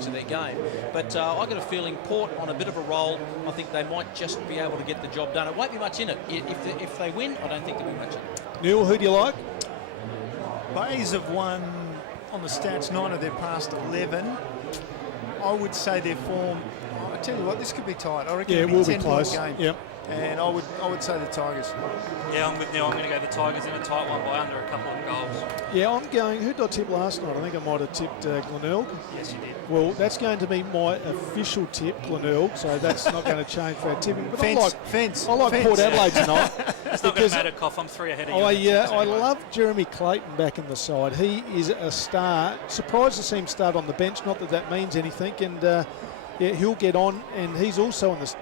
to their game. But I got a feeling Port on a bit of a roll. I think they might just be able to get the job done. It won't be much in it. If they win, I don't think there'll be much in it. Neil, who do you like? Bays have won on the stats 9 of their past 11. I would say their form, I tell you what, this could be tight. I reckon Yeah, it will be 10-point close. game. Yep. And I would say the Tigers. Yeah, I'm with Neil. I'm going to go the Tigers in a tight one by under a couple of goals. Yeah, I'm going. Who did I tip last night? I think I might have tipped Glenelg. Yes, you did. Well, that's going to be my official tip, Glenelg, so that's not going to change for our tipping. But I like Port Adelaide tonight. It's not going to matter, Koff. I'm 3 ahead of you. I love Jeremy Clayton back in the side. He is a star. Surprised to see him start on the bench. Not that that means anything. And yeah, he'll get on, and he's also on the.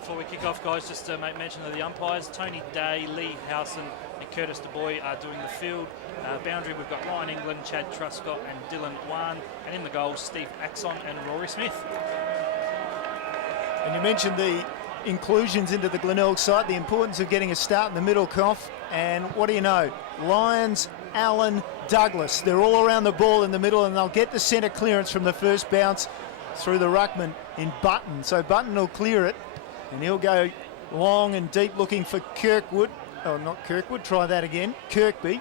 Before we kick off, guys, just to make mention of the umpires. Tony Day, Lee Howson and Curtis DuBois are doing the field. Boundary, we've got Ryan England, Chad Truscott and Dylan Wan. And in the goals, Steve Axon and Rory Smith. And you mentioned the inclusions into the Glenelg side, the importance of getting a start in the middle, Koff. And what do you know? Lyons, Allen, Douglas, they're all around the ball in the middle, and they'll get the centre clearance from the first bounce through the ruckman in Button. So Button will clear it. And he'll go long and deep looking for Kirkwood. Oh, not Kirkwood, try that again. Kirkby.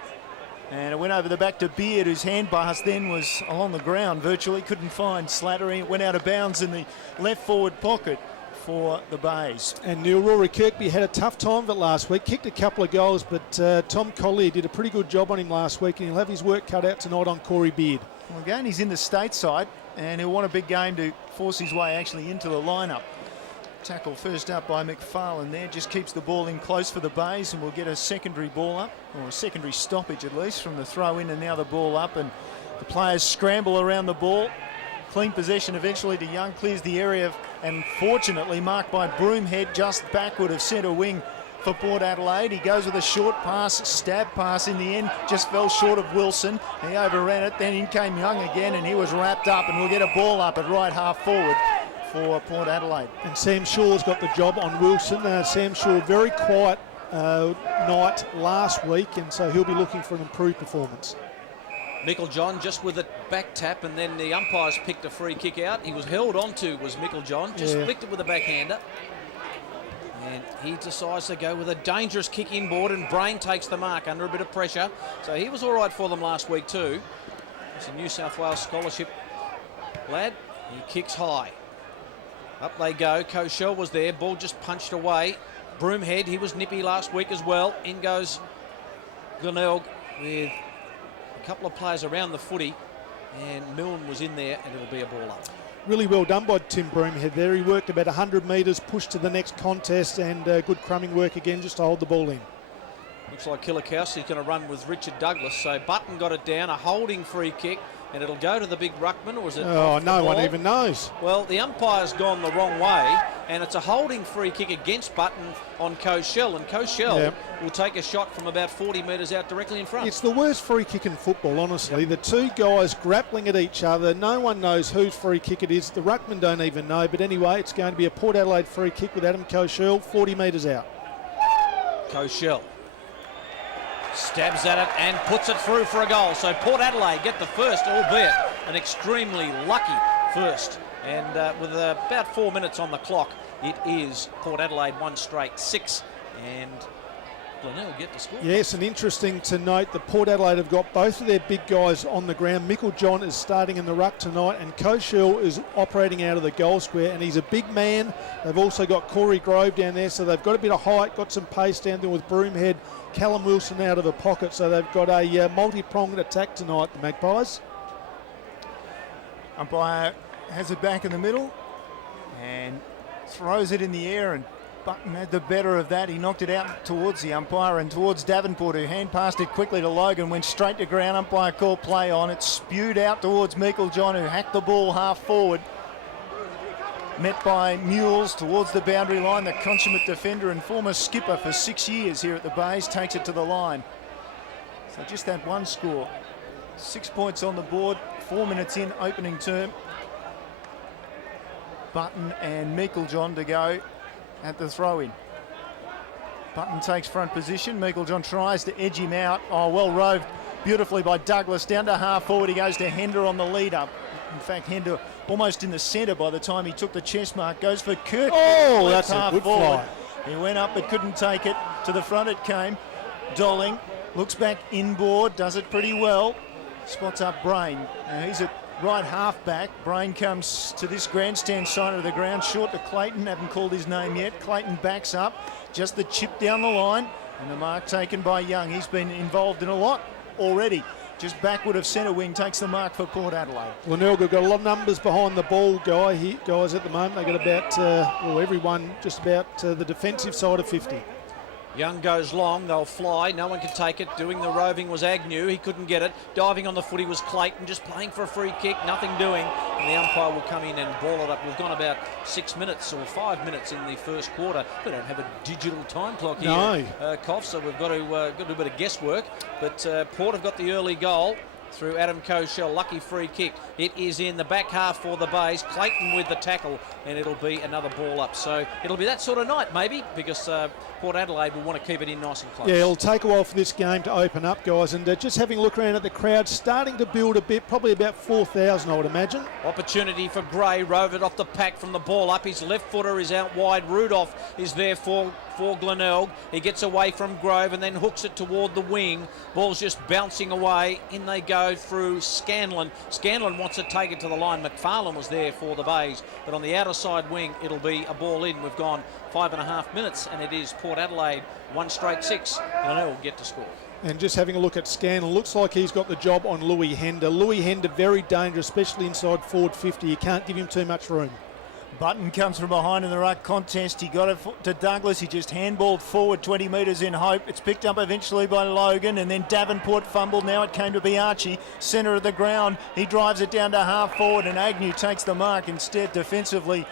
And it went over the back to Beard, whose hand pass then was along the ground virtually. Couldn't find Slattery. It went out of bounds in the left forward pocket for the Bays. And Neil, Rory Kirkby had a tough time of it last week. Kicked a couple of goals, but Tom Collier did a pretty good job on him last week, and he'll have his work cut out tonight on Corey Beard. Well, again, he's in the stateside, and he'll want a big game to force his way actually into the lineup. Tackle first up by McFarlane there, just keeps the ball in close for the Bays, and we'll get a secondary ball up, or a secondary stoppage at least, from the throw in, and now the ball up, and the players scramble around the ball. Clean possession eventually to Young, clears the area, and fortunately marked by Broomhead just backward of centre wing for Port Adelaide. He goes with a short pass, stab pass in the end, just fell short of Wilson. He overran it, then in came Young again, and he was wrapped up, and we'll get a ball up at right half forward for Port Adelaide. And Sam Shaw's got the job on Wilson. Sam Shaw, very quiet night last week, and so he'll be looking for an improved performance. Mickeljohn just with a back tap, and then the umpires picked a free kick out. He was held onto, was Mickeljohn, just flicked it with a backhander. And he decides to go with a dangerous kick inboard, and Brain takes the mark under a bit of pressure. So he was all right for them last week too. It's a New South Wales scholarship lad. He kicks high. Up they go. Koshel was there. Ball just punched away. Broomhead, he was nippy last week as well. In goes Glenelg with a couple of players around the footy. And Milne was in there, and it'll be a ball up. Really well done by Tim Broomhead there. He worked about 100 metres, pushed to the next contest, and good crumbing work again just to hold the ball in. Looks like Kilikowski's going to run with Richard Douglas. So Button got it down, a holding free kick. And it'll go to the big ruckman, or is it? Oh, no one even knows. Well, the umpire's gone the wrong way, and it's a holding free kick against Button on Koshel, and Koshel will take a shot from about 40 metres out directly in front. It's the worst free kick in football, honestly. The two guys grappling at each other. No one knows whose free kick it is. The ruckman don't even know. But anyway, it's going to be a Port Adelaide free kick with Adam Koshel, 40 metres out. Koshel stabs at it and puts it through for a goal. So Port Adelaide get the first, albeit an extremely lucky first. And with about 4 minutes on the clock, it is Port Adelaide 1 straight 6. And Glenelg get to score. Yes, and interesting to note that Port Adelaide have got both of their big guys on the ground. Mickeljohn is starting in the ruck tonight, and Koshel is operating out of the goal square, and he's a big man. They've also got Corey Grove down there, so they've got a bit of height, got some pace down there with Broomhead, Callum Wilson out of a pocket, so they've got a multi-pronged attack tonight, the Magpies. Umpire has it back in the middle and throws it in the air, and Button had the better of that. He knocked it out towards the umpire and towards Davenport, who hand passed it quickly to Logan, went straight to ground. Umpire called play on it, spewed out towards Mickeljohn, who hacked the ball half forward. Met by Mules towards the boundary line. The consummate defender and former skipper for 6 years here at the Bays takes it to the line. So just that one score. 6 points on the board, 4 minutes in, opening term. Button and Meiklejohn to go at the throw-in. Button takes front position. Meiklejohn tries to edge him out. Oh, well roved beautifully by Douglas. Down to half forward, he goes to Hender on the lead up. In fact, Hender almost in the centre by the time he took the chest mark. Goes for Kirk. Oh, Left that's a half good forward. fly. He went up but couldn't take it. To the front it came. Dolling looks back inboard, does it pretty well. Spots up Brain. Now he's at right half back. Brain comes to this grandstand side of the ground, short to Clayton. Haven't called his name yet. Clayton backs up. Just the chip down the line. And the mark taken by Young. He's been involved in a lot already. Just backward of centre wing, takes the mark for Port Adelaide. Glenelg have got a lot of numbers behind the ball, guys, at the moment. They've got about, everyone just about the defensive side of 50. Young goes long, they'll fly, no one can take it. Doing the roving was Agnew, he couldn't get it. Diving on the footy was Clayton, just playing for a free kick, nothing doing. And the umpire will come in and ball it up. We've gone about 6 minutes or 5 minutes in the first quarter. We don't have a digital time clock here, Koff, so we've got to do a bit of guesswork. But Port have got the early goal through Adam Koshel. Lucky free kick. It is in the back half for the Bays. Clayton with the tackle, and it'll be another ball up. So it'll be that sort of night, maybe, because Port Adelaide will want to keep it in nice and close. Yeah, it'll take a while for this game to open up, guys. And just having a look around at the crowd, starting to build a bit, probably about 4,000, I would imagine. Opportunity for Gray, rove it off the pack from the ball up. His left footer is out wide. Rudolph is there for Glenelg. He gets away from Grove and then hooks it toward the wing. Ball's just bouncing away. In they go through Scanlon. Scanlon wants to take it to the line. McFarlane was there for the Bays, but on the outer side wing, it'll be a ball in. We've gone 5.5 minutes, and it is Port Adelaide 1 straight 6. Glenelg will get to score. And just having a look at Scanlon, looks like he's got the job on Louis Hender. Louis Hender, very dangerous, especially inside forward 50. You can't give him too much room. Button comes from behind in the ruck contest. He got it to Douglas. He just handballed forward 20 metres in hope. It's picked up eventually by Logan, and then Davenport fumbled. Now it came to be Archie, centre of the ground. He drives it down to half forward, and Agnew takes the mark instead defensively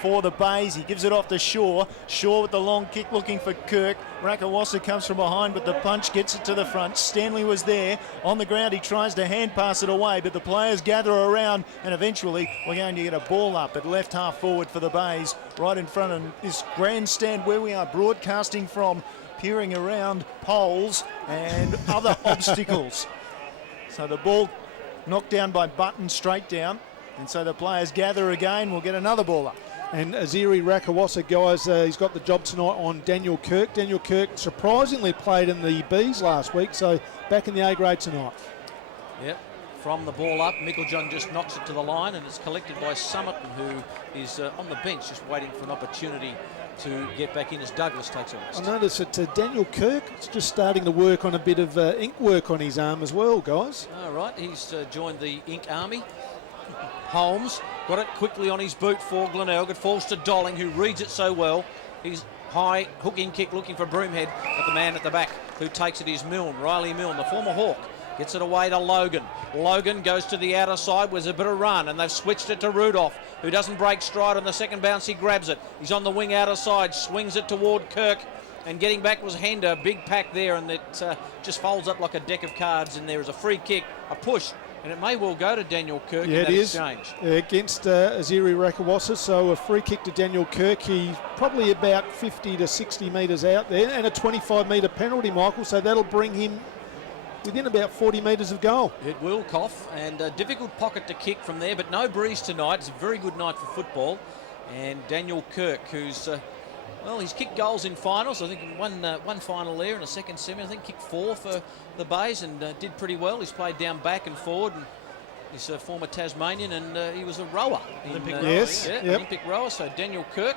for the Bays. He gives it off to Shaw. Shaw with the long kick looking for Kirk. Rakawasa comes from behind, but the punch gets it to the front. Stanley was there on the ground. He tries to hand pass it away, but the players gather around, and eventually we're going to get a ball up at left half forward for the Bays, right in front of this grandstand where we are broadcasting from, peering around poles and other obstacles. So the ball knocked down by Button, straight down, and so the players gather again. We'll get another ball up. And Aziri Rakawasa, guys, he's got the job tonight on Daniel Kirk. Daniel Kirk surprisingly played in the Bs last week, so back in the A grade tonight. Yep, from the ball up, Meiklejohn just knocks it to the line, and it's collected by Summerton, who is on the bench just waiting for an opportunity to get back in as Douglas takes a rest. I noticed that Daniel Kirk is just starting to work on a bit of ink work on his arm as well, guys. All right, he's joined the ink army. Holmes got it quickly on his boot for Glenelg. It falls to Dolling, who reads it so well. He's high hooking kick looking for Broomhead, but the man at the back who takes it is Milne, Riley Milne, the former Hawk. Gets it away to Logan. Logan goes to the outer side with a bit of run, and they've switched it to Rudolph, who doesn't break stride on the second bounce. He grabs it. He's on the wing outer side, swings it toward Kirk, and getting back was Hender. Big pack there, and it just folds up like a deck of cards, and there is a free kick, a push, and it may well go to Daniel Kirk in that exchange. Against Aziri Rakawasa, so a free kick to Daniel Kirk. He's probably about 50 to 60 metres out there, and a 25-metre penalty, Michael, so that'll bring him within about 40 metres of goal. It will, Koff, and a difficult pocket to kick from there, but no breeze tonight. It's a very good night for football. And Daniel Kirk, who's, well, he's kicked goals in finals. I think one final there and a second semi. I think kicked 4 for the Bays and did pretty well. He's played down back and forward. And he's a former Tasmanian, and he was a rower. Olympic rower. Yes. Yeah, yep. Olympic rower. So Daniel Kirk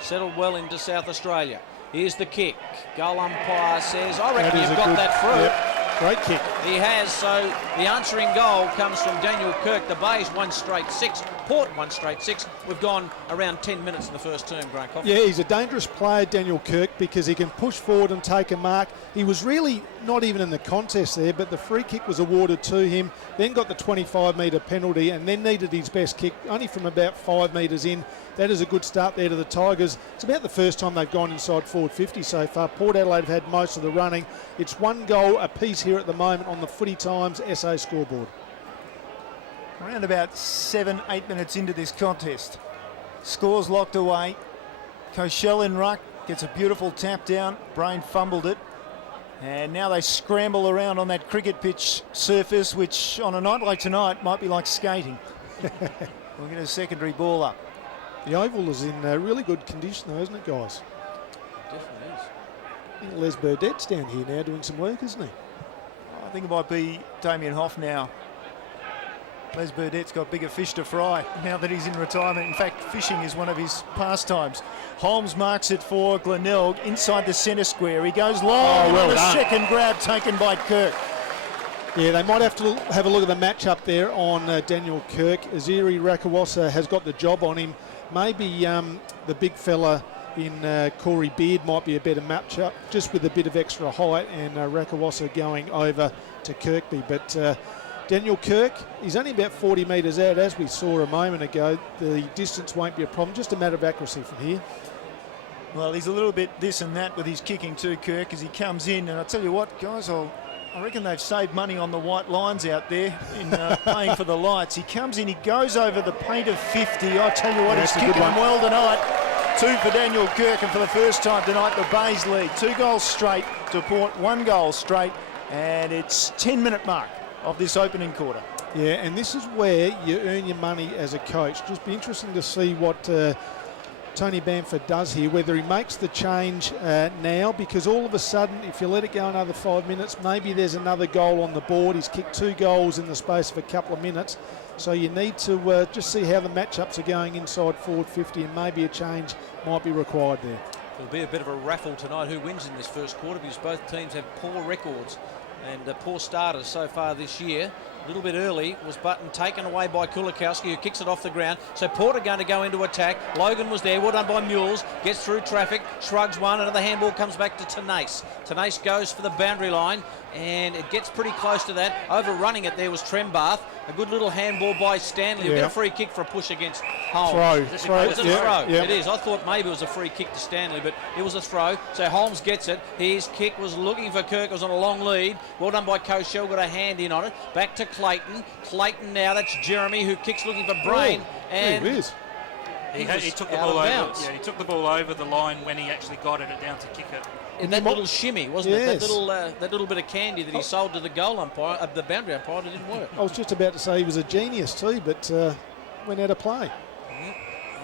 settled well into South Australia. Here's the kick. Goal umpire says, I reckon you've got that through. Yep. Great kick. He has, so the answering goal comes from Daniel Kirk. The Bays 1 straight 6, Port 1 straight 6. We've gone around 10 minutes in the first term, Grant Coffey. Yeah, he's a dangerous player, Daniel Kirk, because he can push forward and take a mark. He was really not even in the contest there, but the free kick was awarded to him, then got the 25-metre penalty, and then needed his best kick, only from about 5 metres in. That is a good start there to the Tigers. It's about the first time they've gone inside forward 50 so far. Port Adelaide have had most of the running. It's 1 goal apiece here at the moment on the Footy Times SA scoreboard. Around about 7-8 minutes into this contest. Scores locked away. Koshel in ruck, gets a beautiful tap down. Brain fumbled it. And now they scramble around on that cricket pitch surface, which on a night like tonight might be like skating. We'll get a secondary ball up. The oval is in really good condition though, isn't it, guys? It definitely is. I think Les Burdett's down here now doing some work, isn't he? I think it might be Damien Hoff now. Les Burdett's got bigger fish to fry now that he's in retirement. In fact, fishing is one of his pastimes. Holmes marks it for Glenelg inside the centre square. He goes long. Well the done. second grab taken by Kirk. Yeah, they might have to have a look at the match-up there on Daniel Kirk. Aziri Rakawasa has got the job on him. Maybe the big fella in Corey Beard might be a better match-up, just with a bit of extra height, and Rakawasa going over to Kirkby. But Daniel Kirk, he's only about 40 metres out, as we saw a moment ago. The distance won't be a problem, just a matter of accuracy from here. Well, he's a little bit this and that with his kicking too, Kirk, as he comes in. And I tell you what, guys, I reckon they've saved money on the white lines out there in paying for the lights. He comes in, he goes over the paint of 50. I tell you what, he's kicking them well tonight. 2 for Daniel Kirk, and for the first time tonight, the Bays lead. 2 goals straight to Port, 1 goal straight, and it's 10-minute mark of this opening quarter. Yeah, and this is where you earn your money as a coach. Just be interesting to see what Tony Bamford does here, whether he makes the change now, because all of a sudden, if you let it go another 5 minutes, maybe there's another goal on the board. He's kicked 2 goals in the space of a couple of minutes. So you need to just see how the matchups are going inside forward 50, and maybe a change might be required there. It'll be a bit of a raffle tonight who wins in this first quarter, because both teams have poor records and poor starters so far this year. A little bit early was Button taken away by Kulikowski, who kicks it off the ground. So Port are going to go into attack. Logan was there, well done by Mules, gets through traffic, shrugs one, another handball comes back to Tenace. Tenace goes for the boundary line, and it gets pretty close to that. Overrunning it there was Trembath. A good little handball by Stanley. We'll get a free kick for a push against Holmes. Throw. Was it a throw? It is. I thought maybe it was a free kick to Stanley, but it was a throw. So Holmes gets it. His kick was looking for Kirk. It was on a long lead. Well done by Koshel. Got a hand in on it. Back to Clayton. Clayton now. That's Jeremy, who kicks looking for Brain. And he took the ball over. Yeah, he took the ball over the line when he actually got it down to kick it. In that little shimmy, wasn't it? That little bit of candy that he sold to the goal umpire, the boundary umpire, it didn't work. I was just about to say he was a genius too, but went out of play.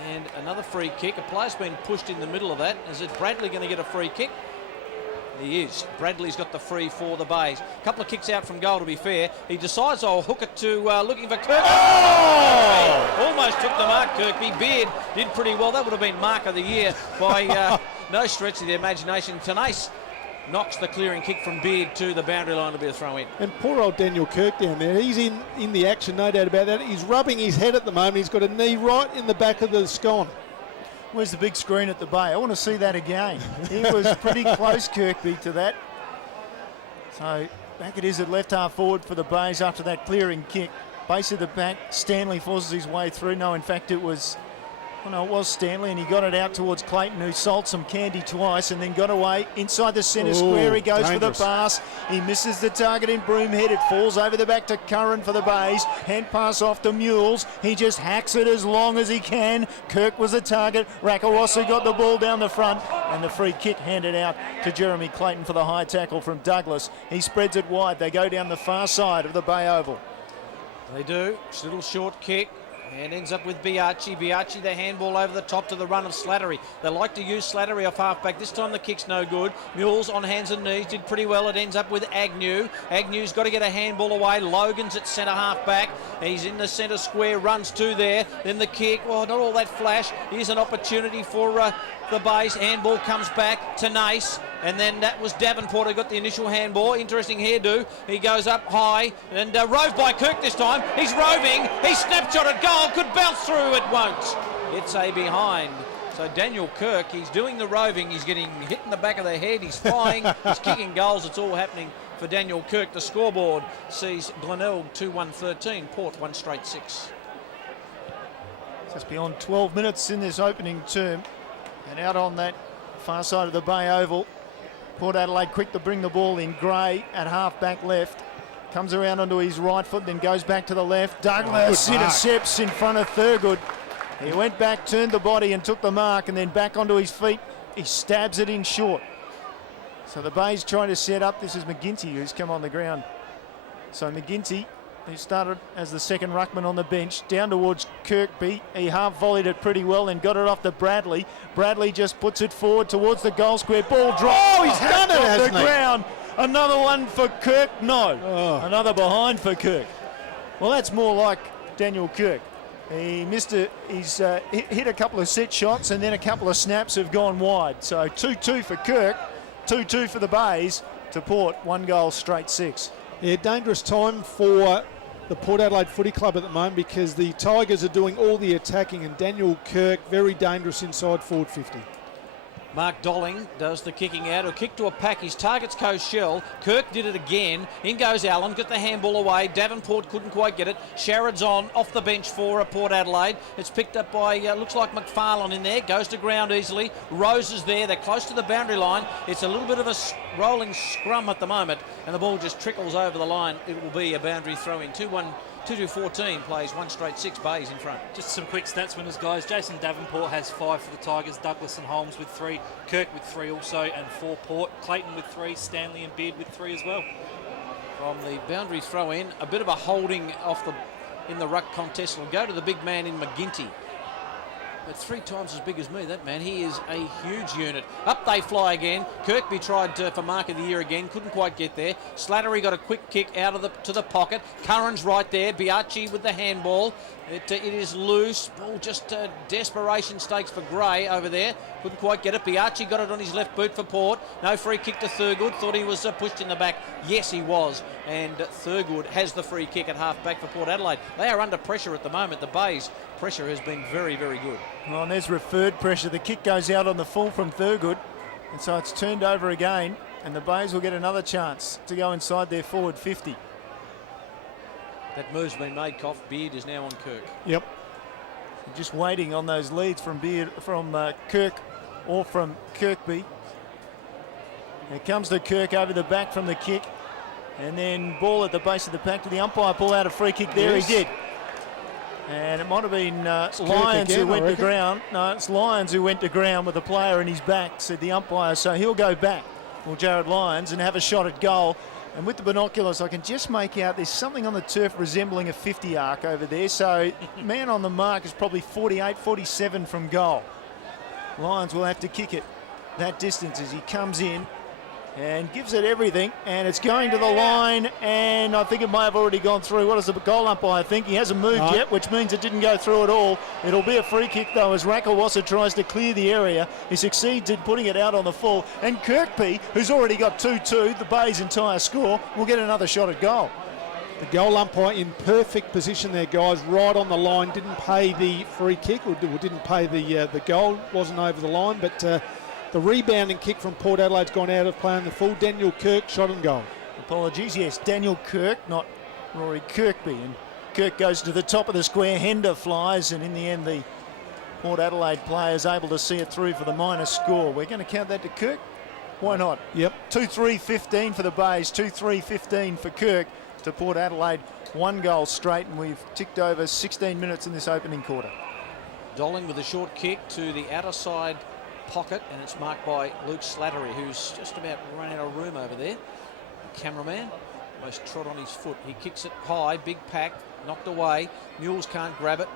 And another free kick. A player's been pushed in the middle of that. Is it Bradley going to get a free kick? He is. Bradley's got the free for the Bays. A couple of kicks out from goal, to be fair. He decides I'll hook it to looking for Kirk. Oh! Almost took the mark, Kirkby. Beard did pretty well. That would have been mark of the year by no stretch of the imagination. Tenace knocks the clearing kick from Beard to the boundary line to be a throw in. And poor old Daniel Kirk down there. He's in the action, no doubt about that. He's rubbing his head at the moment. He's got a knee right in the back of the scone. Where's the big screen at the Bay? I want to see that again. He was pretty close, Kirkby, to that. So back it is at left half forward for the Bays after that clearing kick. Base of the back, Stanley forces his way through. No, in fact, it was Stanley, and he got it out towards Clayton, who sold some candy twice and then got away inside the centre square. He goes dangerous for the pass. He misses the target in Broomhead. It falls over the back to Curran for the Bays. Hand pass off to Mules. He just hacks it as long as he can. Kirk was the target. Rakawasa got the ball down the front, and the free kick handed out to Jeremy Clayton for the high tackle from Douglas. He spreads it wide. They go down the far side of the Bay Oval. They do. It's a little short kick. And ends up with Biachi. Biachi, the handball over the top to the run of Slattery. They like to use Slattery off halfback. This time the kick's no good. Mules on hands and knees did pretty well. It ends up with Agnew. Agnew's got to get a handball away. Logan's at centre halfback. He's in the centre square, runs to there. Then the kick. Well, not all that flash. Here's an opportunity for the Bays. Handball comes back to Nace. And then that was Davenport who got the initial handball. Interesting hairdo. He goes up high and roved by Kirk this time. He's roving. He snapshot at goal. Could bounce through. It won't. It's a behind. So Daniel Kirk, he's doing the roving. He's getting hit in the back of the head. He's flying. He's kicking goals. It's all happening for Daniel Kirk. The scoreboard sees Glenelg 2-1-13. Port 1 straight 6. Just beyond 12 minutes in this opening term. And out on that far side of the Bay Oval, Port Adelaide quick to bring the ball in. Gray at half-back left. Comes around onto his right foot, then goes back to the left. Douglas intercepts in front of Thurgood. He went back, turned the body and took the mark, and then back onto his feet. He stabs it in short. So the Bay's trying to set up. This is McGinty who's come on the ground. So McGinty, who started as the second ruckman on the bench, down towards Kirkby. He half volleyed it pretty well and got it off to Bradley. Bradley just puts it forward towards the goal square. Ball drop. Oh, he's done it, hasn't the he? ground. Another one for Kirk. No. Another behind for Kirk. Well, that's more like Daniel Kirk. He missed it. He's hit a couple of set shots and then a couple of snaps have gone wide. So 2-2 for Kirk, 2-2 for the Bays to Port. 1 goal, straight 6. Yeah, dangerous time for the Port Adelaide Footy Club at the moment because the Tigers are doing all the attacking and Daniel Kirk very dangerous inside forward 50. Mark Dolling does the kicking out. He'll kick to a pack. His target's Cochelle. Kirk did it again. In goes Allen. Got the handball away. Davenport couldn't quite get it. Sherrod's on off the bench for Port Adelaide. It's picked up by, looks like McFarlane in there. Goes to ground easily. Rose is there. They're close to the boundary line. It's a little bit of a rolling scrum at the moment. And the ball just trickles over the line. It will be a boundary throw in. 2-2-14 plays 1 straight 6. Bays in front. Just some quick stats winners, guys. Jason Davenport has 5 for the Tigers. Douglas and Holmes with 3. Kirk with 3 also, and 4 Port. Clayton with 3. Stanley and Beard with 3 as well. From the boundary throw in, a bit of a holding in the ruck contest. Will go to the big man in McGinty. But 3 times as big as me, that man. He is a huge unit. Up they fly again. Kirkby tried for mark of the year again. Couldn't quite get there. Slattery got a quick kick out of to the pocket. Curran's right there. Biaggi with the handball. It is loose. Ball just desperation stakes for Gray over there. Couldn't quite get it. Biaggi got it on his left boot for Port. No free kick to Thurgood. Thought he was pushed in the back. Yes, he was. And Thurgood has the free kick at half back for Port Adelaide. They are under pressure at the moment. The Bays' pressure has been very, very good. Well, and there's referred pressure. The kick goes out on the full from Thurgood. And so it's turned over again. And the Bays will get another chance to go inside their forward 50. That move's been made, Coff. Beard is now on Kirk. Yep. Just waiting on those leads from Beard, from Kirk or from Kirkby. Here comes the Kirk over the back from the kick. And then ball at the base of the pack to the umpire. Pull out a free kick there. Yes. He did. And it might have been Lyons who went to ground. No, it's Lyons who went to ground with the player in his back, said the umpire. So he'll go back, or Jared Lyons, and have a shot at goal. And with the binoculars, I can just make out there's something on the turf resembling a 50 arc over there. So man on the mark is probably 48, 47 from goal. Lyons will have to kick it that distance as he comes in and gives it everything. And it's going to the line, and I think it may have already gone through. What does the goal umpire think? He hasn't moved yet, which means it didn't go through at all. It'll be a free kick, though, as Rakalwasa tries to clear the area. He succeeds in putting it out on the full. And Kirkby, who's already got 2-2, the Bay's entire score, will get another shot at goal. The goal umpire in perfect position there, guys, right on the line. Didn't pay the free kick, or didn't pay the goal. Wasn't over the line, but the rebounding kick from Port Adelaide's gone out of play on the full. Daniel Kirk shot and goal. Apologies, yes, Daniel Kirk, not Rory Kirkby. And Kirk goes to the top of the square. Hender flies, and in the end, the Port Adelaide player is able to see it through for the minus score. We're going to count that to Kirk. Why not? Yep. 2-3-15 for the Bays, 2-3-15 for Kirk to Port Adelaide. 1 goal straight, and we've ticked over 16 minutes in this opening quarter. Dolling with a short kick to the outer side pocket, and it's marked by Luke Slattery, who's just about run out of room over there. The cameraman almost trod on his foot. He kicks it high, big pack, knocked away. Mules can't grab it.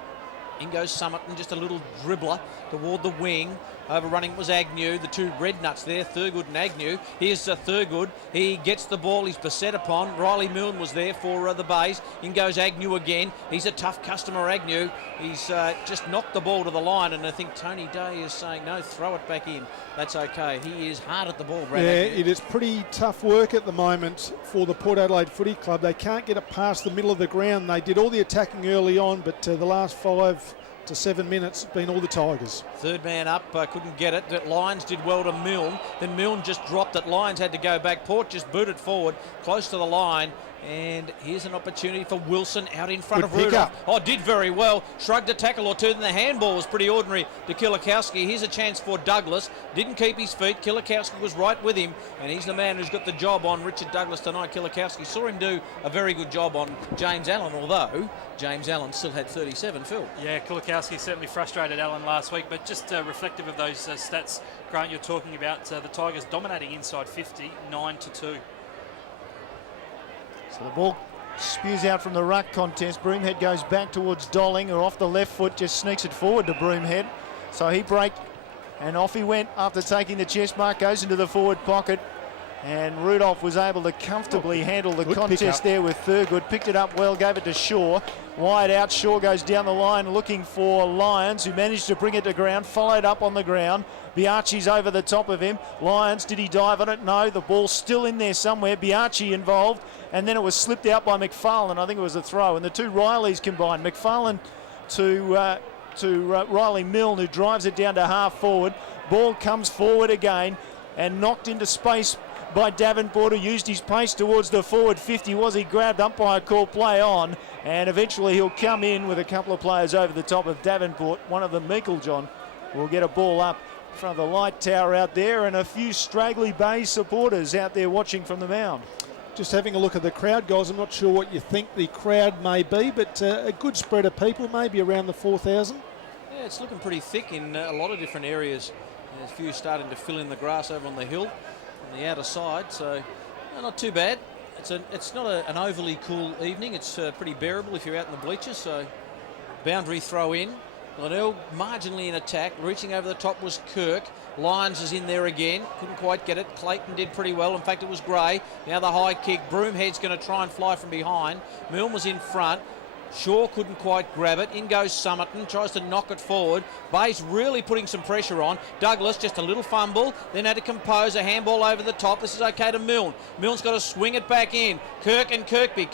In goes Summerton, just a little dribbler toward the wing. Overrunning was Agnew, the 2 red nuts there, Thurgood and Agnew. Here's Thurgood. He gets the ball. He's beset upon. Riley Milne was there for the Bays. In goes Agnew again. He's a tough customer, Agnew. He's just knocked the ball to the line, and I think Tony Day is saying, no, throw it back in. That's okay. He is hard at the ball, Brad. Yeah, Agnew. it is pretty tough work at the moment for the Port Adelaide Footy Club. They can't get it past the middle of the ground. They did all the attacking early on, but the last 5 to 7 minutes been all the Tigers. Third man up, couldn't get it. That Lyons did well to Milne. Then Milne just dropped it. Lyons had to go back. Port just booted forward, close to the line. And here's an opportunity for Wilson out in front Good of Rudolph. pick-up. Oh, did very well. Shrugged a tackle or two. Then the handball was pretty ordinary to Kilikowski. Here's a chance for Douglas. Didn't keep his feet. Kilikowski was right with him. And he's the man who's got the job on Richard Douglas tonight. Kilikowski saw him do a very good job on James Allen, although James Allen still had 37, Phil. Yeah, Kulikowski certainly frustrated Allen last week, but just reflective of those stats, Grant, you're talking about, the Tigers dominating inside 50, 9-2. So the ball spews out from the ruck contest. Broomhead goes back towards Dolling, who off the left foot just sneaks it forward to Broomhead. So he braked and off he went after taking the chest mark, goes into the forward pocket. And Rudolph was able to comfortably handle the contest there with Thurgood. Picked it up well, gave it to Shaw. Wide out, Shaw goes down the line looking for Lyons, who managed to bring it to ground, followed up on the ground. Biaggi's over the top of him. Lyons, did he dive on it? No, the ball's still in there somewhere. Biaggi involved, and then it was slipped out by McFarlane. I think it was a throw, and the two Rileys combined. McFarlane to Riley Milne, who drives it down to half forward. Ball comes forward again and knocked into space by Davenport, who used his pace towards the forward 50. Was he grabbed? Umpire call play on, and eventually he'll come in with a couple of players over the top of Davenport. One of them, Meiklejohn, will get a ball up in front of the light tower out there, and a few straggly Bay supporters out there watching from the mound. Just having a look at the crowd, guys. I'm not sure what you think the crowd may be, but a good spread of people, maybe around the 4,000. Yeah, it's looking pretty thick in a lot of different areas. There's a few starting to fill in the grass over on the hill, on the outer side, so not too bad. It's not an overly cool evening. It's pretty bearable if you're out in the bleachers. So boundary throw in. Glenelg marginally in attack. Reaching over the top was Kirk. Lyons is in there again. Couldn't quite get it. Clayton did pretty well. In fact, it was Gray. Now the high kick. Broomhead's going to try and fly from behind. Milne was in front. Shaw couldn't quite grab it. In goes Summerton, tries to knock it forward. Bay's really putting some pressure on. Douglas, just a little fumble, then had to compose a handball over the top. This is okay to Milne. Milne's got to swing it back in. Kirk and Kirkby.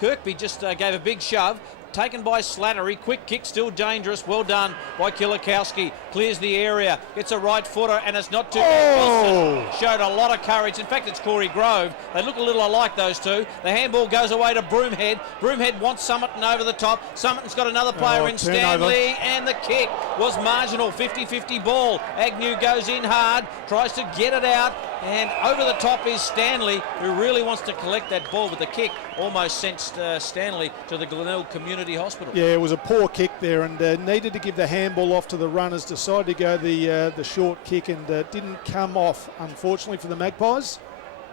Kirkby just gave a big shove. Taken by Slattery. Quick kick, still dangerous. Well done by Kilikowski. Clears the area. Gets a right footer, and it's not too bad. Wilson showed a lot of courage. In fact, it's Corey Grove. They look a little alike, those two. The handball goes away to Broomhead. Broomhead wants Summerton over the top. Summerton's got another player in Stanley, and the kick was marginal. 50-50 ball. Agnew goes in hard, tries to get it out, and over the top is Stanley, who really wants to collect that ball, with the kick almost sent Stanley to the Glenelg Community Hospital. Yeah, it was a poor kick there, and needed to give the handball off to the runners. Decided to go the short kick, and didn't come off, unfortunately, for the Magpies.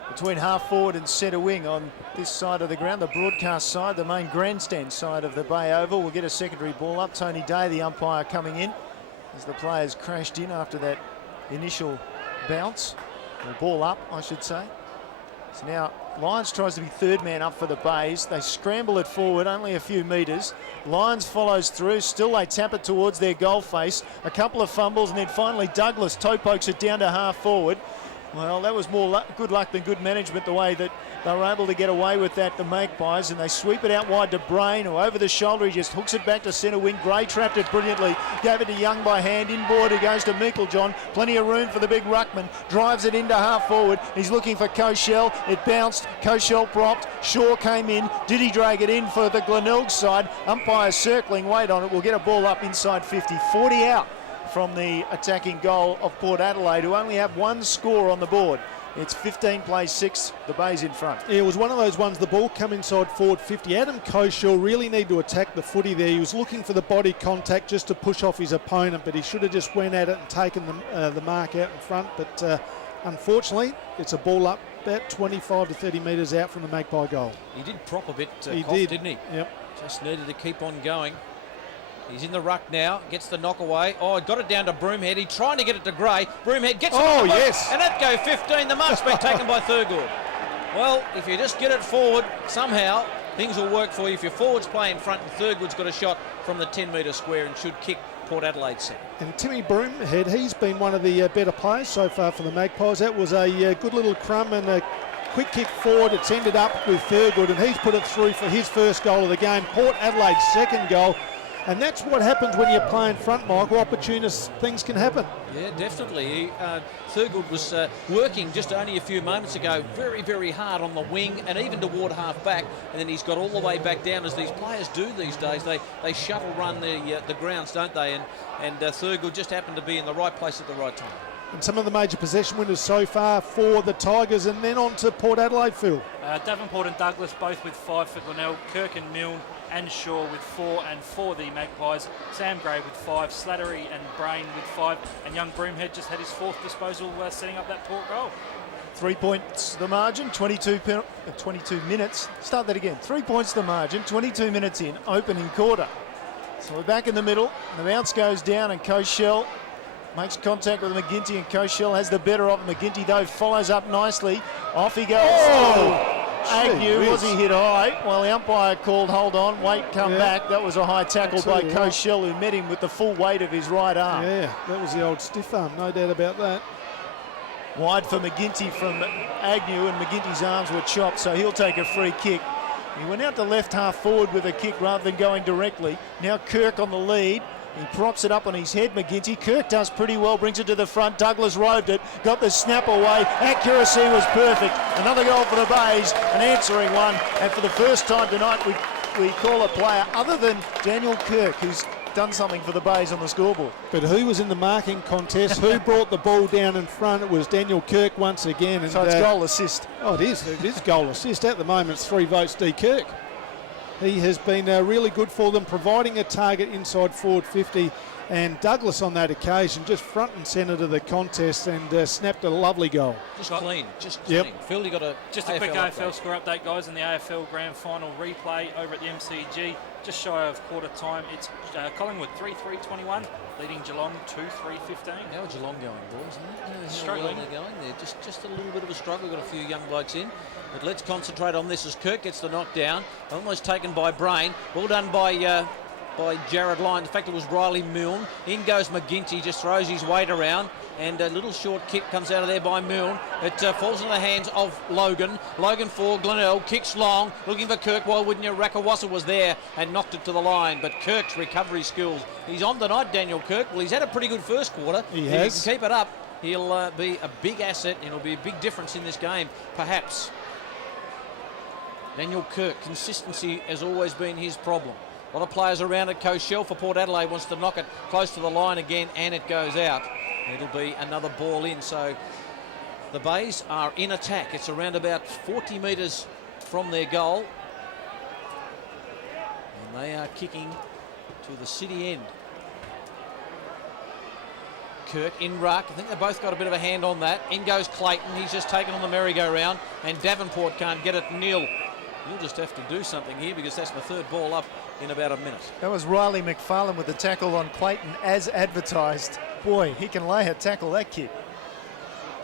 Between half forward and centre wing on this side of the ground, the broadcast side, the main grandstand side of the Bay Oval, will get a secondary ball up. Tony Day, the umpire, coming in as the players crashed in after that initial bounce. Or ball up, I should say. So now Lyons tries to be third man up for the Bays. They scramble it forward, only a few metres. Lyons follows through. Still they tap it towards their goal face. A couple of fumbles, and then finally Douglas toe pokes it down to half forward. Well, that was more good luck than good management, the way that they were able to get away with that, the Magpies, and they sweep it out wide to Brain, who over the shoulder, he just hooks it back to centre wing. Gray trapped it brilliantly, gave it to Young by hand, inboard, who goes to Meiklejohn. Plenty of room for the big ruckman, drives it into half forward. He's looking for Koshel, it bounced, Koshel propped, Shaw came in. Did he drag it in for the Glenelg side? Umpire circling, wait on it, we'll get a ball up inside 50, 40 out from the attacking goal of Port Adelaide, who only have one score on the board. It's 15 plays 6, the Bay's in front. Yeah, it was one of those ones, the ball come inside forward 50. Adam Koshel really needed to attack the footy there. He was looking for the body contact just to push off his opponent, but he should have just went at it and taken the mark out in front. But unfortunately, it's a ball up about 25 to 30 metres out from the Magpie goal. He did prop a bit, didn't he? Yep. Just needed to keep on going. He's in the ruck now, gets the knock away. Oh, got it down to Broomhead. He's trying to get it to Gray. Broomhead gets it. Oh, yes. And that go 15. The mark's been taken by Thurgood. Well, if you just get it forward, somehow things will work for you. If your forwards play in front and Thurgood's got a shot from the 10-metre square and should kick Port Adelaide set. And Timmy Broomhead, he's been one of the better players so far for the Magpies. That was a good little crumb and a quick kick forward. It's ended up with Thurgood, and he's put it through for his first goal of the game. Port Adelaide's second goal. And that's what happens when you're playing front, Michael. Opportunist things can happen. Yeah, definitely. Thurgood was working just only a few moments ago very, very hard on the wing and even toward half back, and then he's got all the way back down, as these players do these days. They shuttle run the grounds, don't they? And Thurgood just happened to be in the right place at the right time. And some of the major possession winners so far for the Tigers, and then on to Port Adelaide, Phil. Davenport and Douglas both with 5 for Glenelg. Kirk and Milne and Shaw with 4, and for the Magpies, Sam Gray with 5, Slattery and Brain with 5, and young Broomhead just had his 4th disposal, setting up that Port goal. 3 points the margin, 22 minutes. Start that again. 3 points the margin, 22 minutes in, opening quarter. So we're back in the middle. The bounce goes down and Koshel makes contact with McGinty, and Koshel has the better of it. McGinty, though, follows up nicely. Off he goes. Oh! Agnew, was he hit high? Well, the umpire called, hold on, wait, come back. That was a high tackle by Koshel, who met him with the full weight of his right arm. Yeah, that was the old stiff arm, no doubt about that. Wide for McGinty from Agnew, and McGinty's arms were chopped, so he'll take a free kick. He went out to left half forward with a kick rather than going directly. Now Kirk on the lead. He props it up on his head, McGinty. Kirk does pretty well, brings it to the front. Douglas roved it, got the snap away. Accuracy was perfect. Another goal for the Bays, an answering one. And for the first time tonight, we call a player other than Daniel Kirk, who's done something for the Bays on the scoreboard. But who was in the marking contest? Who brought the ball down in front? It was Daniel Kirk once again. And, so it's goal assist. Oh, it is. It is goal assist. At the moment, it's 3 votes D. Kirk. He has been really good for them, providing a target inside forward 50. And Douglas on that occasion just front and centre to the contest and snapped a lovely goal. Just clean. Phil, you got a just a quick AFL score update, guys, in the AFL Grand Final replay over at the MCG. Just shy of quarter time. It's Collingwood 3-3-21, leading Geelong 2-3-15. How are Geelong going, boys? Struggling. They're going. They're just a little bit of a struggle. Got a few young blokes in. But let's concentrate on this as Kirk gets the knockdown. Almost taken by Brain. Well done by Jared Lyon. In fact, it was Riley Milne. In goes McGinty, just throws his weight around. And a little short kick comes out of there by Milne. It falls into the hands of Logan. Logan for Glenelg, kicks long, looking for Kirk. Why wouldn't you? Rakawasa was there and knocked it to the line. But Kirk's recovery skills. He's on tonight, Daniel Kirk. Well, he's had a pretty good first quarter. He has. has. If he can keep it up, he'll be a big asset and it'll be a big difference in this game, perhaps. Daniel Kirk, consistency has always been his problem. A lot of players around it. Koshel for Port Adelaide wants to knock it close to the line again, and it goes out. It'll be another ball in. So the Bays are in attack. It's around about 40 metres from their goal. And they are kicking to the city end. Kirk in ruck. I think they both got a bit of a hand on that. In goes Clayton. He's just taken on the merry-go-round, and Davenport can't get it. Neil, you'll just have to do something here because that's the 3rd ball up in about a minute. That was Riley McFarlane with the tackle on Clayton as advertised. Boy, he can lay a tackle, that kid.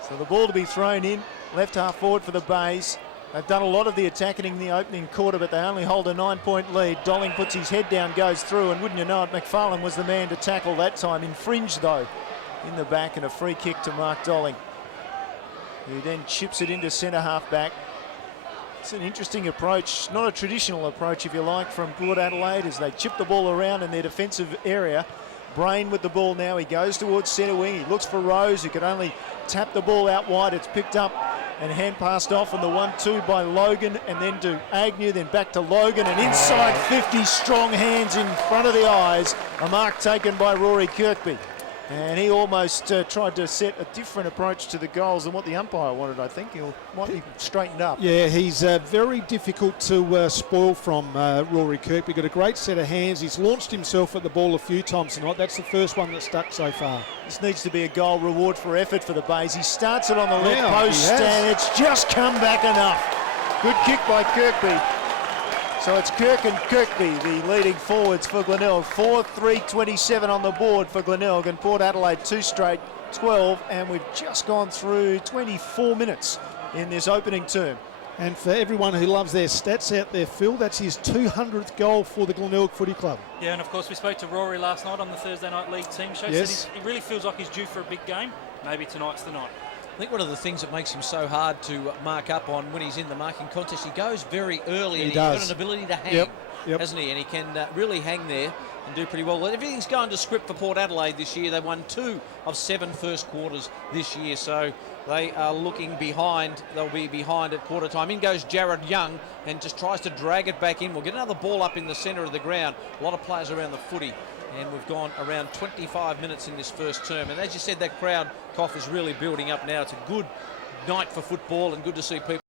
So the ball to be thrown in, left half forward for the Bays. They've done a lot of the attacking in the opening quarter, but they only hold a 9-point lead. Dolling puts his head down, goes through, and wouldn't you know it, McFarlane was the man to tackle that time. Infringed, though, in the back, and a free kick to Mark Dolling, who then chips it into centre half back. It's an interesting approach, not a traditional approach, if you like, from Port Adelaide as they chip the ball around in their defensive area. Brain with the ball now. He goes towards centre wing. He looks for Rose, who could only tap the ball out wide. It's picked up and hand passed off on the 1-2 by Logan, and then to Agnew, then back to Logan, and inside 50, strong hands in front of the eyes. A mark taken by Rory Kirkby. And he almost tried to set a different approach to the goals than what the umpire wanted, I think. He might be straightened up. Yeah, he's very difficult to spoil from Rory Kirk. He's got a great set of hands. He's launched himself at the ball a few times tonight. That's the first one that stuck so far. This needs to be a goal reward for effort for the Bays. He starts it on the left post, and it's just come back enough. Good kick by Kirkby. So it's Kirk and Kirkby, the leading forwards for Glenelg. 4-3-27 on the board for Glenelg, and Port Adelaide 2 straight 12, and we've just gone through 24 minutes in this opening term. And for everyone who loves their stats out there, Phil, that's his 200th goal for the Glenelg Footy Club. Yeah, and of course we spoke to Rory last night on the Thursday Night League team show. Yes. Said he really feels like he's due for a big game. Maybe tonight's the night. I think one of the things that makes him so hard to mark up on when he's in the marking contest, he goes very early. He and does. He's got an ability to hang. Yep. hasn't he? And he can really hang there and do pretty well. Everything's going to script for Port Adelaide this year. They won 2 of 7 first quarters this year, so they are looking behind. They'll be behind at quarter time. In goes Jared Young and just tries to drag it back in. We'll get another ball up in the centre of the ground. A lot of players around the footy, and we've gone around 25 minutes in this first term. And as you said, that crowd cough is really building up now. It's a good night for football and good to see people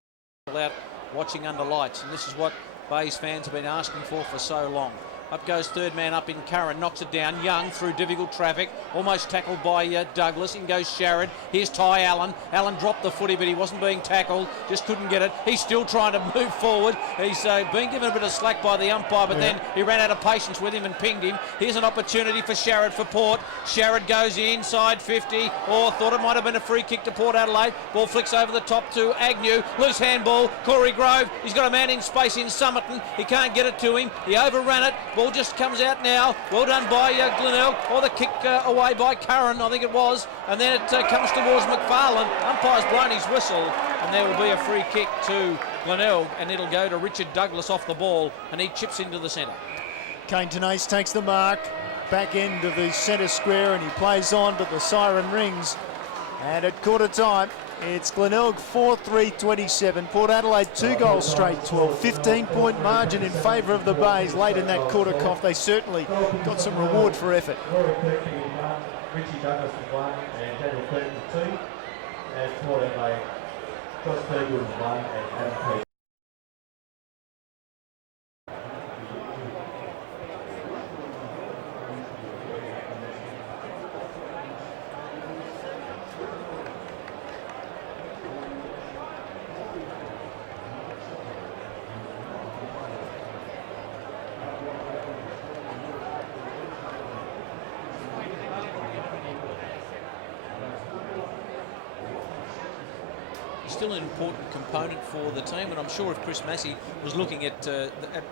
out watching under lights. And this is what Bays fans have been asking for so long. Up goes third man up in Curran, knocks it down. Young through difficult traffic, almost tackled by Douglas. In goes Sharrod. Here's Ty Allen. Allen dropped the footy, but he wasn't being tackled, just couldn't get it. He's still trying to move forward. He's been given a bit of slack by the umpire, but then he ran out of patience with him and pinged him. Here's an opportunity for Sharrod for Port. Sharrod goes inside 50. Thought it might have been a free kick to Port Adelaide. Ball flicks over the top to Agnew. Loose handball. Corey Grove. He's got a man in space in Somerton. He can't get it to him. He overran it. Ball just comes out now. Well done by Glenelg. Or the kick away by Curran, I think it was. And then it comes towards McFarlane. Umpire's blown his whistle. And there will be a free kick to Glenelg. And it'll go to Richard Douglas off the ball. And he chips into the centre. Kane Tenace takes the mark. Back end of the centre square. And he plays on, but the siren rings. And at quarter time, it's Glenelg 4-3-27. Port Adelaide 2 goals straight 12. 15-point margin in favour of the Bays late in that quarter cough. They certainly got some reward for effort. Richie Douglas was 1 and Daniel Curtin 2. And Port Adelaide, Josh Ferguson was 1 and Adam Peake. Still an important component for the team, and I'm sure if Chris Massey was looking at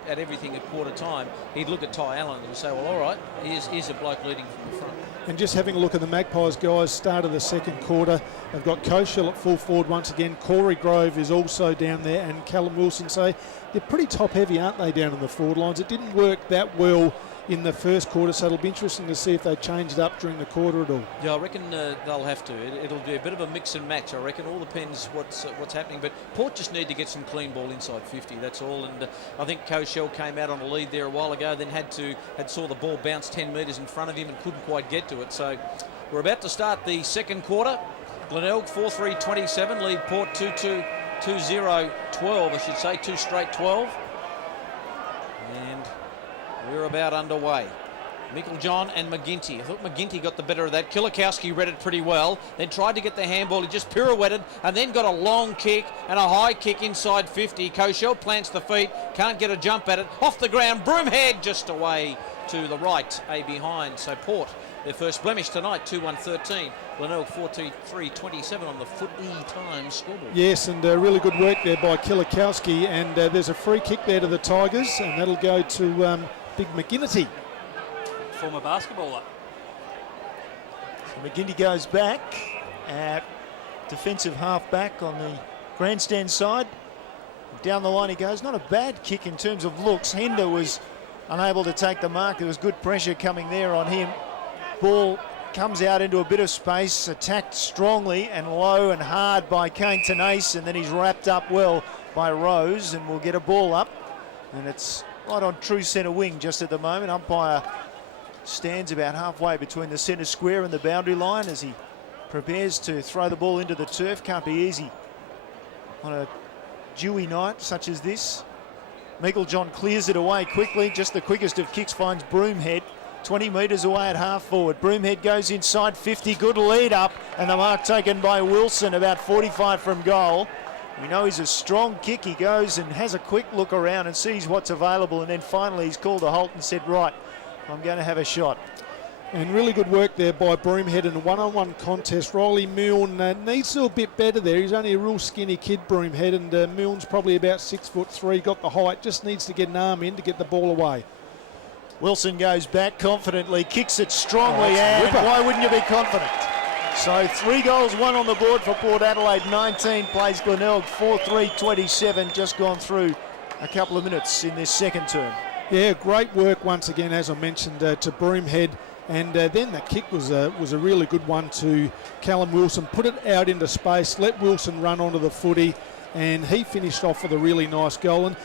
everything at quarter time, he'd look at Ty Allen and say, well, all right, here's a bloke leading from the front. And just having a look at the Magpies guys, start of the second quarter, they've got Koshel at full forward once again. Corey Grove is also down there, and Callum Wilson. So they're pretty top heavy, aren't they, down in the forward lines? It didn't work that well in the first quarter, so it'll be interesting to see if they change it up during the quarter at all. Yeah, I reckon they'll have to. It'll be a bit of a mix and match, I reckon. All depends what's happening, but Port just need to get some clean ball inside 50, that's all. And I think Koshel came out on a lead there a while ago, then saw the ball bounce 10 metres in front of him and couldn't quite get to it. So we're about to start the second quarter. Glenelg 4-3-27, lead Port 2-2, 2-0, 12, I should say, 2 straight 12. And we're about underway. Meikle-John and McGinty. I thought McGinty got the better of that. Kilikowski read it pretty well, then tried to get the handball. He just pirouetted and then got a long kick and a high kick inside 50. Koshel plants the feet, can't get a jump at it. Off the ground, Broomhead just away to the right, a behind. So Port, their first blemish tonight, 2-1-13. Glenelg 4-3-27 on the Footy Times scoreboard. Yes, and really good work there by Kilikowski. And there's a free kick there to the Tigers, and that'll go to Big McGinty. Former basketballer. So McGinty goes back at defensive half back on the grandstand side. Down the line he goes. Not a bad kick in terms of looks. Hender was unable to take the mark. There was good pressure coming there on him. Ball comes out into a bit of space, attacked strongly and low and hard by Kane Tenace, and then he's wrapped up well by Rose, and we'll get a ball up. And it's right on true centre wing just at the moment. Umpire stands about halfway between the centre square and the boundary line as he prepares to throw the ball into the turf. Can't be easy on a dewy night such as this. Meikle-John clears it away quickly. Just the quickest of kicks finds Broomhead. 20 metres away at half forward. Broomhead goes inside 50. Good lead up, and the mark taken by Wilson about 45 from goal. We know he's a strong kick. He goes and has a quick look around and sees what's available, and then finally he's called a halt and said, right, I'm going to have a shot. And really good work there by Broomhead in a one-on-one contest. Riley Milne needs to do a bit better there. He's only a real skinny kid, Broomhead, and Milne's probably about 6'3", got the height, just needs to get an arm in to get the ball away. Wilson goes back confidently, kicks it strongly, and why wouldn't you be confident? So 3 goals, 1 on the board for Port Adelaide. 19 plays Glenelg, 4-3-27, just gone through a couple of minutes in this second term. Yeah, great work once again, as I mentioned, to Broomhead. And then the kick was a really good one to Callum Wilson. Put it out into space, let Wilson run onto the footy, and he finished off with a really nice goal. And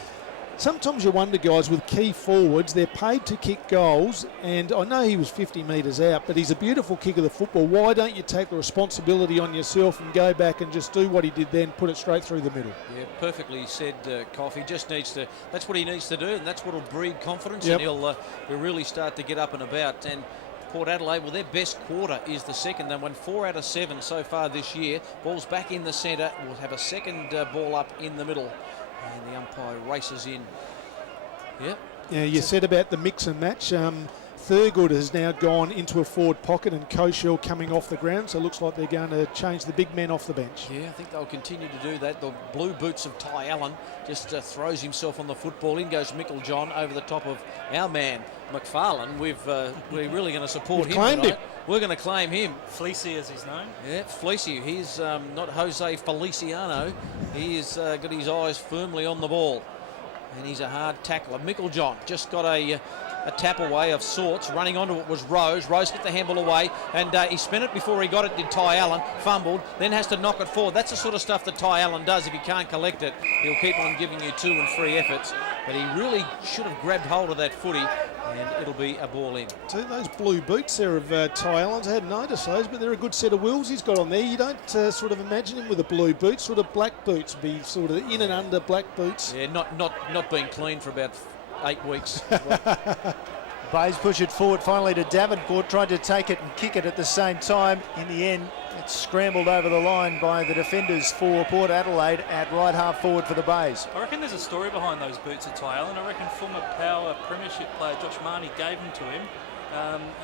sometimes you wonder, guys, with key forwards, they're paid to kick goals, and I know he was 50 metres out, but he's a beautiful kick of the football. Why don't you take the responsibility on yourself and go back and just do what he did then, put it straight through the middle? Yeah, perfectly said, Koff. He just needs to, that's what he needs to do, and that's what will breed confidence, Yep. and he'll really start to get up and about. And Port Adelaide, well, their best quarter is the second. They won 4 out of 7 so far this year. Ball's back in the centre. We'll have a second ball up in the middle. And the umpire races in. Yep. Yeah, you said about the mix and match. Thurgood has now gone into a forward pocket and Koshel coming off the ground. So it looks like they're going to change the big men off the bench. Yeah, I think they'll continue to do that. The blue boots of Ty Allen just throws himself on the football. In goes Michael John over the top of our man, McFarlane. We're really going to support him. Claimed him. We're going to claim him. Fleecy as he's known. Yeah, Fleecy. He's not Jose Feliciano. He's got his eyes firmly on the ball. And he's a hard tackler. Michael John just got a tap away of sorts. Running onto it was Rose. Rose hit the handball away, and he spent it before he got it, did Ty Allen. Fumbled, then has to knock it forward. That's the sort of stuff that Ty Allen does. If he can't collect it, he'll keep on giving you 2 and 3 efforts. But he really should have grabbed hold of that footy, and it'll be a ball in. So those blue boots there of Ty Allen's, I hadn't noticed those, but they're a good set of wheels he's got on there. You don't sort of imagine him with a blue boot, sort of black boots, be sort of in and under black boots. Yeah, not being clean for about 8 weeks. Bays push it forward finally to Davenport, tried to take it and kick it at the same time. In the end, it's scrambled over the line by the defenders for Port Adelaide at right half forward for the Bays. I reckon there's a story behind those boots of Ty Allen. I reckon former Power Premiership player Josh Marnie gave them to him.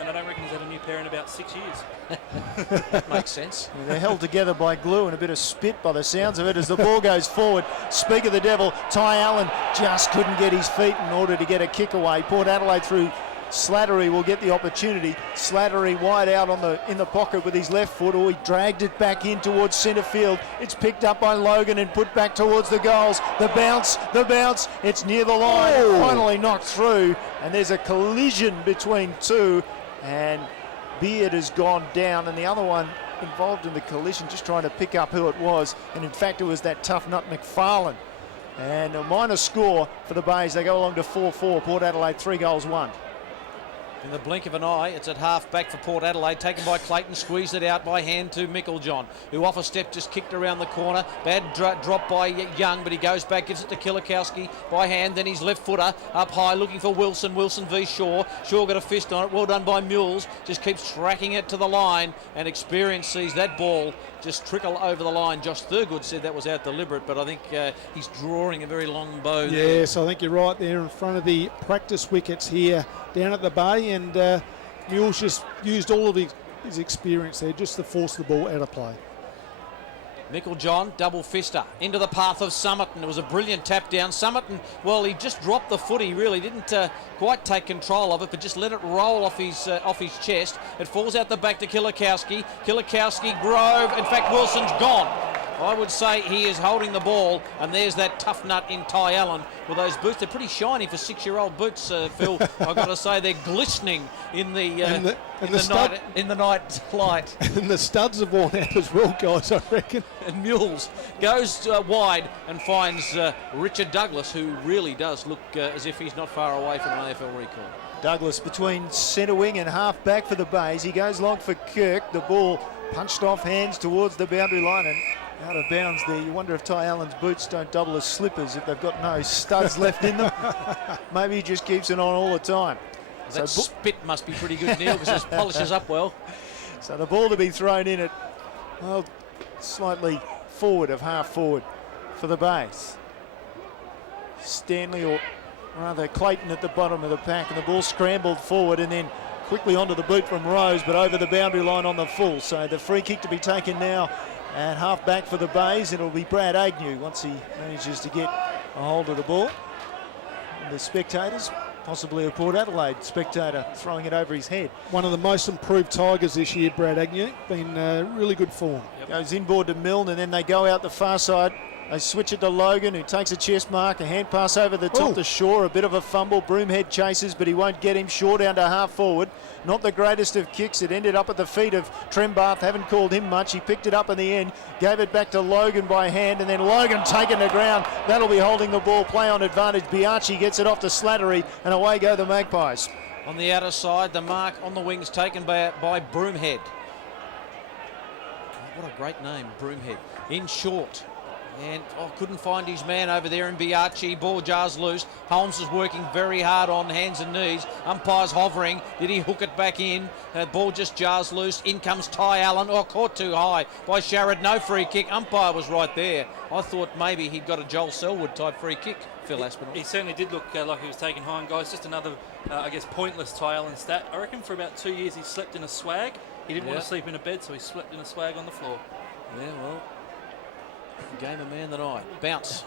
And I don't reckon he's had a new pair in about 6 years. That makes sense. Yeah, they're held together by glue and a bit of spit by the sounds of it as the ball goes forward. Speak of the devil, Ty Allen just couldn't get his feet in order to get a kick away. Port Adelaide through Slattery will get the opportunity. Slattery wide out in the pocket with his left foot. He dragged it back in towards centre field. It's picked up by Logan and put back towards the goals. The bounce. It's near the line. Oh. Finally knocked through, and there's a collision between two, and Beard has gone down, and the other one involved in the collision just trying to pick up who it was, and in fact it was that tough nut McFarlane. And a minor score for the Bays. They go along to 4-4. Port Adelaide 3 goals 1. In the blink of an eye, it's at half back for Port Adelaide, taken by Clayton, squeezed it out by hand to Michael John, who off a step just kicked around the corner. Bad drop by Young, but he goes back, gives it to Kilikowski by hand, then his left footer up high looking for Wilson. Wilson v Shaw. Shaw got a fist on it, well done by Mules, just keeps tracking it to the line, and Experience sees that ball just trickle over the line. Josh Thurgood said that was out deliberate, but I think he's drawing a very long bow there. Yes, I think you're right there in front of the practice wickets here down at the Bay, and Mules just used all of his experience there just to force the ball out of play. Michael John, double fister, into the path of Summerton. It was a brilliant tap down. Summerton, well, he just dropped the foot. He really didn't quite take control of it, but just let it roll off his chest. It falls out the back to Kilikowski. Kilikowski, Grove. In fact, Wilson's gone. I would say he is holding the ball, and there's that tough nut in Ty Allen with those boots. They're pretty shiny for 6-year-old boots, Phil. I've got to say they're glistening in the night light. And the studs have worn out as well, guys, I reckon. And Mules goes wide and finds Richard Douglas, who really does look as if he's not far away from an AFL recall. Douglas between centre wing and half back for the Bays. He goes long for Kirk. The ball punched off hands towards the boundary line and out of bounds there. You wonder if Ty Allen's boots don't double as slippers if they've got no studs left in them. Maybe he just keeps it on all the time. That spit must be pretty good, Neil, because it polishes up well. So the ball to be thrown in at, well, slightly forward of half forward for the Bays. Stanley, or rather Clayton, at the bottom of the pack, and the ball scrambled forward and then quickly onto the boot from Rose, but over the boundary line on the full. So the free kick to be taken now and half back for the Bays. It'll be Brad Agnew once he manages to get a hold of the ball. And the spectators, possibly a Port Adelaide spectator, throwing it over his head. One of the most improved Tigers this year, Brad Agnew. Been really good form. Goes inboard to Milne, and then they go out the far side. They switch it to Logan, who takes a chest mark, a hand pass over the top to Shaw, a bit of a fumble. Broomhead chases, but he won't get him. Shaw down to half forward. Not the greatest of kicks. It ended up at the feet of Trembath. Haven't called him much. He picked it up in the end, gave it back to Logan by hand, and then Logan taken to ground. That'll be holding the ball, play on advantage. Bianchi gets it off to Slattery, and away go the Magpies. On the outer side, the mark on the wings taken by Broomhead. What a great name, Broomhead. In short. And couldn't find his man over there in Bianchi. Ball jars loose. Holmes is working very hard on hands and knees. Umpire's hovering. Did he hook it back in? Ball just jars loose. In comes Ty Allen. Caught too high by Sharrod. No free kick. Umpire was right there. I thought maybe he'd got a Joel Selwood type free kick, Phil Aspinall. He certainly did look like he was taken high. And guys, just another, I guess, pointless Ty Allen stat. I reckon for about 2 years he slept in a swag. He didn't want to sleep in a bed, so he slept in a swag on the floor. Yeah, well, game of man that I. Bounce.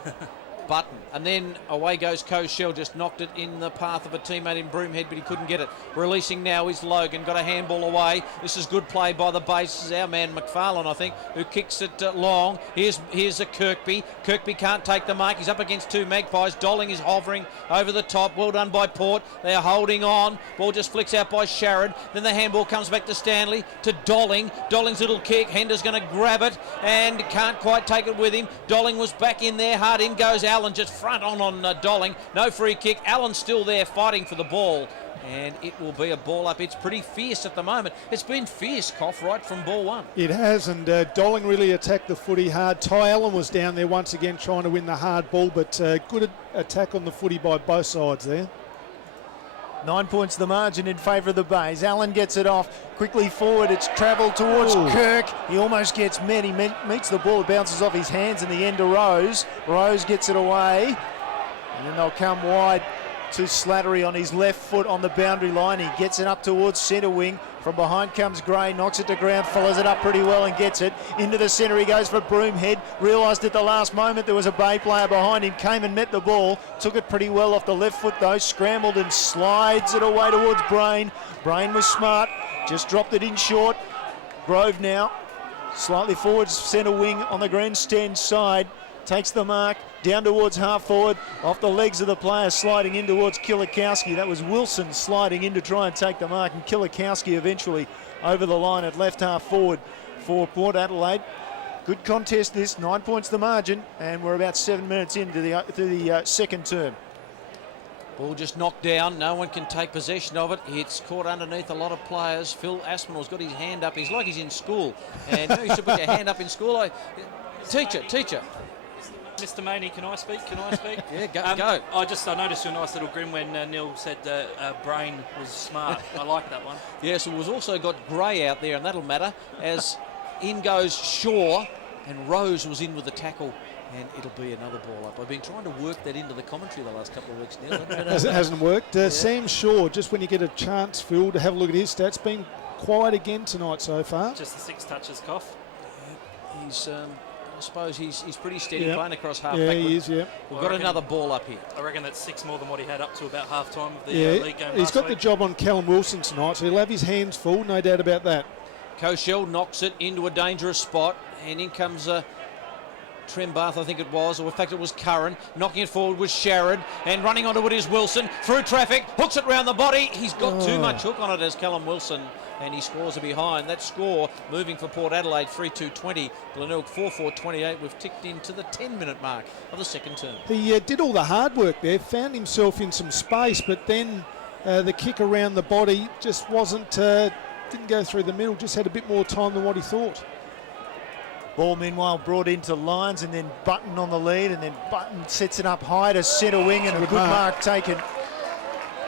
Button. And then away goes Coshell. Just knocked it in the path of a teammate in Broomhead, but he couldn't get it. Releasing now is Logan. Got a handball away. This is good play by the base. This is our man McFarlane, I think, who kicks it long. Here's a Kirkby. Kirkby can't take the mark. He's up against two Magpies. Dolling is hovering over the top. Well done by Port. They're holding on. Ball just flicks out by Sharrod. Then the handball comes back to Stanley, to Dolling. Dolling's little kick. Hender's going to grab it and can't quite take it with him. Dolling was back in there. Hard in goes Allen, just front on Dolling. No free kick. Allen's still there fighting for the ball, and it will be a ball up. It's pretty fierce at the moment. It's been fierce, Cough, right from ball one. It has, and Dolling really attacked the footy hard. Ty Allen was down there once again trying to win the hard ball, but good attack on the footy by both sides there. 9 points the margin in favour of the Bays. Allen gets it off quickly forward. It's travelled towards Kirk. He almost gets met. He meets the ball. It bounces off his hands in the end to Rose. Rose gets it away. And then they'll come wide to Slattery on his left foot on the boundary line. He gets it up towards centre wing. From behind comes Gray, knocks it to ground, follows it up pretty well and gets it. Into the centre he goes for Broomhead. Realised at the last moment there was a Bay player behind him. Came and met the ball. Took it pretty well off the left foot though. Scrambled and slides it away towards Brain. Brain was smart. Just dropped it in short. Grove now. Slightly forward centre wing on the grandstand side. Takes the mark down towards half forward, off the legs of the player, sliding in towards Kilikowski. That was Wilson sliding in to try and take the mark, and Kilikowski eventually over the line at left half forward for Port Adelaide. Good contest this, 9 points the margin, and we're about 7 minutes into the second term. Ball just knocked down. No one can take possession of it. It's caught underneath a lot of players. Phil Aspinall's got his hand up. He's like he's in school. And you should put your hand up in school. Teacher. Mr. Maney, can I speak? Yeah, go. I noticed your nice little grin when Neil said Brain was smart. I like that one. Yes, we've also got Gray out there, and that'll matter, as in goes Shaw, and Rose was in with the tackle, and it'll be another ball up. I've been trying to work that into the commentary the last couple of weeks, Neil. It hasn't worked. Sam Shaw, just when you get a chance, Phil, to have a look at his stats, been quiet again tonight so far. Just the 6 touches, Cough. He's... I suppose he's pretty steady playing across half Yeah, backward. he is, yeah. We've got another ball up here. I reckon that's 6 more than what he had up to about half-time of the league game. He's got the job on Callum Wilson tonight, so he'll have his hands full, no doubt about that. Coshell knocks it into a dangerous spot, and in comes Trembath, I think it was, or in fact it was Curran. Knocking it forward was Sharrod, and running onto it is Wilson. Through traffic, hooks it round the body. He's got too much hook on it as Callum Wilson, and he scores a behind. That score moving for Port Adelaide 3-2-20. Glenelg 4-4-28. We've ticked into the 10-minute mark of the second term. He did all the hard work there, found himself in some space, but then the kick around the body just didn't go through the middle, just had a bit more time than what he thought. Ball meanwhile brought into Lyons, and then Button on the lead, and then Button sets it up high to centre wing, and a good mark taken.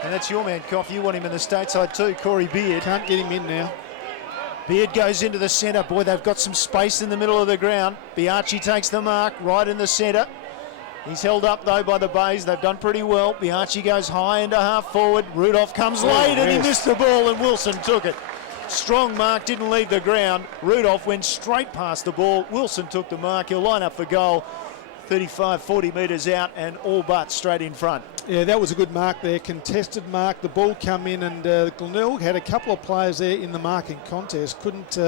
And that's your man, Cough. You want him in the stateside too, Corey Beard. Can't get him in now. Beard goes into the centre. Boy, they've got some space in the middle of the ground. Bianchi takes the mark right in the centre. He's held up though by the Bays. They've done pretty well. Bianchi goes high into half forward. Rudolph comes late and he missed the ball, and Wilson took it. Strong mark, didn't leave the ground. Rudolph went straight past the ball. Wilson took the mark. He'll line up for goal 35, 40 metres out, and all but straight in front. Yeah, that was a good mark there. Contested mark. The ball come in, and Glenelg had a couple of players there in the marking contest. Couldn't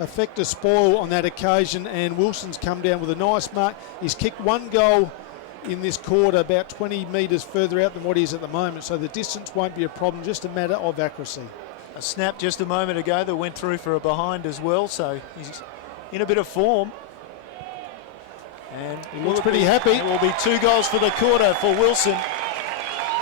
affect a spoil on that occasion, and Wilson's come down with a nice mark. He's kicked one goal in this quarter about 20 metres further out than what he is at the moment, so the distance won't be a problem, just a matter of accuracy. A snap just a moment ago that went through for a behind as well, so he's in a bit of form. And he looks pretty happy. It will be 2 goals for the quarter for Wilson.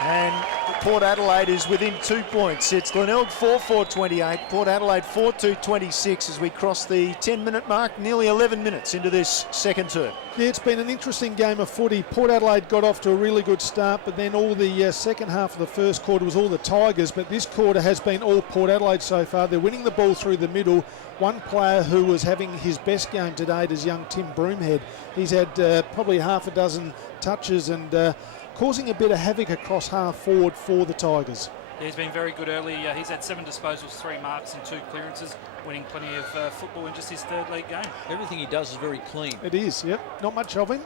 And Port Adelaide is within 2 points. It's Glenelg 4-4-28, Port Adelaide 4-2-26 as we cross the 10-minute mark, nearly 11 minutes into this second term. Yeah, it's been an interesting game of footy. Port Adelaide got off to a really good start, but then all the second half of the first quarter was all the Tigers, but this quarter has been all Port Adelaide so far. They're winning the ball through the middle. One player who was having his best game to date is young Tim Broomhead. He's had probably half a dozen touches and causing a bit of havoc across half forward for the Tigers. Yeah, he's been very good early. He's had 7 disposals, 3 marks and 2 clearances, winning plenty of football in just his 3rd league game. Everything he does is very clean. It is, yep. Not much of him.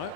No.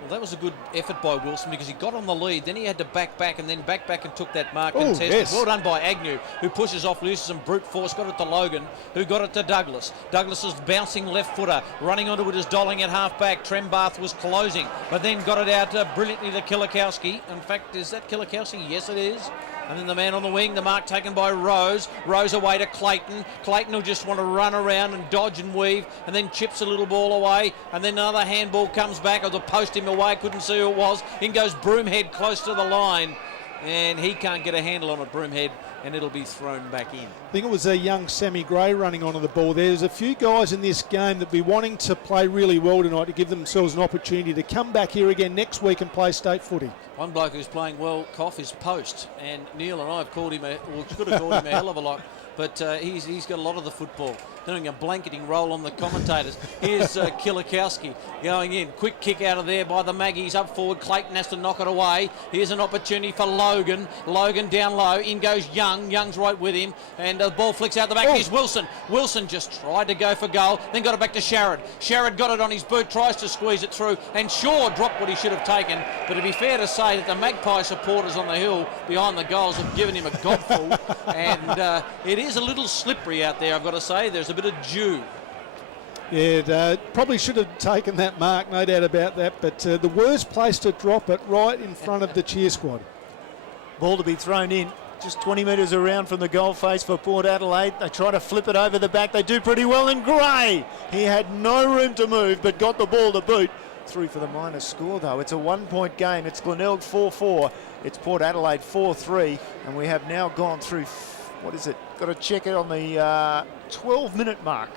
Well, that was a good effort by Wilson because he got on the lead, then he had to back and then back and took that mark and tested. Yes. Well done by Agnew, who pushes off, uses some brute force, got it to Logan, who got it to Douglas. Douglas is bouncing left footer, running onto it is Dolling at half back. Trembath was closing, but then got it out brilliantly to Kilikowski. In fact, is that Kilikowski? Yes, it is. And then the man on the wing, the mark taken by Rose. Rose away to Clayton. Clayton will just want to run around and dodge and weave and then chips a little ball away. And then another handball comes back. Or the post him away. Couldn't see who it was. In goes Broomhead close to the line. And he can't get a handle on it, Broomhead, and it'll be thrown back in. I think it was a young Sammy Gray running onto the ball. There's a few guys in this game that be wanting to play really well tonight to give themselves an opportunity to come back here again next week and play state footy. One bloke who's playing well, Cough, is Post, and Neil and I have called him, could have called him a hell of a lot, but he's got a lot of the football. Doing a blanketing role on the commentators. Here's Kilikowski going in. Quick kick out of there by the Maggies up forward. Clayton has to knock it away. Here's an opportunity for Logan. Logan down low. In goes Young. Young's right with him. And the ball flicks out the back. Here's Wilson. Wilson just tried to go for goal. Then got it back to Sharrod. Sharrod got it on his boot. Tries to squeeze it through. And Shaw dropped what he should have taken. But it'd be fair to say that the Magpie supporters on the hill behind the goals have given him a godful. And it is a little slippery out there, I've got to say. There's a bit of dew. Yeah, probably should have taken that mark, no doubt about that, but the worst place to drop it, right in front of the cheer squad. Ball to be thrown in, just 20 metres around from the goal face for Port Adelaide. They try to flip it over the back. They do pretty well, and Gray, he had no room to move, but got the ball to boot. Through for the minus score, though. It's a 1-point game. It's Glenelg 4-4. It's Port Adelaide 4-3, and we have now gone through, what is it? Got to check it on the 12-minute mark,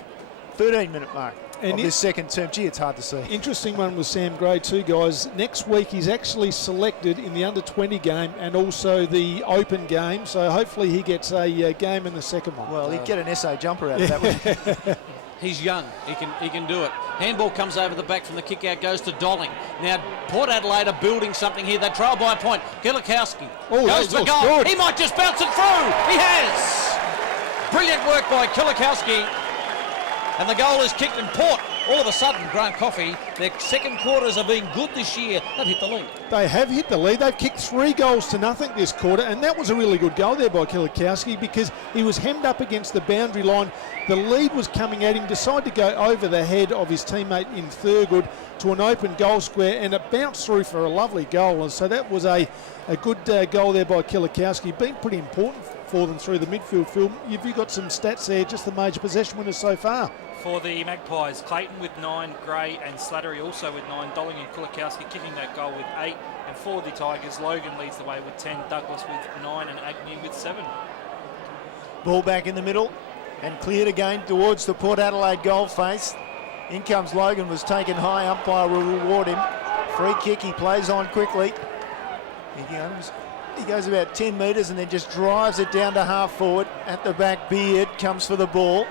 13-minute mark of this second term. Gee, it's hard to see. Interesting one with Sam Gray too, guys. Next week he's actually selected in the under-20 game and also the open game, so hopefully he gets a game in the second one. Well, he'd get an SA jumper out of that one. He's young. He can do it. Handball comes over the back from the kick out, goes to Dolling. Now, Port Adelaide are building something here. They trail by a point. Kilikowski goes for goal. Good. He might just bounce it through. He has. Brilliant work by Kilikowski. And the goal is kicked in Port. All of a sudden, Grant Coffey, their second quarters are being good this year. They've hit the lead. They have hit the lead. They've kicked 3 goals to nothing this quarter, and that was a really good goal there by Kilikowski because he was hemmed up against the boundary line. The lead was coming at him, decided to go over the head of his teammate in Thurgood to an open goal square, and it bounced through for a lovely goal. And so that was a good goal there by Kilikowski. Been pretty important for them through the midfield, Phil. You've got some stats there, just the major possession winners so far. For the Magpies, Clayton with 9, Gray and Slattery also with 9, Dolling and Kulikowski kicking that goal with 8, and for the Tigers, Logan leads the way with 10, Douglas with 9 and Agnew with 7. Ball back in the middle and cleared again towards the Port Adelaide goal face. In comes Logan, was taken high, umpire will reward him. Free kick, he plays on quickly. He goes about 10 metres and then just drives it down to half forward. At the back, Beard comes for the ball.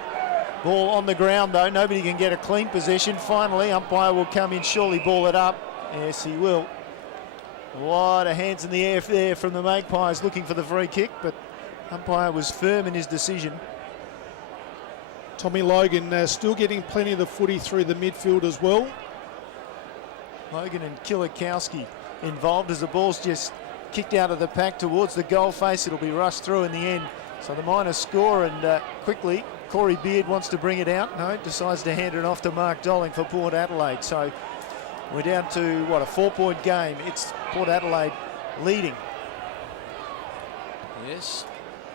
Ball on the ground though, nobody can get a clean possession. Finally, umpire will come in, surely ball it up. Yes, he will. A lot of hands in the air there from the Magpies looking for the free kick, but umpire was firm in his decision. Tommy Logan still getting plenty of the footy through the midfield as well. Logan and Kilikowski involved as the ball's just kicked out of the pack towards the goal face. It'll be rushed through in the end. So the minus score, and quickly Corey Beard wants to bring it out. No, decides to hand it off to Mark Dolling for Port Adelaide. So we're down to, what, a 4-point game. It's Port Adelaide leading. Yes,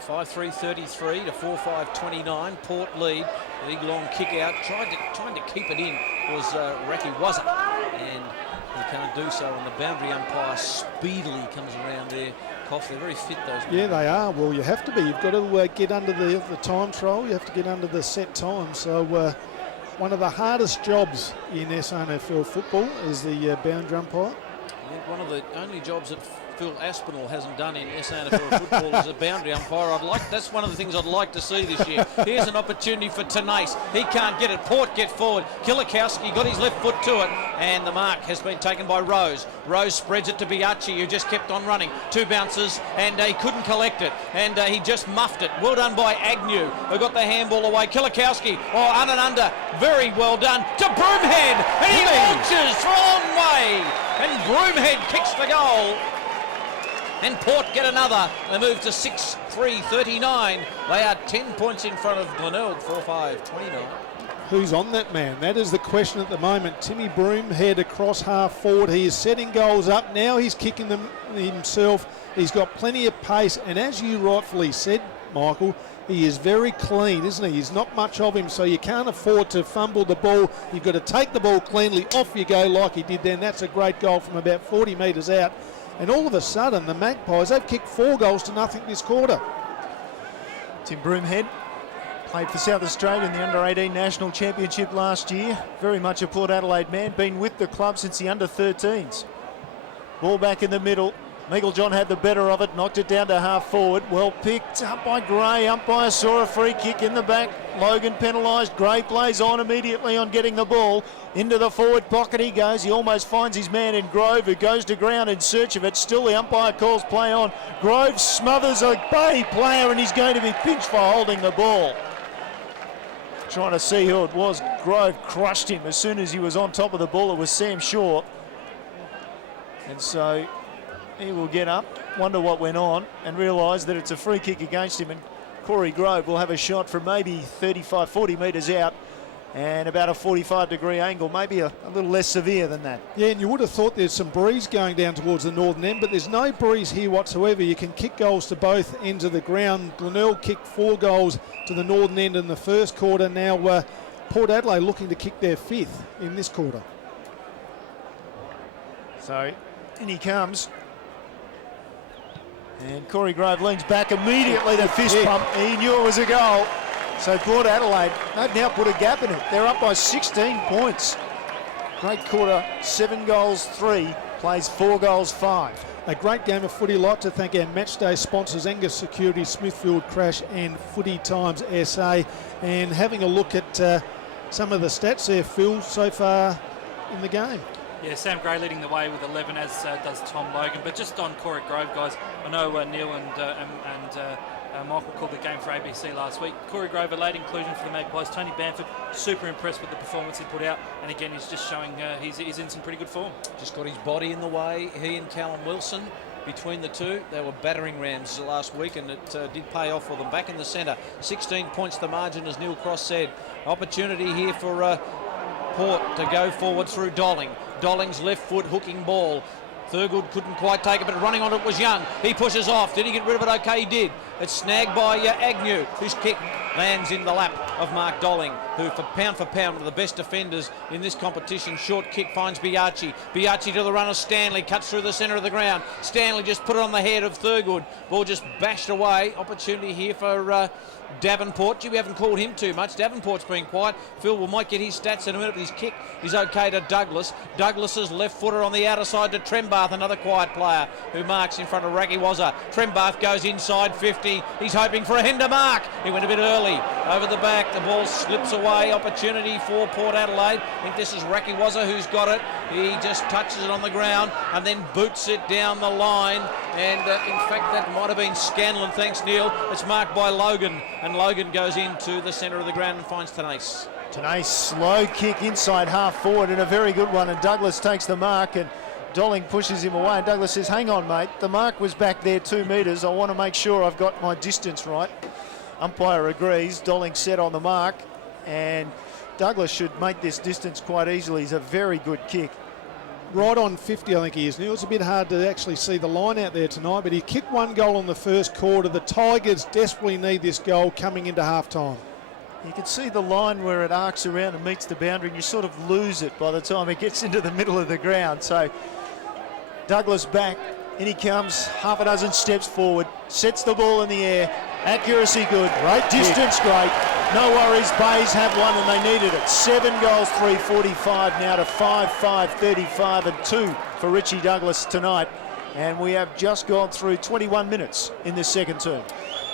5-3-33 to 4-5-29. Port lead. Big long kick out. Trying to keep it in was Raki Wazza, and he can't do so. And the boundary umpire speedily comes around there. Cough, they're very fit, those men. Yeah, they are. Well, you have to be. You've got to get under the time trial. You have to get under the set time. So one of the hardest jobs in SANFL football is the boundary umpire. I think one of the only jobs that Phil Aspinall hasn't done in SANFL football as a boundary umpire. That's one of the things I'd like to see this year. Here's an opportunity for Tenace. He can't get it. Port get forward. Kilikowski got his left foot to it, and the mark has been taken by Rose. Rose spreads it to Biachi, who just kept on running. 2 bounces, and he couldn't collect it, and he just muffed it. Well done by Agnew, who got the handball away. Kilikowski, on and under. Very well done to Broomhead, and he launches for a long way, and Broomhead kicks the goal. And Port get another. They move to 6-3-39. They are 10 points in front of Glenelg, 4-5-29. Who's on that man? That is the question at the moment. Timmy Broomhead across half forward. He is setting goals up. Now he's kicking them himself. He's got plenty of pace. And as you rightfully said, Michael, he is very clean, isn't he? He's not much of him, so you can't afford to fumble the ball. You've got to take the ball cleanly. Off you go like he did then. That's a great goal from about 40 metres out. And all of a sudden, the Magpies, they've kicked 4 goals to nothing this quarter. Tim Broomhead played for South Australia in the Under-18 National Championship last year. Very much a Port Adelaide man, been with the club since the Under-13s. Ball back in the middle. Meikle-John had the better of it, knocked it down to half forward. Well picked up by Gray. Umpire saw a free kick in the back. Logan penalised. Gray plays on immediately on getting the ball. Into the forward pocket he goes. He almost finds his man in Grove, who goes to ground in search of it. Still the umpire calls play on. Grove smothers a Bay player, and he's going to be pinched for holding the ball. Trying to see who it was. Grove crushed him as soon as he was on top of the ball. It was Sam Shaw. And so he will get up, wonder what went on, and realise that it's a free kick against him, and Corey Grove will have a shot from maybe 35, 40 metres out and about a 45-degree angle, maybe a little less severe than that. Yeah, and you would have thought there's some breeze going down towards the northern end, but there's no breeze here whatsoever. You can kick goals to both ends of the ground. Glenelg kicked 4 goals to the northern end in the first quarter. Now Port Adelaide looking to kick their 5th in this quarter. So in he comes. And Corey Grove leans back immediately, the fist pump. He knew it was a goal. So Port Adelaide, they've now put a gap in it. They're up by 16 points. Great quarter, 7 goals, 3, plays 4 goals, 5. A great game of footy. Like to thank our matchday sponsors, Angus Security, Smithfield Crash and Footy Times SA. And having a look at some of the stats there, Phil, so far in the game. Yeah, Sam Gray leading the way with 11, as does Tom Logan. But just on Corey Grove, guys, I know Neil and Michael called the game for ABC last week. Corey Grove, a late inclusion for the Magpies. Tony Bamford, super impressed with the performance he put out. And again, he's just showing he's in some pretty good form. Just got his body in the way. He and Callum Wilson, between the two, they were battering rams last week, and it did pay off for them. Back in the centre, 16 points the margin, as Neil Cross said. Opportunity here for Port to go forward through Dolling. Dolling's left foot hooking ball. Thurgood couldn't quite take it, but running on it was Young. He pushes off. Did he get rid of it? Okay, he did. It's snagged by Agnew, whose kick lands in the lap of Mark Dolling, who for pound, one of the best defenders in this competition. Short kick finds Biachi. Biachi to the runner, Stanley, cuts through the centre of the ground. Stanley just put it on the head of Thurgood. Ball just bashed away. Opportunity here for Davenport. We haven't called him too much. Davenport's been quiet. Phil, we might get his stats in a minute, but his kick is okay to Douglas. Douglas's left footer on the outer side to Trembath, another quiet player who marks in front of Rakiwaza. Trembath goes inside 50. He's hoping for a Hender mark. He went a bit early. Over the back, the ball slips away. Opportunity for Port Adelaide. I think this is Rakiwaza who's got it. He just touches it on the ground and then boots it down the line. And in fact, that might have been Scanlon. Thanks, Neil. It's marked by Logan. And Logan goes into the centre of the ground and finds Tenace. Tenace, slow kick inside half forward and a very good one. And Douglas takes the mark and Dolling pushes him away. And Douglas says, hang on, mate. The mark was back there 2 metres. I want to make sure I've got my distance right. Umpire agrees. Dolling set on the mark, and Douglas should make this distance quite easily. He's a very good kick. Right on 50, I think he is. Now, it's a bit hard to actually see the line out there tonight, but he kicked one goal in the first quarter. The Tigers desperately need this goal coming into half-time. You can see the line where it arcs around and meets the boundary, and you sort of lose it by the time it gets into the middle of the ground. So Douglas back, in he comes, half a dozen steps forward, sets the ball in the air, accuracy good, Great distance great. No worries, Bays have won and they needed it. 7 goals, 3:45 now to 5, 35 and 2 for Richie Douglas tonight. And we have just gone through 21 minutes in this second term.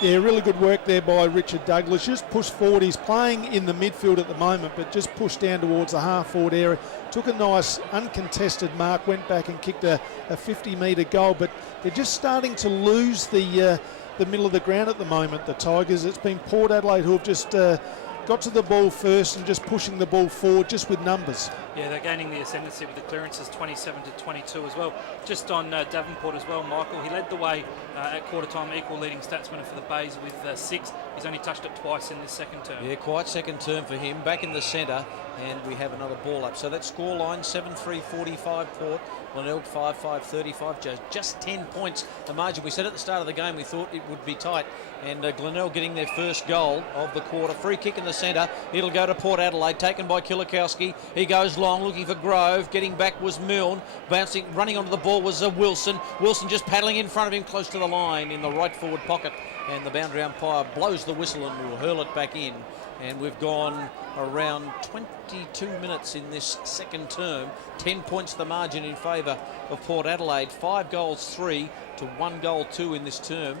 Yeah, really good work there by Richard Douglas. Just pushed forward. He's playing in the midfield at the moment, but just pushed down towards the half-forward area. Took a nice uncontested mark, went back and kicked a 50-metre goal. But they're just starting to lose the middle of the ground at the moment, the Tigers. It's been Port Adelaide who have just got to the ball first and just pushing the ball forward just with numbers. Yeah, they're gaining the ascendancy with the clearances 27 to 22 as well. Just on Davenport as well, Michael, he led the way at quarter time, equal leading statsman for the Bays with 6. He's only touched it twice in this second term. Yeah, quite second term for him. Back in the centre, and we have another ball up. So that scoreline, 7-3-45 Port, Glenelg 5-5-35, just 10 points the margin. We said at the start of the game we thought it would be tight, and Glenelg getting their first goal of the quarter. Free kick in the centre, it'll go to Port Adelaide, taken by Kilikowski. He goes long, looking for Grove, getting back was Milne, bouncing, running onto the ball was Wilson. Wilson just paddling in front of him close to the line in the right forward pocket, and the boundary umpire blows the whistle and will hurl it back in. And we've gone around 22 minutes in this second term. 10 points the margin in favour of Port Adelaide. 5 goals 3 to 1 goal 2 in this term.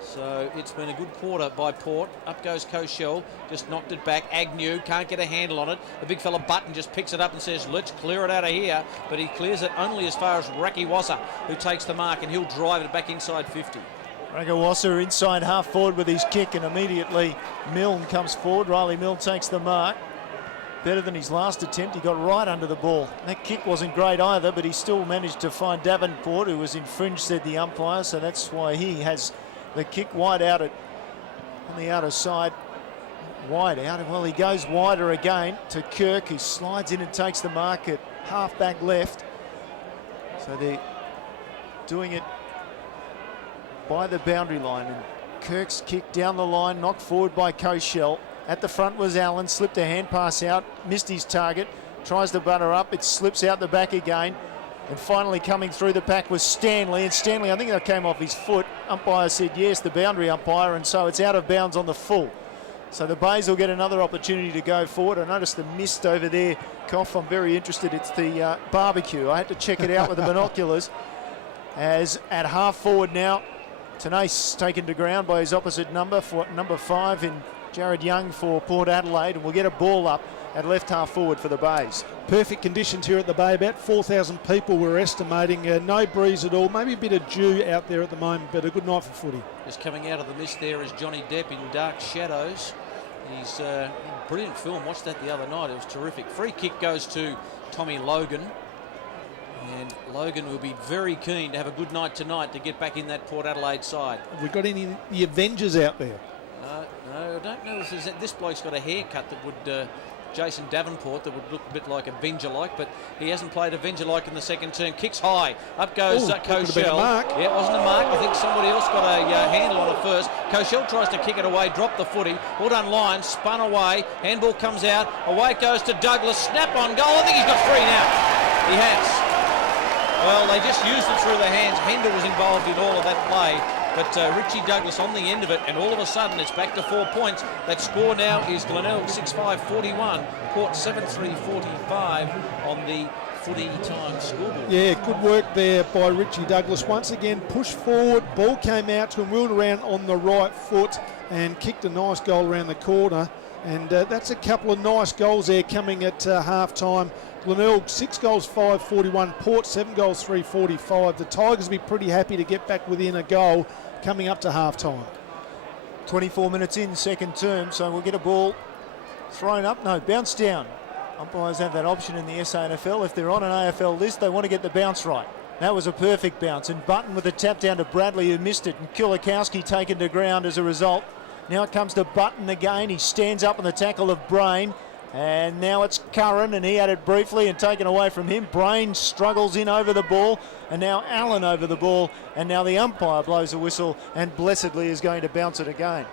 So it's been a good quarter by Port. Up goes Koshel, just knocked it back. Agnew can't get a handle on it. The big fella Button just picks it up and says, let's clear it out of here. But he clears it only as far as Rakiwasa, who takes the mark, and he'll drive it back inside 50. Ragawasa inside half forward with his kick, and immediately Milne comes forward. Riley Milne takes the mark. Better than his last attempt. He got right under the ball. That kick wasn't great either, but he still managed to find Davenport, who was infringed, said the umpire. So that's why he has the kick wide out on the outer side. Wide out. And well, he goes wider again to Kirk, who slides in and takes the mark at half back left. So they're doing it by the boundary line, and Kirk's kick down the line, knocked forward by Koshel. At the front was Allen, slipped a hand pass out, missed his target, tries to butter up, it slips out the back again, and finally coming through the pack was Stanley, and Stanley, I think that came off his foot. Umpire said yes, the boundary umpire, and so it's out of bounds on the full. So the Bays will get another opportunity to go forward. I noticed the mist over there, Koff, I'm very interested. It's the barbecue. I had to check it out with the binoculars. As at half forward now, Tenace taken to ground by his opposite number, for number 5 in Jared Young for Port Adelaide, and we'll get a ball up at left half forward for the Bays. Perfect conditions here at the Bay. About 4,000 people we're estimating. No breeze at all. Maybe a bit of dew out there at the moment, but a good night for footy. Just coming out of the mist there is Johnny Depp in Dark Shadows. He's brilliant film. Watched that the other night. It was terrific. Free kick goes to Tommy Logan. And Logan will be very keen to have a good night tonight to get back in that Port Adelaide side. Have we got any of the Avengers out there? No, I don't know if this bloke's got a haircut that would, Jason Davenport, that would look a bit like Avenger-like, but he hasn't played Avenger-like in the second term. Kicks high, up goes Koshel. Yeah, it wasn't a mark. I think somebody else got a handle on it first. Koshel tries to kick it away, dropped the footy. Well done line, spun away. Handball comes out. Away it goes to Douglas. Snap on goal. I think he's got 3 now. He has. Well, they just used it through the hands. Hender was involved in all of that play, but Richie Douglas on the end of it, and all of a sudden it's back to 4 points. That score now is Glenelg 6-5-41, Port 7-3-45 on the footy time scoreboard. Yeah, good work there by Richie Douglas. Once again, pushed forward, ball came out to him, wheeled around on the right foot and kicked a nice goal around the corner. And that's a couple of nice goals there coming at half-time. Glenelg 6 goals 5-41, Port 7 goals 3-45. The Tigers will be pretty happy to get back within a goal coming up to half-time. 24 minutes in, second term, so we'll get a ball thrown up. No, bounce down. Umpires have that option in the SANFL. If they're on an AFL list, they want to get the bounce right. That was a perfect bounce, and Button with a tap down to Bradley, who missed it, and Kilikowski taken to ground as a result. Now it comes to Button again. He stands up on the tackle of Brain. And now it's Curran, and he had it briefly and taken away from him. Brain struggles in over the ball, and now Allen over the ball, and now the umpire blows a whistle and blessedly is going to bounce it again.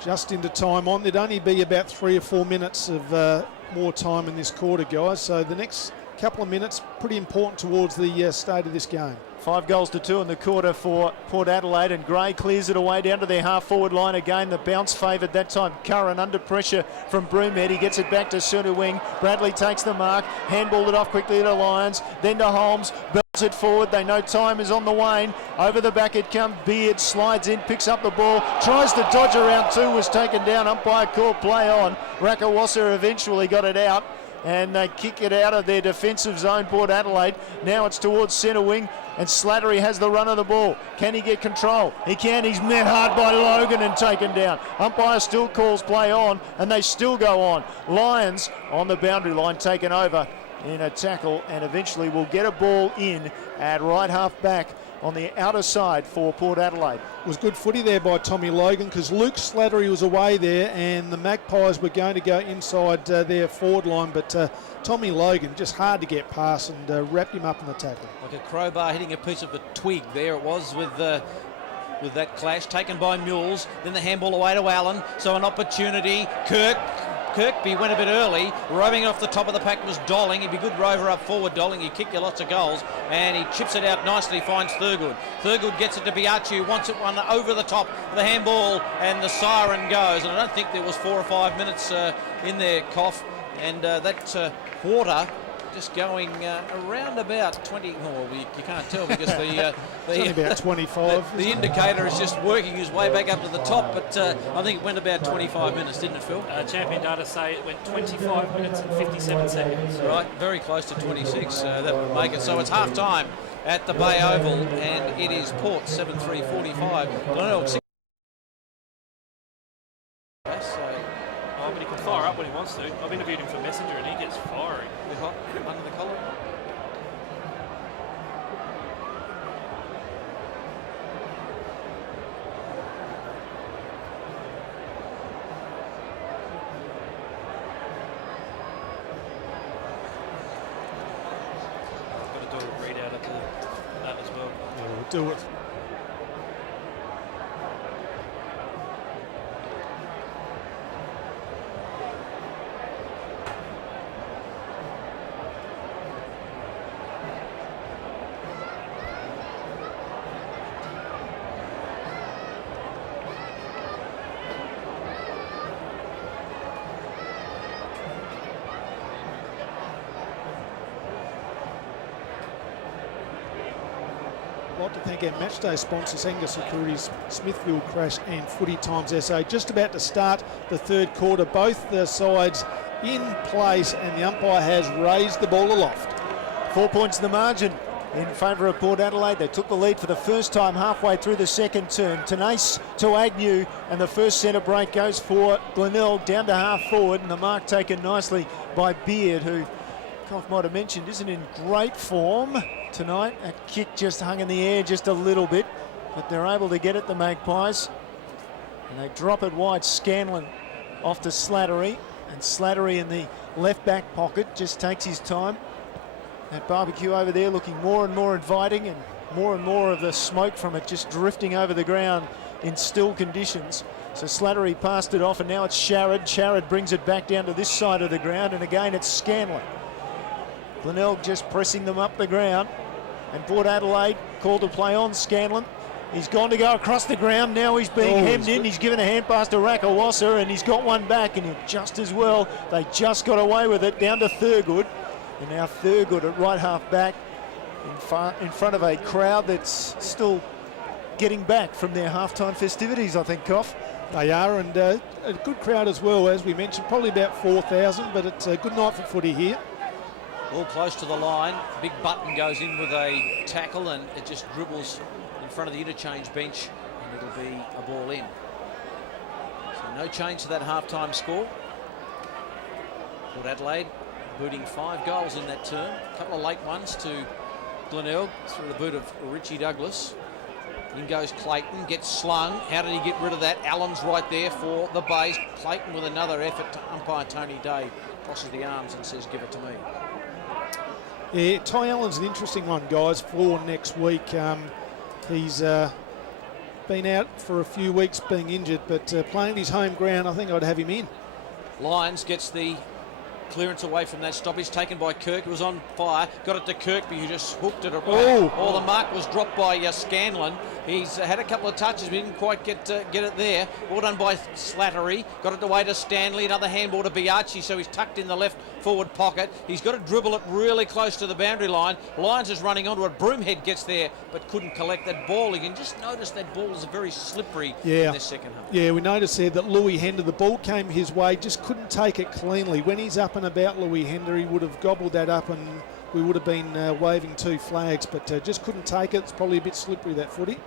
Just into time on. There'd only be about 3 or 4 minutes of more time in this quarter, guys. So the next couple of minutes, pretty important towards the state of this game. 5 goals to 2 in the quarter for Port Adelaide, and Gray clears it away down to their half-forward line again. The bounce favoured that time. Curran under pressure from Broomhead. He gets it back to centre wing. Bradley takes the mark, handballed it off quickly to Lyons, then to Holmes. Belts it forward. They know time is on the wane. Over the back it comes. Beard slides in, picks up the ball, tries to dodge around 2, was taken down. Umpire called play on. Rakawasa eventually got it out, and they kick it out of their defensive zone, Port Adelaide. Now it's towards centre wing, and Slattery has the run of the ball. Can he get control? He can. He's met hard by Logan and taken down. Umpire still calls play on, and they still go on. Lions on the boundary line, taken over in a tackle, and eventually will get a ball in at right half back on the outer side for Port Adelaide. It was good footy there by Tommy Logan, because Luke Slattery was away there and the Magpies were going to go inside their forward line, but Tommy Logan just hard to get past and wrapped him up in the tackle. Like a crowbar hitting a piece of a twig there it was with that clash, taken by Mules. Then the handball away to Allen, so an opportunity. Kirkby went a bit early. Roving off the top of the pack was Dolling. He'd be good rover up forward, Dolling. He'd kick you lots of goals. And he chips it out nicely, finds Thurgood. Thurgood gets it to Biachi, wants it one over the top of the handball, and the siren goes. And I don't think there was 4 or 5 minutes in there, Cough. And that quarter just going around about 20. Oh, you can't tell because Only about 25. the indicator is just working his way back up to the top, but I think it went about 25 minutes, didn't it, Phil? Champion data say it went 25 minutes and 57 seconds. Right, very close to 26. That would make it. So it's half time at the Bay Oval, and it is Port 7-3-45. Glenelg 6. Oh, but he can fire up when he wants to. I've interviewed him for Messenger and he gets fiery. Hot under the collar. Got to do a readout of that as well. Yeah, we'll do it. I'd like to thank our matchday sponsors, Angus Securities, Smithfield Crash and Footy Times SA. Just about to start the third quarter. Both the sides in place, and the umpire has raised the ball aloft. 4 points the margin in favour of Port Adelaide. They took the lead for the first time halfway through the second term. Tenace to Agnew, and the first centre break goes for Glenelg down to half forward, and the mark taken nicely by Beard, who Koff might have mentioned isn't in great form tonight. That kick just hung in the air just a little bit, but they're able to get it, the Magpies, and they drop it wide. Scanlon off to Slattery, and Slattery in the left back pocket just takes his time. That barbecue over there looking more and more inviting, and more of the smoke from it just drifting over the ground in still conditions. So Slattery passed it off, and now it's Sharrod. Sharrod brings it back down to this side of the ground, and again it's Scanlon. Glenelg just pressing them up the ground, and Port Adelaide called to play on Scanlon. He's gone to go across the ground. Now he's being hemmed in. He's given a hand pass to Rakawasa, and he's got one back, and just as well. They just got away with it down to Thurgood. And now Thurgood at right half back in front of a crowd that's still getting back from their halftime festivities, I think, Koff. They are, and a good crowd as well, as we mentioned, probably about 4,000, but it's a good night for footy here. All close to the line. Big Button goes in with a tackle, and it just dribbles in front of the interchange bench, and it'll be a ball in. So no change to that halftime score. Port Adelaide booting 5 goals in that term. A couple of late ones to Glenelg through the boot of Richie Douglas. In goes Clayton, gets slung. How did he get rid of that? Allen's right there for the Bays. Clayton with another effort to umpire Tony Day. Crosses the arms and says, give it to me. Yeah, Ty Allen's an interesting one, guys, for next week. He's been out for a few weeks being injured, but playing his home ground, I think I'd have him in. Lyons gets the clearance away from that stoppage, taken by Kirk, who was on fire. Got it to Kirkby, who just hooked it away. Oh, the mark was dropped by Scanlon. He's had a couple of touches, but didn't quite get it there. Well done by Slattery. Got it away to Stanley. Another handball to Biaggi, so he's tucked in the left forward pocket. He's got to dribble it really close to the boundary line. Lyons is running onto it. Broomhead gets there, but couldn't collect that ball. You can just notice that ball is very slippery in this second half. Yeah, we noticed there that Louis Hender, the ball came his way, just couldn't take it cleanly. When he's up and about Louis Hender, he would have gobbled that up and we would have been waving 2 flags, but just couldn't take it. It's probably a bit slippery, that footy.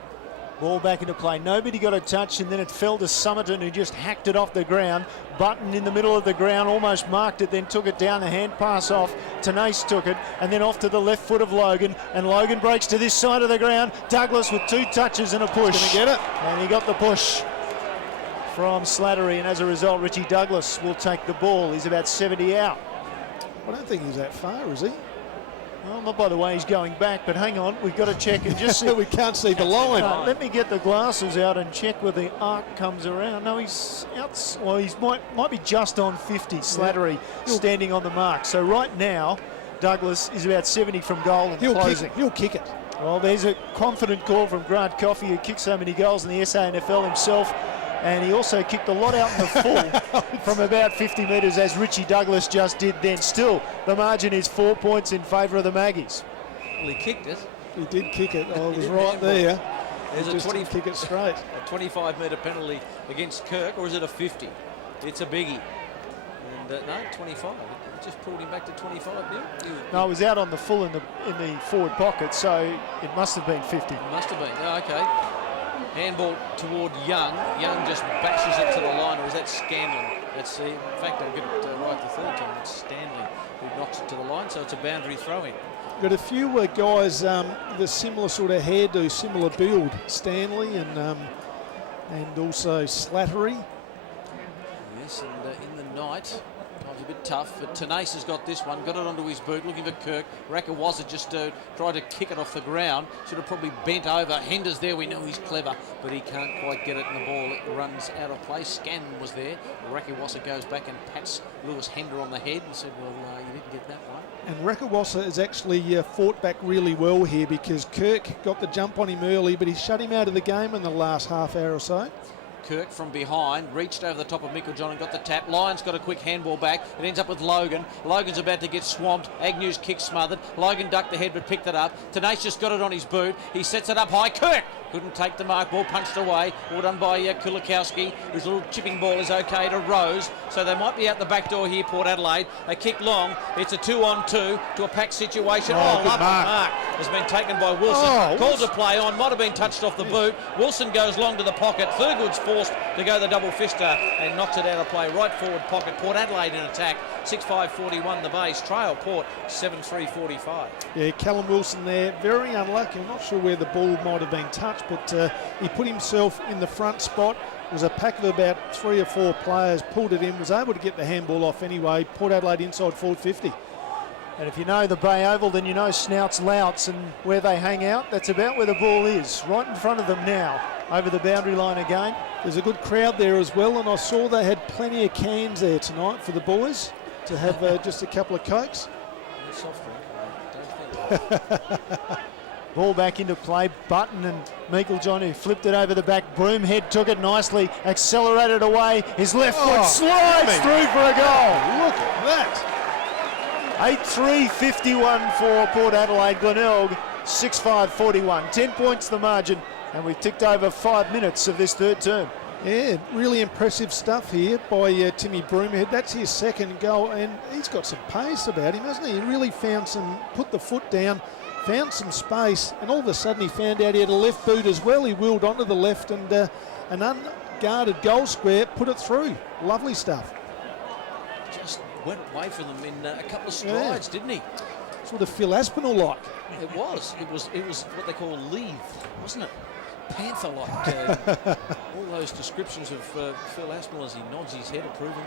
Ball back into play. Nobody got a touch, and then it fell to Summerton, who just hacked it off the ground. Button in the middle of the ground, almost marked it, then took it down. The hand pass off. Tenace took it, and then off to the left foot of Logan. And Logan breaks to this side of the ground. Douglas with 2 touches and a push. He's going to get it. And he got the push from Slattery, and as a result, Richie Douglas will take the ball. He's about 70 out. I don't think he's that far, is he? Well, not by the way he's going back, but hang on, we've got to check and just see. We can't see the line. Let me get the glasses out and check where the arc comes around. No, he's out. Well, he's might be just on 50. Slattery standing on the mark. So right now, Douglas is about 70 from goal and closing. He'll kick it. Well, there's a confident call from Grant Coffey, who kicked so many goals in the SANFL himself. And he also kicked a lot out in the full from about 50 metres, as Richie Douglas just did then. Still, the margin is 4 points in favour of the Maggies. Well, he kicked it. He did kick it. Oh, it was right there. There's just a kick it straight. A 25-metre penalty against Kirk, or is it a 50? It's a biggie. And no, 25. It just pulled him back to 25. No, it was out on the full in the forward pocket, so it must have been 50. It must have been. Oh, okay. Handball toward Young. Young just bashes it to the line, or is that Scanlon? That's in fact, I'll get it right the third time. It's Stanley who knocks it to the line, so it's a boundary throw-in. Got a few guys with a similar sort of hairdo, similar build. Stanley and also Slattery. Yes, and in the night, time's a bit tough, but Tenace has got this one, got it onto his boot, looking for Kirk. Rakawazza just tried to kick it off the ground, should have probably bent over. Hender's there, we know he's clever, but he can't quite get it, and the ball runs out of play. Scanlon was there. Rakawazza goes back and pats Lewis Hender on the head and said, well, you didn't get that one. And Rakawazza has actually fought back really well here, because Kirk got the jump on him early, but he shut him out of the game in the last half hour or so. Kirk from behind reached over the top of Mickeljohn and got the tap. Lyons got a quick handball back. It ends up with Logan. Logan's about to get swamped. Agnew's kick smothered. Logan ducked the head but picked it up. Tenacious got it on his boot. He sets it up high. Kirk couldn't take the mark. Ball punched away. All done by Kulikowski, whose little chipping ball is okay to Rose. So they might be out the back door here, Port Adelaide. They kick long. It's a 2-on-2 to a packed situation. Lovely mark has been taken by Wilson. Called to play on. Might have been touched off the boot. Wilson goes long to the pocket. Thurgood's forced to go the double fister and knocks it out of play. Right forward pocket. Port Adelaide in attack. 6-5-41 the base. Trail Port 7-3-45. Yeah, Callum Wilson there, very unlucky. I'm not sure where the ball might have been touched, but he put himself in the front spot. It was a pack of about 3 or 4 players, pulled it in, was able to get the handball off anyway. Port Adelaide inside forward 50. And if you know the Bay Oval, then you know Snouts, Louts, and where they hang out. That's about where the ball is, right in front of them now, over the boundary line again. There's a good crowd there as well, and I saw they had plenty of cans there tonight for the boys to have just a couple of Cokes. Soft drink, I don't think. Ball back into play. Button and Mickeljohn, who flipped it over the back. Broomhead took it nicely, accelerated away. His left foot slides through for a goal. Look at that. 8-3-51 for Port Adelaide. Glenelg 6-5-41. 10 points the margin, and we've ticked over 5 minutes of this third term. Yeah, really impressive stuff here by Timmy Broomhead. That's his second goal, and he's got some pace about him, hasn't he? He really found put the foot down, found some space, and all of a sudden he found out he had a left boot as well. He wheeled onto the left, and an unguarded goal square put it through. Lovely stuff. Just went away from them in a couple of strides, didn't he? Sort of Phil Aspinall-like. It was what they call leave, wasn't it? panther-like. All those descriptions of Phil Aspinall as he nods his head approvingly.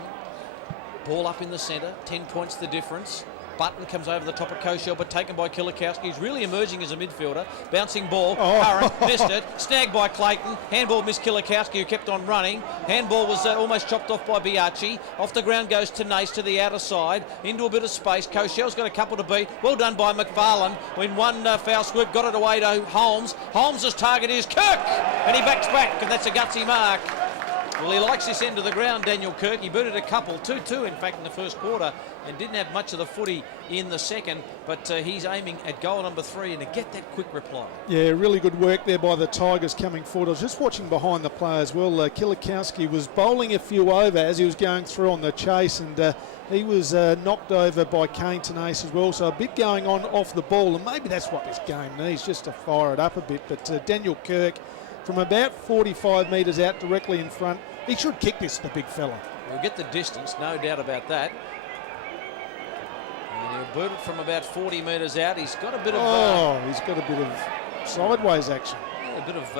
Ball up in the centre, 10 points the difference. Button comes over the top of Koshel, but taken by Kilikowski. He's really emerging as a midfielder. Bouncing ball, Curran missed it. Snagged by Clayton. Handball missed Kilikowski, who kept on running. Handball was almost chopped off by Biachi. Off the ground goes Tenace to the outer side. Into a bit of space. Koshel's got a couple to beat. Well done by McFarlane. When one foul swoop got it away to Holmes. Holmes' target is Kirk, and he backs back, and that's a gutsy mark. Well, he likes this end of the ground, Daniel Kirk. He booted a couple, 2-2 in fact in the first quarter, and didn't have much of the footy in the second, but he's aiming at goal number 3 and to get that quick reply. Yeah, really good work there by the Tigers coming forward. I was just watching behind the play as well. Kilikowski was bowling a few over as he was going through on the chase, and he was knocked over by Kane Tenace as well, so a bit going on off the ball, and maybe that's what this game needs, just to fire it up a bit. But Daniel Kirk, from about 45 metres out directly in front, he should kick this, the big fella. He'll get the distance, no doubt about that. And he'll boot it from about 40 metres out. He's got a bit of... he's got a bit of sideways action. Yeah, a bit of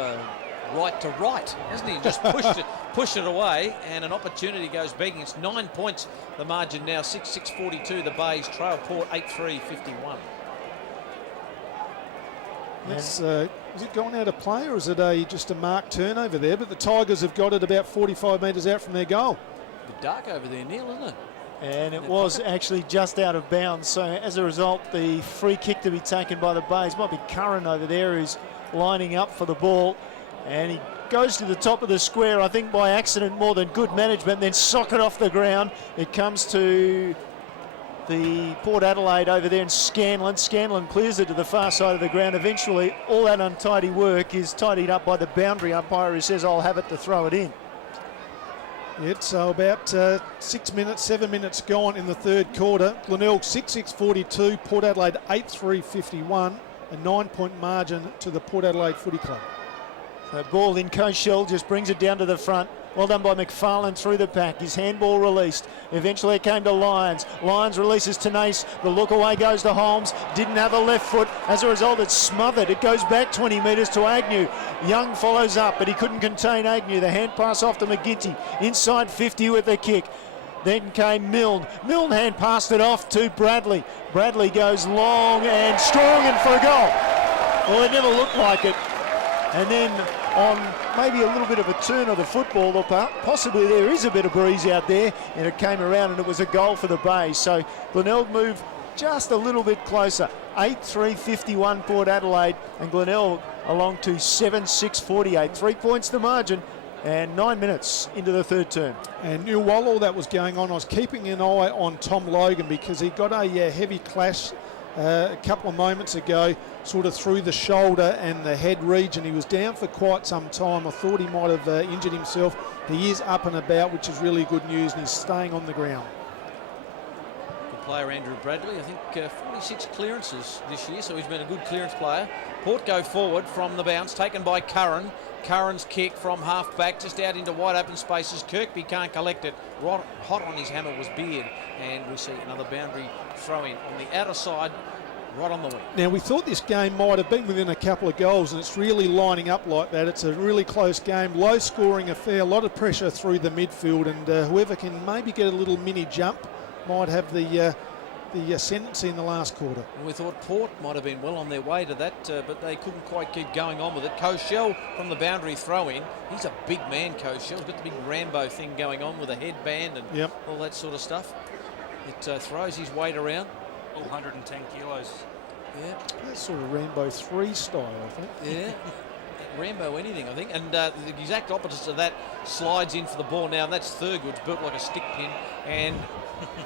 right to right, hasn't he? Just pushed it away, and an opportunity goes begging. It's 9 points, the margin now, 6-6-42. The Bays trail Port 8-3-51. Is it going out of play, or is it just a marked turnover there? But the Tigers have got it about 45 metres out from their goal. A bit dark over there, Neil, isn't it? And it was actually just out of bounds. So as a result, the free kick to be taken by the Bays might be Curran over there, who's lining up for the ball. And he goes to the top of the square, I think by accident more than good management, then sock it off the ground. It comes to the Port Adelaide over there, and Scanlon clears it to the far side of the ground. Eventually, all that untidy work is tidied up by the boundary umpire, who says, I'll have it to throw it in. It's about 7 minutes gone in the third quarter. Glenelg 6-6-42, Port Adelaide 8-3-51, a 9-point margin to the Port Adelaide Footy Club. So ball in, Koshel just brings it down to the front. Well done by McFarlane through the pack. His handball released. Eventually it came to Lyons. Lyons releases Tenace. The look away goes to Holmes. Didn't have a left foot. As a result, it's smothered. It goes back 20 metres to Agnew. Young follows up, but he couldn't contain Agnew. The hand pass off to McGinty. Inside 50 with the kick. Then came Milne. Milne hand passed it off to Bradley. Bradley goes long and strong and for a goal. Well, it never looked like it. And then on maybe a little bit of a turn of the football, or possibly there is a bit of breeze out there, and it came around and it was a goal for the Bays. So Glenelg moved just a little bit closer. 8-3-51 Port Adelaide, and Glenelg along to 7-6-48. 3 points the margin, and 9 minutes into the third term. And while all that was going on, I was keeping an eye on Tom Logan, because he got a heavy clash a couple of moments ago, sort of through the shoulder and the head region. He was down for quite some time. I thought he might have injured himself. He is up and about, which is really good news, and he's staying on the ground. Good player, Andrew Bradley. I think 46 clearances this year, so he's been a good clearance player. Port go forward from the bounce, taken by Curran. Curran's kick from half back, just out into wide open spaces. Kirkby can't collect it. Hot on his hammer was Beard, and we see another boundary throw in on the outer side, right on the wing. Now, we thought this game might have been within a couple of goals, and it's really lining up like that. It's a really close game, low scoring affair, a lot of pressure through the midfield, and whoever can maybe get a little mini jump might have the ascendancy in the last quarter. And we thought Port might have been well on their way to that, but they couldn't quite keep going on with it. Koshel from the boundary throw in. He's a big man, Koshel. He's got the big Rambo thing going on with a headband and all that sort of stuff. It throws his weight around. All 110 kilos. Yeah. That's sort of Rambo 3 style, I think. Yeah. Rambo anything, I think. And the exact opposite of that slides in for the ball now, and that's Thurgood's built like a stick pin, and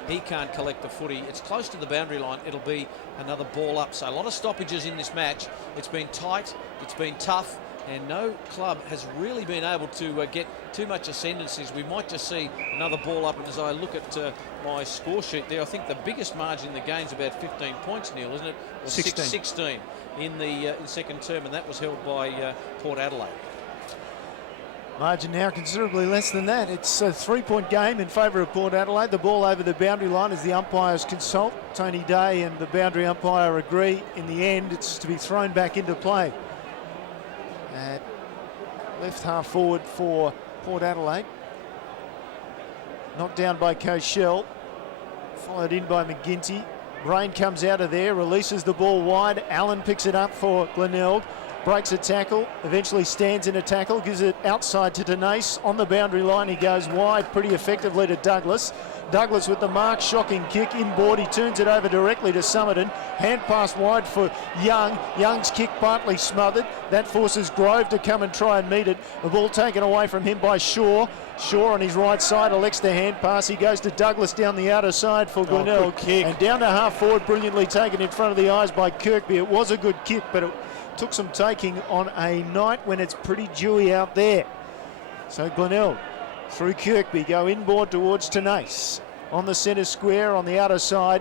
he can't collect the footy. It's close to the boundary line. It'll be another ball up. So a lot of stoppages in this match. It's been tight. It's been tough. And no club has really been able to get too much ascendancies. We might just see another ball up. And as I look at my score sheet there, I think the biggest margin in the game is about 15 points, Neil, isn't it? Or 16 in the second term, and that was held by Port Adelaide. Margin now considerably less than that. It's a 3-point game in favour of Port Adelaide. The ball over the boundary line as the umpires consult. Tony Day and the boundary umpire agree. In the end, it's to be thrown back into play. left half forward for Port Adelaide. Knocked down by Koshel, followed in by McGinty. Rain comes out of there, releases the ball wide. Allen picks it up for Glenelg, breaks a tackle, eventually stands in a tackle, gives it outside to Denise. On the boundary line, he goes wide pretty effectively to Douglas. Douglas with the mark, shocking kick, inboard, he turns it over directly to Summerton. Hand pass wide for Young. Young's kick partly smothered. That forces Grove to come and try and meet it. The ball taken away from him by Shaw. Shaw on his right side elects the hand pass. He goes to Douglas down the outer side for Glenelg. And down to half forward, brilliantly taken in front of the eyes by Kirkby. It was a good kick, but it took some taking on a night when it's pretty dewy out there. So Glenelg through Kirkby, go inboard towards Tenace. On the centre square, on the outer side,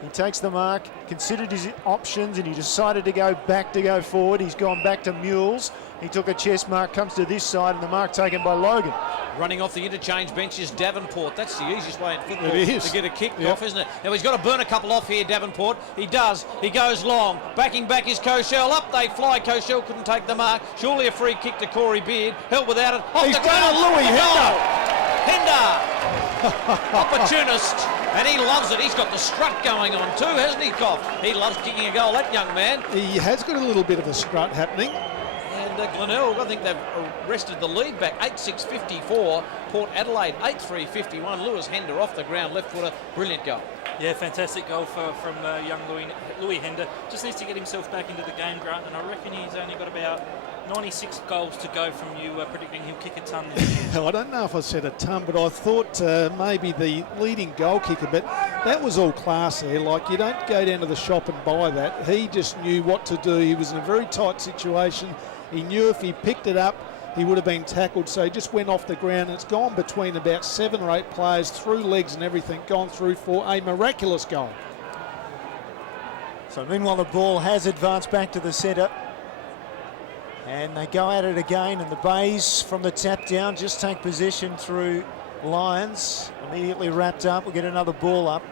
he takes the mark, considered his options, and he decided to go back to go forward. He's gone back to Mules. He took a chest mark, comes to this side, and the mark taken by Logan. Running off the interchange bench is Davenport. That's the easiest way in football to get a kick off, isn't it? Now he's got to burn a couple off here, Davenport. He does. He goes long. Backing back is Koshel. Up they fly. Koshel couldn't take the mark. Surely a free kick to Corey Beard. Help without it. Off He's the done ground. a Louis Hender. Opportunist. And he loves it. He's got the strut going on too, hasn't he, Koff? He loves kicking a goal, that young man. He has got a little bit of a strut happening. And Glenelg, I think they've arrested the lead back. 8-6-54. Port Adelaide 8-3-51. Lewis Hender off the ground, left footer. Brilliant goal. Yeah, fantastic goal from young Louis Hender. Just needs to get himself back into the game, Grant, and I reckon he's only got about 96 goals to go from you predicting he'll kick a ton this year. I don't know if I said a ton, but I thought maybe the leading goal kicker, but that was all class there. Like, you don't go down to the shop and buy that. He just knew what to do. He was in a very tight situation. He knew if he picked it up, he would have been tackled, so he just went off the ground. It's gone between about 7 or 8 players, through legs and everything, gone through for a miraculous goal. So meanwhile, the ball has advanced back to the centre. And they go at it again, and the Bays from the tap down just take possession through Lions. Immediately wrapped up. We'll get another ball up.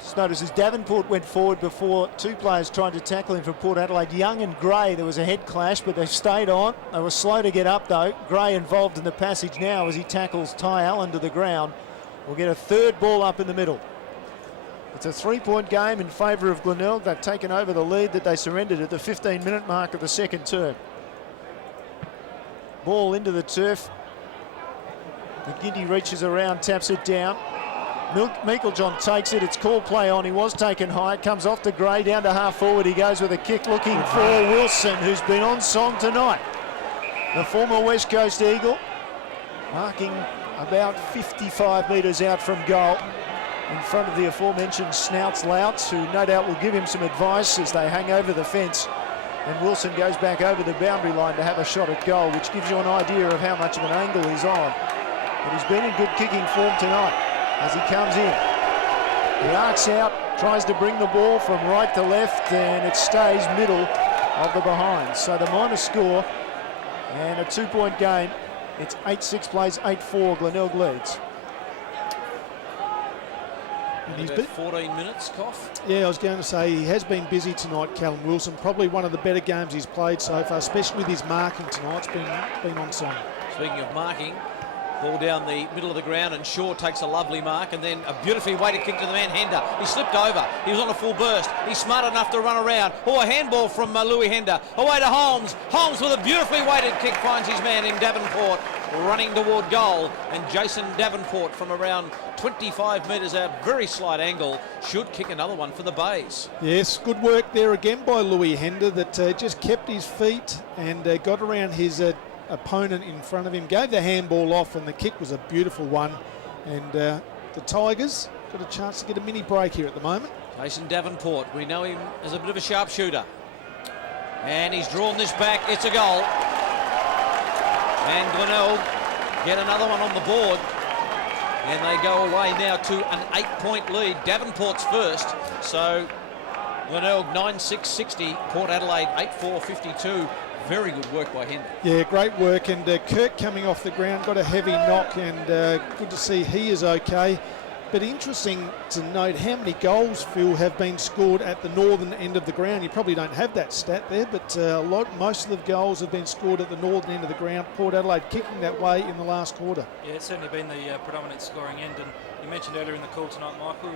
Just notice as Davenport went forward before, 2 players tried to tackle him from Port Adelaide. Young and Gray, there was a head clash, but they stayed on. They were slow to get up though. Gray involved in the passage now as he tackles Ty Allen to the ground. We'll get a third ball up in the middle. It's a 3-point game in favour of Glenelg. They've taken over the lead that they surrendered at the 15-minute mark of the second term. Ball into the turf. McGinty reaches around, taps it down. Meiklejohn takes it. It's called play on. He was taken high. It comes off to Gray, down to half forward. He goes with a kick looking for Wilson, who's been on song tonight. The former West Coast Eagle, marking about 55 metres out from goal, in front of the aforementioned Snouts Louts, who no doubt will give him some advice as they hang over the fence. And Wilson goes back over the boundary line to have a shot at goal, which gives you an idea of how much of an angle he's on. But he's been in good kicking form tonight as he comes in. He arcs out, tries to bring the ball from right to left, and it stays middle of the behind. So the minor score and a 2-point game. It's 8-6 plays 8-4. Glenelg leads. And he's been 14 minutes, Koff. Yeah, I was going to say he has been busy tonight, Callum Wilson. Probably one of the better games he's played so far, especially with his marking tonight. It's been on song. Speaking of marking, ball down the middle of the ground, and Shaw takes a lovely mark, and then a beautifully weighted kick to the man Hender. He slipped over. He was on a full burst. He's smart enough to run around. Oh, a handball from Louis Hender. Away to Holmes. Holmes with a beautifully weighted kick finds his man in Davenport, running toward goal, and Jason Davenport from around 25 metres out, very slight angle, should kick another one for the Bays. Yes, good work there again by Louis Hender, that just kept his feet and got around his opponent in front of him, gave the handball off, and the kick was a beautiful one. And the Tigers got a chance to get a mini break here at the moment. Jason Davenport, we know him as a bit of a sharpshooter, and he's drawn this back. It's a goal. And Glenelg get another one on the board, and they go away now to an 8-point lead. Davenport's first, so Glenelg 9-6-60, Port Adelaide 8-4-52. Very good work by Hender. Yeah, great work, and Kirk coming off the ground, got a heavy knock, and good to see he is okay. But interesting to note how many goals, Phil, have been scored at the northern end of the ground. You probably don't have that stat there, but most of the goals have been scored at the northern end of the ground. Port Adelaide kicking that way in the last quarter. Yeah, it's certainly been the predominant scoring end. And you mentioned earlier in the call tonight, Michael,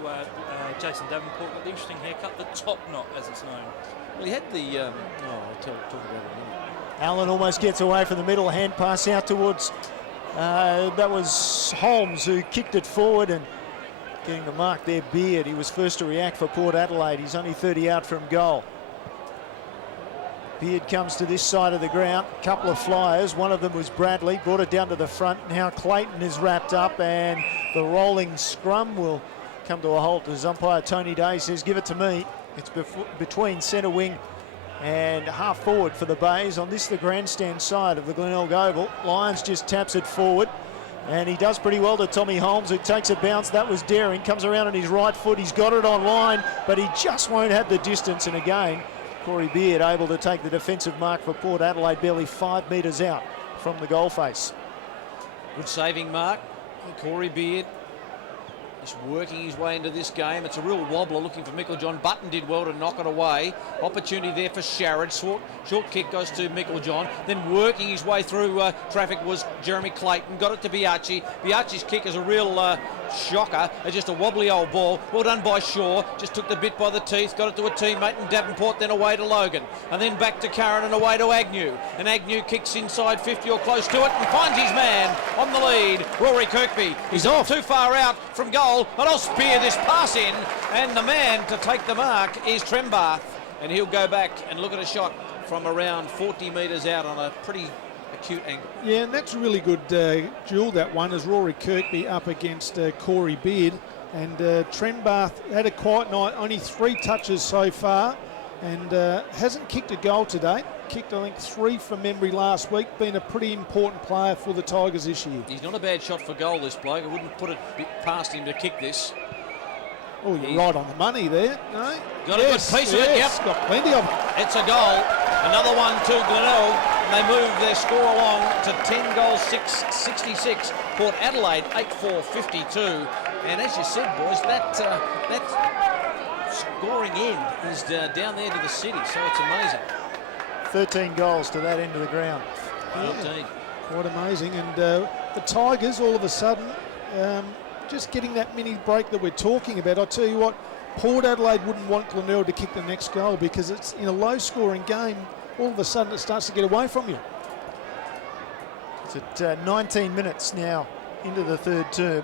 Jason Davenport got the interesting haircut, the top knot, as it's known. Well, he had the... I'll talk about it in a minute. Allen almost gets away from the middle, hand pass out towards, that was Holmes who kicked it forward and getting the mark there, Beard. He was first to react for Port Adelaide. He's only 30 out from goal. Beard comes to this side of the ground, couple of flyers. One of them was Bradley, brought it down to the front. Now Clayton is wrapped up and the rolling scrum will come to a halt as umpire Tony Day says, give it to me. It's between centre wing and half forward for the Bays. On this, the grandstand side of the Glenelg Oval. Lyons just taps it forward, and he does pretty well to Tommy Holmes, who takes a bounce. That was daring. Comes around on his right foot. He's got it on line, but he just won't have the distance. And again, Corey Beard able to take the defensive mark for Port Adelaide, barely 5 metres out from the goal face. Good saving mark. Corey Beard just working his way into this game. It's a real wobbler looking for Mickeljohn. Button did well to knock it away. Opportunity there for Sharrod. Short kick goes to Mickeljohn. Then working his way through traffic was Jeremy Clayton. Got it to Biachi. Biachi's kick is a real shocker. It's just a wobbly old ball. Well done by Shaw. Just took the bit by the teeth. Got it to a teammate in Davenport, then away to Logan. And then back to Curran and away to Agnew. And Agnew kicks inside 50 or close to it and finds his man on the lead. Rory Kirkby. He's off too far out from goal, but I'll spear this pass in. And the man to take the mark is Trembath. And he'll go back and look at a shot from around 40 metres out on a pretty acute angle. Yeah, and that's a really good duel, that one, as Rory Kirkby up against Corey Beard. And Trembath had a quiet night, only 3 touches so far, and hasn't kicked a goal to date. Kicked, I think, 3 from memory last week. Been a pretty important player for the Tigers this year. He's not a bad shot for goal, this bloke. I wouldn't put it past him to kick this. Oh, you're right on the money there. No? Got a good piece of it, yep. Got plenty of it. It's a goal. Another one to Glenelg. They move their score along to 10 goals, 66. Port Adelaide, 8-4-52. And as you said, boys, that scoring end is down there to the city, so it's amazing. 13 goals to that end of the ground. 13. Quite amazing. And the Tigers, all of a sudden, just getting that mini break that we're talking about. I'll tell you what, Port Adelaide wouldn't want Glenelg to kick the next goal because it's in a low-scoring game. All of a sudden, it starts to get away from you. It's at 19 minutes now into the third term.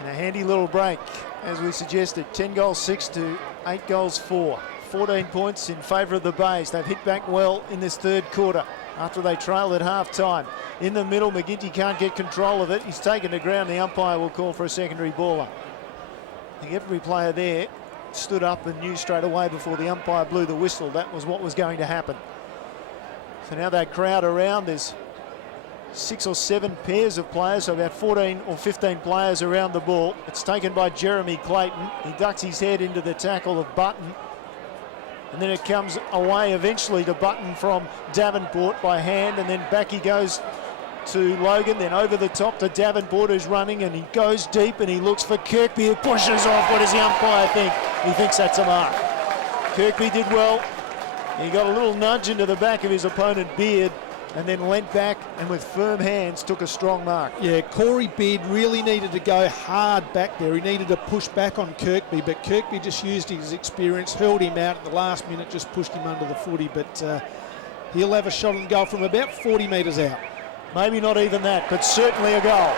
And a handy little break, as we suggested. 10 goals 6 to 8 goals 4. 14 points in favour of the Bays. They've hit back well in this third quarter after they trailed at half-time. In the middle, McGinty can't get control of it. He's taken to ground. The umpire will call for a secondary baller. I think every player there stood up and knew straight away before the umpire blew the whistle that was what was going to happen. So now that crowd around, there's 6 or 7 pairs of players, so about 14 or 15 players around the ball. It's taken by Jeremy Clayton. He ducks his head into the tackle of Button. And then it comes away eventually to Button from Davenport by hand, and then back he goes to Logan, then over the top to Davenport, who's running, and he goes deep and he looks for Kirkby, who pushes off. What does the umpire think? He thinks that's a mark. Kirkby did well. He got a little nudge into the back of his opponent, Beard, and then leant back and with firm hands took a strong mark. Yeah, Corey Beard really needed to go hard back there. He needed to push back on Kirkby, but Kirkby just used his experience, held him out at the last minute, just pushed him under the footy, but he'll have a shot on goal from about 40 metres out. Maybe not even that, but certainly a goal.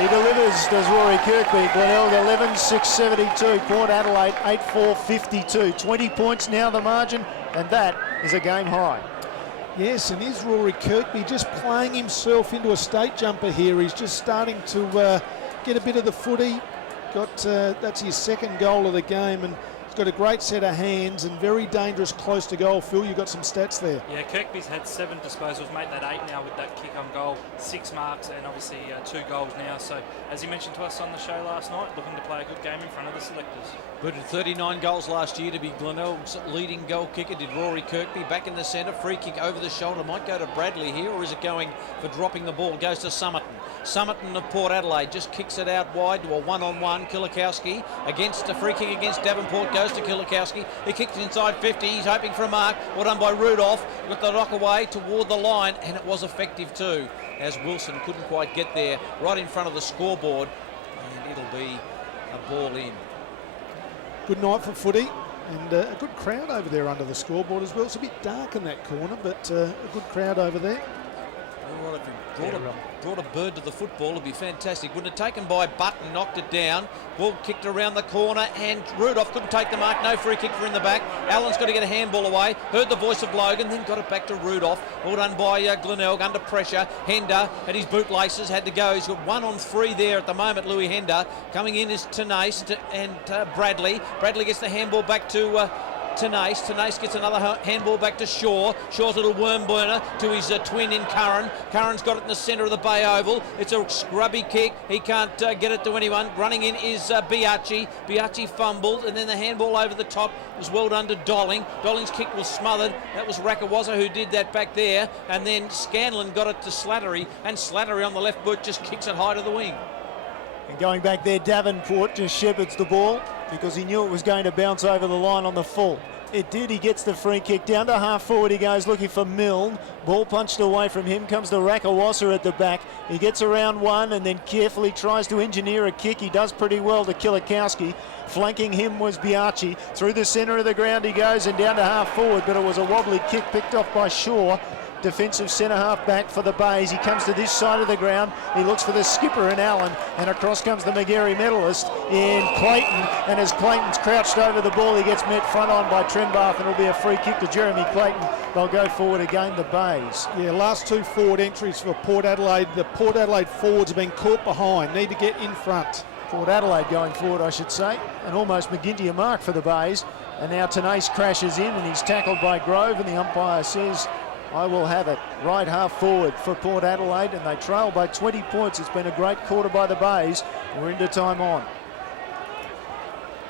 He delivers, does Rory Kirkby. Glenelg 11-6-72. Port Adelaide 8-4-52. 20 points now the margin, and that is a game high. Yes, and is Rory Kirkby just playing himself into a state jumper here. He's just starting to get a bit of the footy. That's his second goal of the game, and he's got a great set of hands and very dangerous close to goal. Phil, you've got some stats there. Yeah, Kirkby's had 7 disposals, made that 8 now with that kick on goal, 6 marks and obviously 2 goals now. So as he mentioned to us on the show last night, looking to play a good game in front of the selectors. But 39 goals last year to be Glenelg's leading goal kicker. Did Rory Kirkby back in the centre. Free kick over the shoulder. Might go to Bradley here, or is it going for dropping the ball? Goes to Summerton. Summerton of Port Adelaide just kicks it out wide to a one-on-one. Kilikowski against a free kick against Davenport, goes to Kilikowski. He kicks inside 50. He's hoping for a mark. Well done by Rudolph. Got the knock away toward the line, and it was effective too, as Wilson couldn't quite get there right in front of the scoreboard, and it'll be a ball in. Good night for footy, and a good crowd over there under the scoreboard as well. It's a bit dark in that corner, but a good crowd over there. All right, if he brought a bird to the football, it'd be fantastic. Wouldn't have taken by Button, knocked it down. Ball kicked around the corner, and Rudolph couldn't take the mark. No free kick for in the back. Allen's got to get a handball away. Heard the voice of Logan, then got it back to Rudolph. All done by Glenelg under pressure. Hender at his bootlaces had to go. He's got 1 on 3 there at the moment. Louis Hender coming in is Tenace and Bradley. Bradley gets the handball back to Tenace. Tenace gets another handball back to Shaw. Shaw's little worm burner to his twin in Curran. Curran's got it in the centre of the Bay Oval. It's a scrubby kick. He can't get it to anyone. Running in is Biachi. Biachi fumbled, and then the handball over the top was well done to Dolling. Dolling's kick was smothered. That was Rakawaza who did that back there. And then Scanlon got it to Slattery, and Slattery on the left boot just kicks it high to the wing. And going back there, Davenport just shepherds the ball because he knew it was going to bounce over the line on the full. It did. He gets the free kick. Down to half forward he goes, looking for Milne. Ball punched away from him. Comes to Rakawasa at the back. He gets around one and then carefully tries to engineer a kick. He does pretty well to Kilikowski. Flanking him was Biachi. Through the centre of the ground he goes and down to half forward, but it was a wobbly kick picked off by Shaw. Defensive centre half back for the Bays. He comes to this side of the ground. He looks for the skipper in Allen, and across comes the McGarry medalist in Clayton. And as Clayton's crouched over the ball, he gets met front on by Trembath, and it'll be a free kick to Jeremy Clayton. They'll go forward again, the Bays. Yeah, last 2 forward entries for Port Adelaide. The Port Adelaide forwards have been caught behind. Need to get in front. Port Adelaide going forward, I should say, and almost McGinty a mark for the Bays. And now Tenace crashes in, and he's tackled by Grove, and the umpire says, I will have it. Right half forward for Port Adelaide, and they trail by 20 points. It's been a great quarter by the Bays. We're into time on.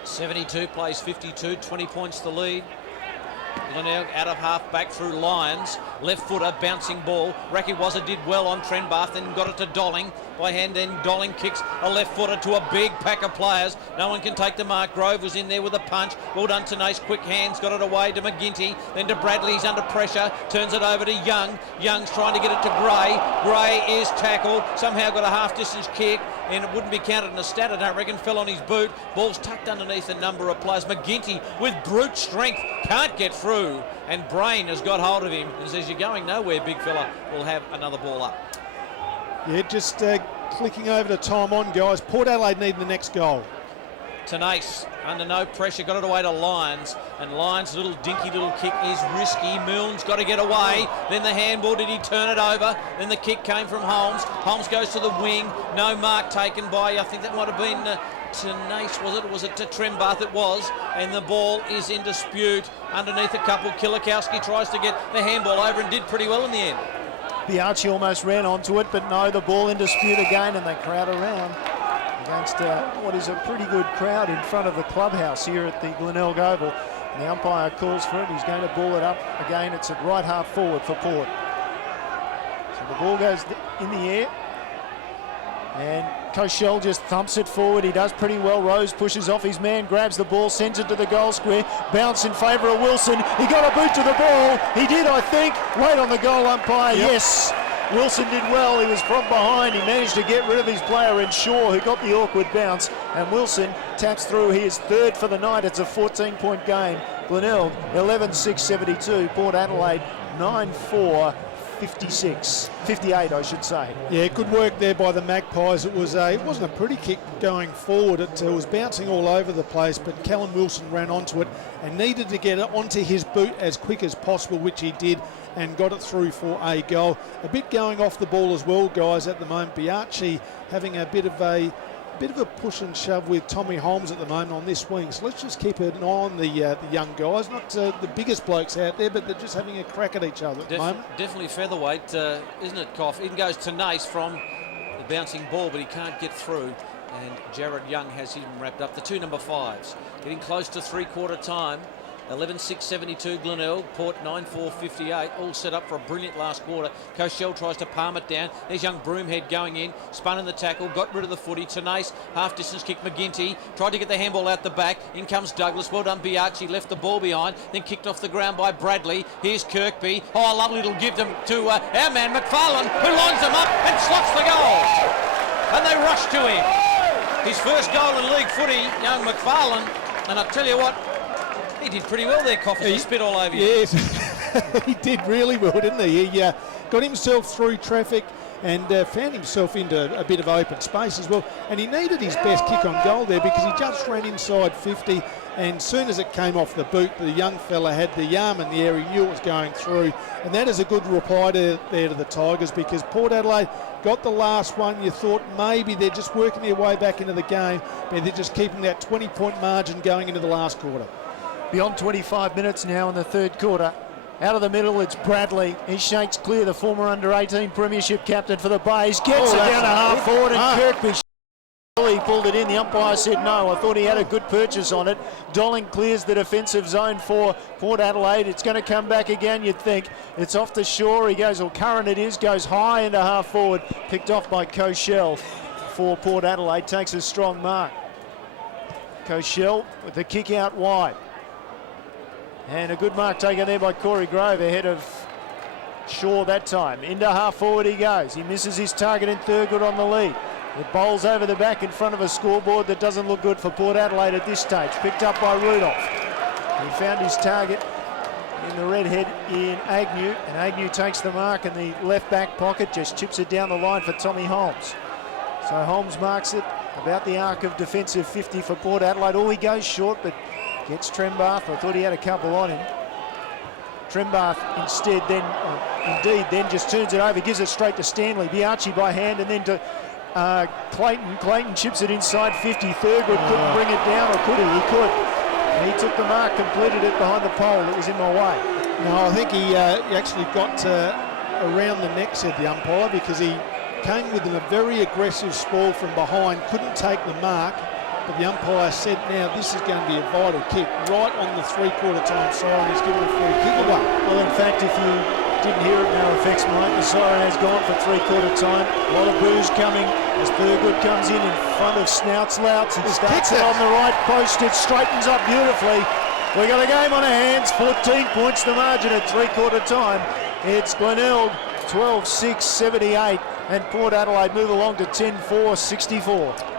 72 plays 52, 20 points the lead. Glenelg out of half back through Lyons. Left footer, bouncing ball. Rakiwaza did well on Trenbath, then got it to Dolling by hand. Then Dolling kicks a left footer to a big pack of players. No one can take the mark. Grove was in there with a punch. Well done, Tenace. Quick hands, got it away to McGinty. Then to Bradley. He's under pressure. Turns it over to Young. Young's trying to get it to Gray. Gray is tackled. Somehow got a half-distance kick, and it wouldn't be counted in a stat, I don't reckon. Fell on his boot. Ball's tucked underneath a number of players. McGinty with brute strength can't get through, and Brain has got hold of him and says, you're going nowhere, big fella. We'll have another ball up. Yeah, just clicking over to time on, guys. Port Adelaide need the next goal. Tenace under no pressure, got it away to Lyons, and Lyons' little dinky little kick is risky. Milne's got to get away. Then the handball, did he turn it over? Then the kick came from Holmes. Holmes goes to the wing. No mark taken by, I think that might have been Tenace, was it? Or was it to Trembath? It was. And the ball is in dispute underneath a couple. Kilikowski tries to get the handball over and did pretty well in the end. Biachi almost ran onto it, but no, the ball in dispute again, and they crowd around against what is a pretty good crowd in front of the clubhouse here at the Glenelg Oval. And the umpire calls for it. He's going to ball it up again. It's at right half forward for Port. So the ball goes in the air, and Koshel just thumps it forward. He does pretty well. Rose pushes off his man, grabs the ball, sends it to the goal square. Bounce in favour of Wilson. He got a boot to the ball. He did, I think. Wait on the goal umpire. Yep. Yes. Wilson did well. He was from behind. He managed to get rid of his player in Shaw, who got the awkward bounce. And Wilson taps through. He is third for the night. It's a 14-point game. Glenelg 11-6-72. Port Adelaide 9-4. 58, I should say. Yeah, good work there by the Magpies. It wasn't a pretty kick going forward. It was bouncing all over the place, but Callum Wilson ran onto it and needed to get it onto his boot as quick as possible, which he did, and got it through for a goal. A bit going off the ball as well, guys, at the moment. Biachi having a bit of a push and shove with Tommy Holmes at the moment on this wing. So let's just keep an eye on the young guys. Not the biggest blokes out there, but they're just having a crack at each other at the moment. Definitely featherweight, isn't it, Koff? In goes Tenace from the bouncing ball, but he can't get through. And Jared Young has him wrapped up. The two number 5s getting close to three-quarter time. 11-6-72 Glenelg, Port 9-4-58, all set up for a brilliant last quarter. Cochelle tries to palm it down. There's young Broomhead going in, spun in the tackle, got rid of the footy. Tenace, half distance kick. McGinty tried to get the handball out the back. In comes Douglas. Well done, Biarchi left the ball behind, then kicked off the ground by Bradley. Here's Kirkby. Oh, a lovely little give them to our man McFarlane, who lines them up and slots the goal. And they rush to him. His first goal in league footy, young McFarlane. And I tell you what, he did pretty well there, Coffers. He spit all over you. Yes, he did really well, didn't he? He got himself through traffic and found himself into a bit of open space as well. And he needed his best kick on goal there because he just ran inside 50. And soon as it came off the boot, the young fella had the arm in the air. He knew it was going through. And that is a good reply there to the Tigers, because Port Adelaide got the last one. You thought maybe they're just working their way back into the game, but they're just keeping that 20-point margin going into the last quarter. Beyond 25 minutes now in the third quarter. Out of the middle, it's Bradley. He shakes clear, the former under-18 premiership captain for the Bays. Gets it down to half forward, and Kirkby. He pulled it in. The umpire said no. I thought he had a good purchase on it. Dolling clears the defensive zone for Port Adelaide. It's going to come back again, you'd think. It's off the shore. He goes, or current it is, goes high into half forward. Picked off by Cochelle for Port Adelaide. Takes a strong mark. Cochelle with the kick out wide. And a good mark taken there by Corey Grove ahead of Shaw that time. Into half forward he goes. He misses his target in Thurgood on the lead. It bowls over the back in front of a scoreboard that doesn't look good for Port Adelaide at this stage. Picked up by Rudolph. He found his target in the redhead in Agnew, and Agnew takes the mark in the left back pocket, just chips it down the line for Tommy Holmes. So Holmes marks it about the arc of defensive 50 for Port Adelaide. Oh, he goes short, but gets Trembath. I thought he had a couple on him. Trembath instead then just turns it over, gives it straight to Stanley. Biarchi by hand, and then to Clayton. Clayton chips it inside 50. Thurgood couldn't bring it down, or could he? He could. And he took the mark, completed it behind the pole. It was in my way. No, I think he actually got around the neck, said the umpire, because he came with a very aggressive sprawl from behind, couldn't take the mark. But the umpire said, now this is going to be a vital kick. Right on the three-quarter time siren, he's given a free kick away. Well, in fact, if you didn't hear it, no effects, Mike, the siren has gone for three-quarter time. A lot of boos coming as Thurgood comes in front of Snouts Louts. He starts it on the right post. It straightens up beautifully. We've got a game on our hands. 14 points the margin at three-quarter time. It's Glenelg 12-6-78, and Port Adelaide move along to 10-4-64.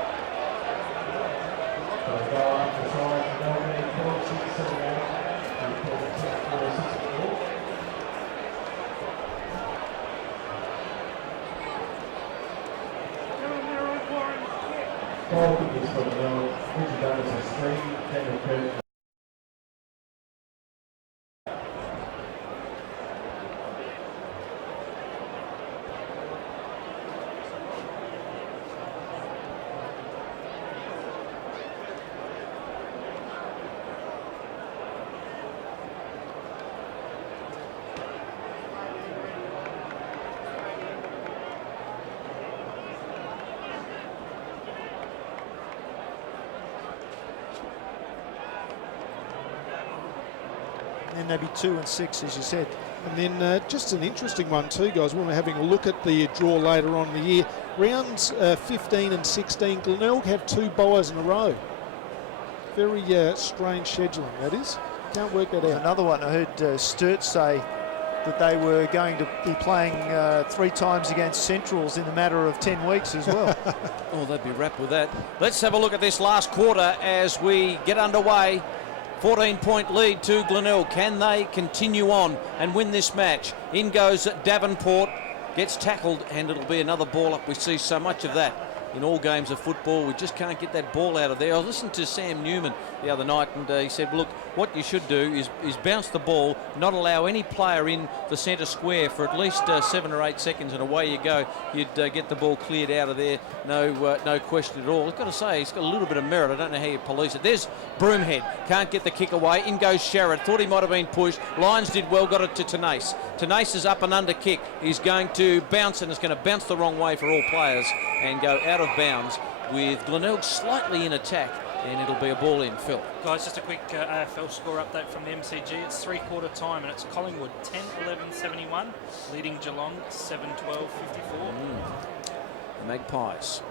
And maybe 2 and 6, as you said. And then just an interesting one too, guys, when we're having a look at the draw later on in the year. Rounds 15 and 16, Glenelg have 2 byes in a row. Very strange scheduling, that is. Can't work that out. Another one, I heard Sturt say that they were going to be playing 3 times against Centrals in the matter of 10 weeks as well. Oh, they'd be wrapped with that. Let's have a look at this last quarter as we get underway. 14-point lead to Glenelg. Can they continue on and win this match? In goes Davenport, gets tackled, and it'll be another ball up. We see so much of that in all games of football. We just can't get that ball out of there. I listened to Sam Newman the other night, and he said, look, what you should do is bounce the ball, not allow any player in the centre square for at least 7 or 8 seconds, and away you go. You'd get the ball cleared out of there, no question at all. I've got to say, he's got a little bit of merit. I don't know how you police it. There's Broomhead, can't get the kick away. In goes Sherrod, thought he might have been pushed. Lyons did well, got it to Tenace. Tenace is up and under kick. He's going to bounce, and it's going to bounce the wrong way for all players and go out of bounds with Glenelg slightly in attack and it'll be a ball in. Phil. Guys, just a quick AFL score update from the MCG. It's three-quarter time, and it's Collingwood 10-11-71, leading Geelong 7-12-54. Magpies.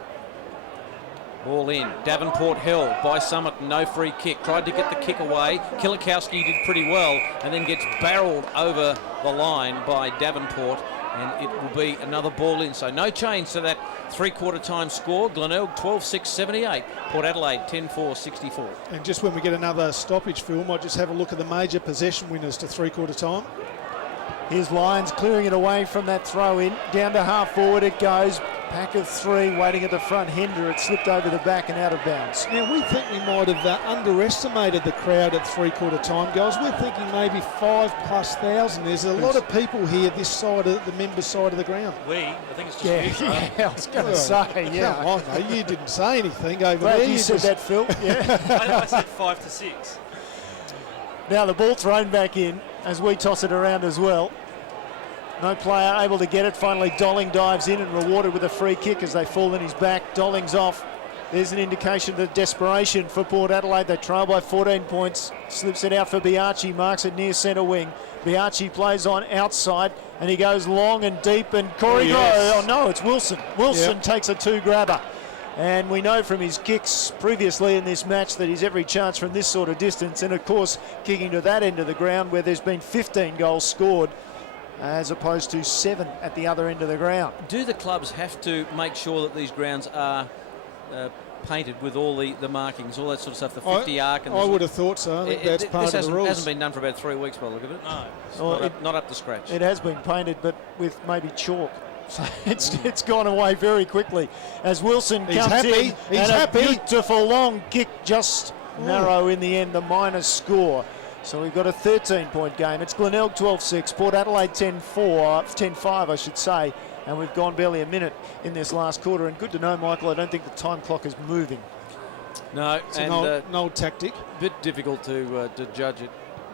Ball in. Davenport held by Summit. No free kick. Tried to get the kick away. Kilikowski did pretty well and then gets barreled over the line by Davenport, and it will be another ball in. So no change to that three-quarter time score. Glenelg 12-6-78. Port Adelaide 10-4-64. And just when we get another stoppage, Phil, might just have a look at the major possession winners to three-quarter time. Here's Lyons clearing it away from that throw in. Down to half forward it goes. Pack of three waiting at the front. Hinder, it slipped over the back and out of bounds. Now, we think we might have underestimated the crowd at three-quarter time, guys. We're thinking maybe 5,000+. There's a lot of people here this side of the members' side of the ground. I think it's just you, right? I was going to say, yeah. Come on, mate, you didn't say anything over Glad there. you said that, Phil. Yeah. I said 5 to 6. Now the ball thrown back in as we toss it around as well. No player able to get it. Finally, Dolling dives in and rewarded with a free kick as they fall in his back. Dolling's off. There's an indication of desperation for Port Adelaide. They trail by 14 points. Slips it out for Biaggi. Marks it near centre wing. Biaggi plays on outside and he goes long and deep. And Corey yes. Oh no, it's Wilson. Wilson takes a two-grabber. And we know from his kicks previously in this match that he's every chance from this sort of distance. And of course, kicking to that end of the ground where there's been 15 goals scored, as opposed to 7 at the other end of the ground. Do the clubs have to make sure that these grounds are painted with all the markings, all that sort of stuff, the 50 arc? And I would have thought so. I think that's part of the rules. This hasn't been done for about 3 weeks by the look of it. No. Not up to scratch. It has been painted, but with maybe chalk. So it's gone away very quickly as Wilson comes in. He's happy. A beautiful long kick, just narrow in the end, the minus score. So we've got a 13-point game. It's Glenelg 12-6, Port Adelaide 10-5, I should say. And we've gone barely a minute in this last quarter. And good to know, Michael, I don't think the time clock is moving. No, it's and an old tactic. Bit difficult to judge it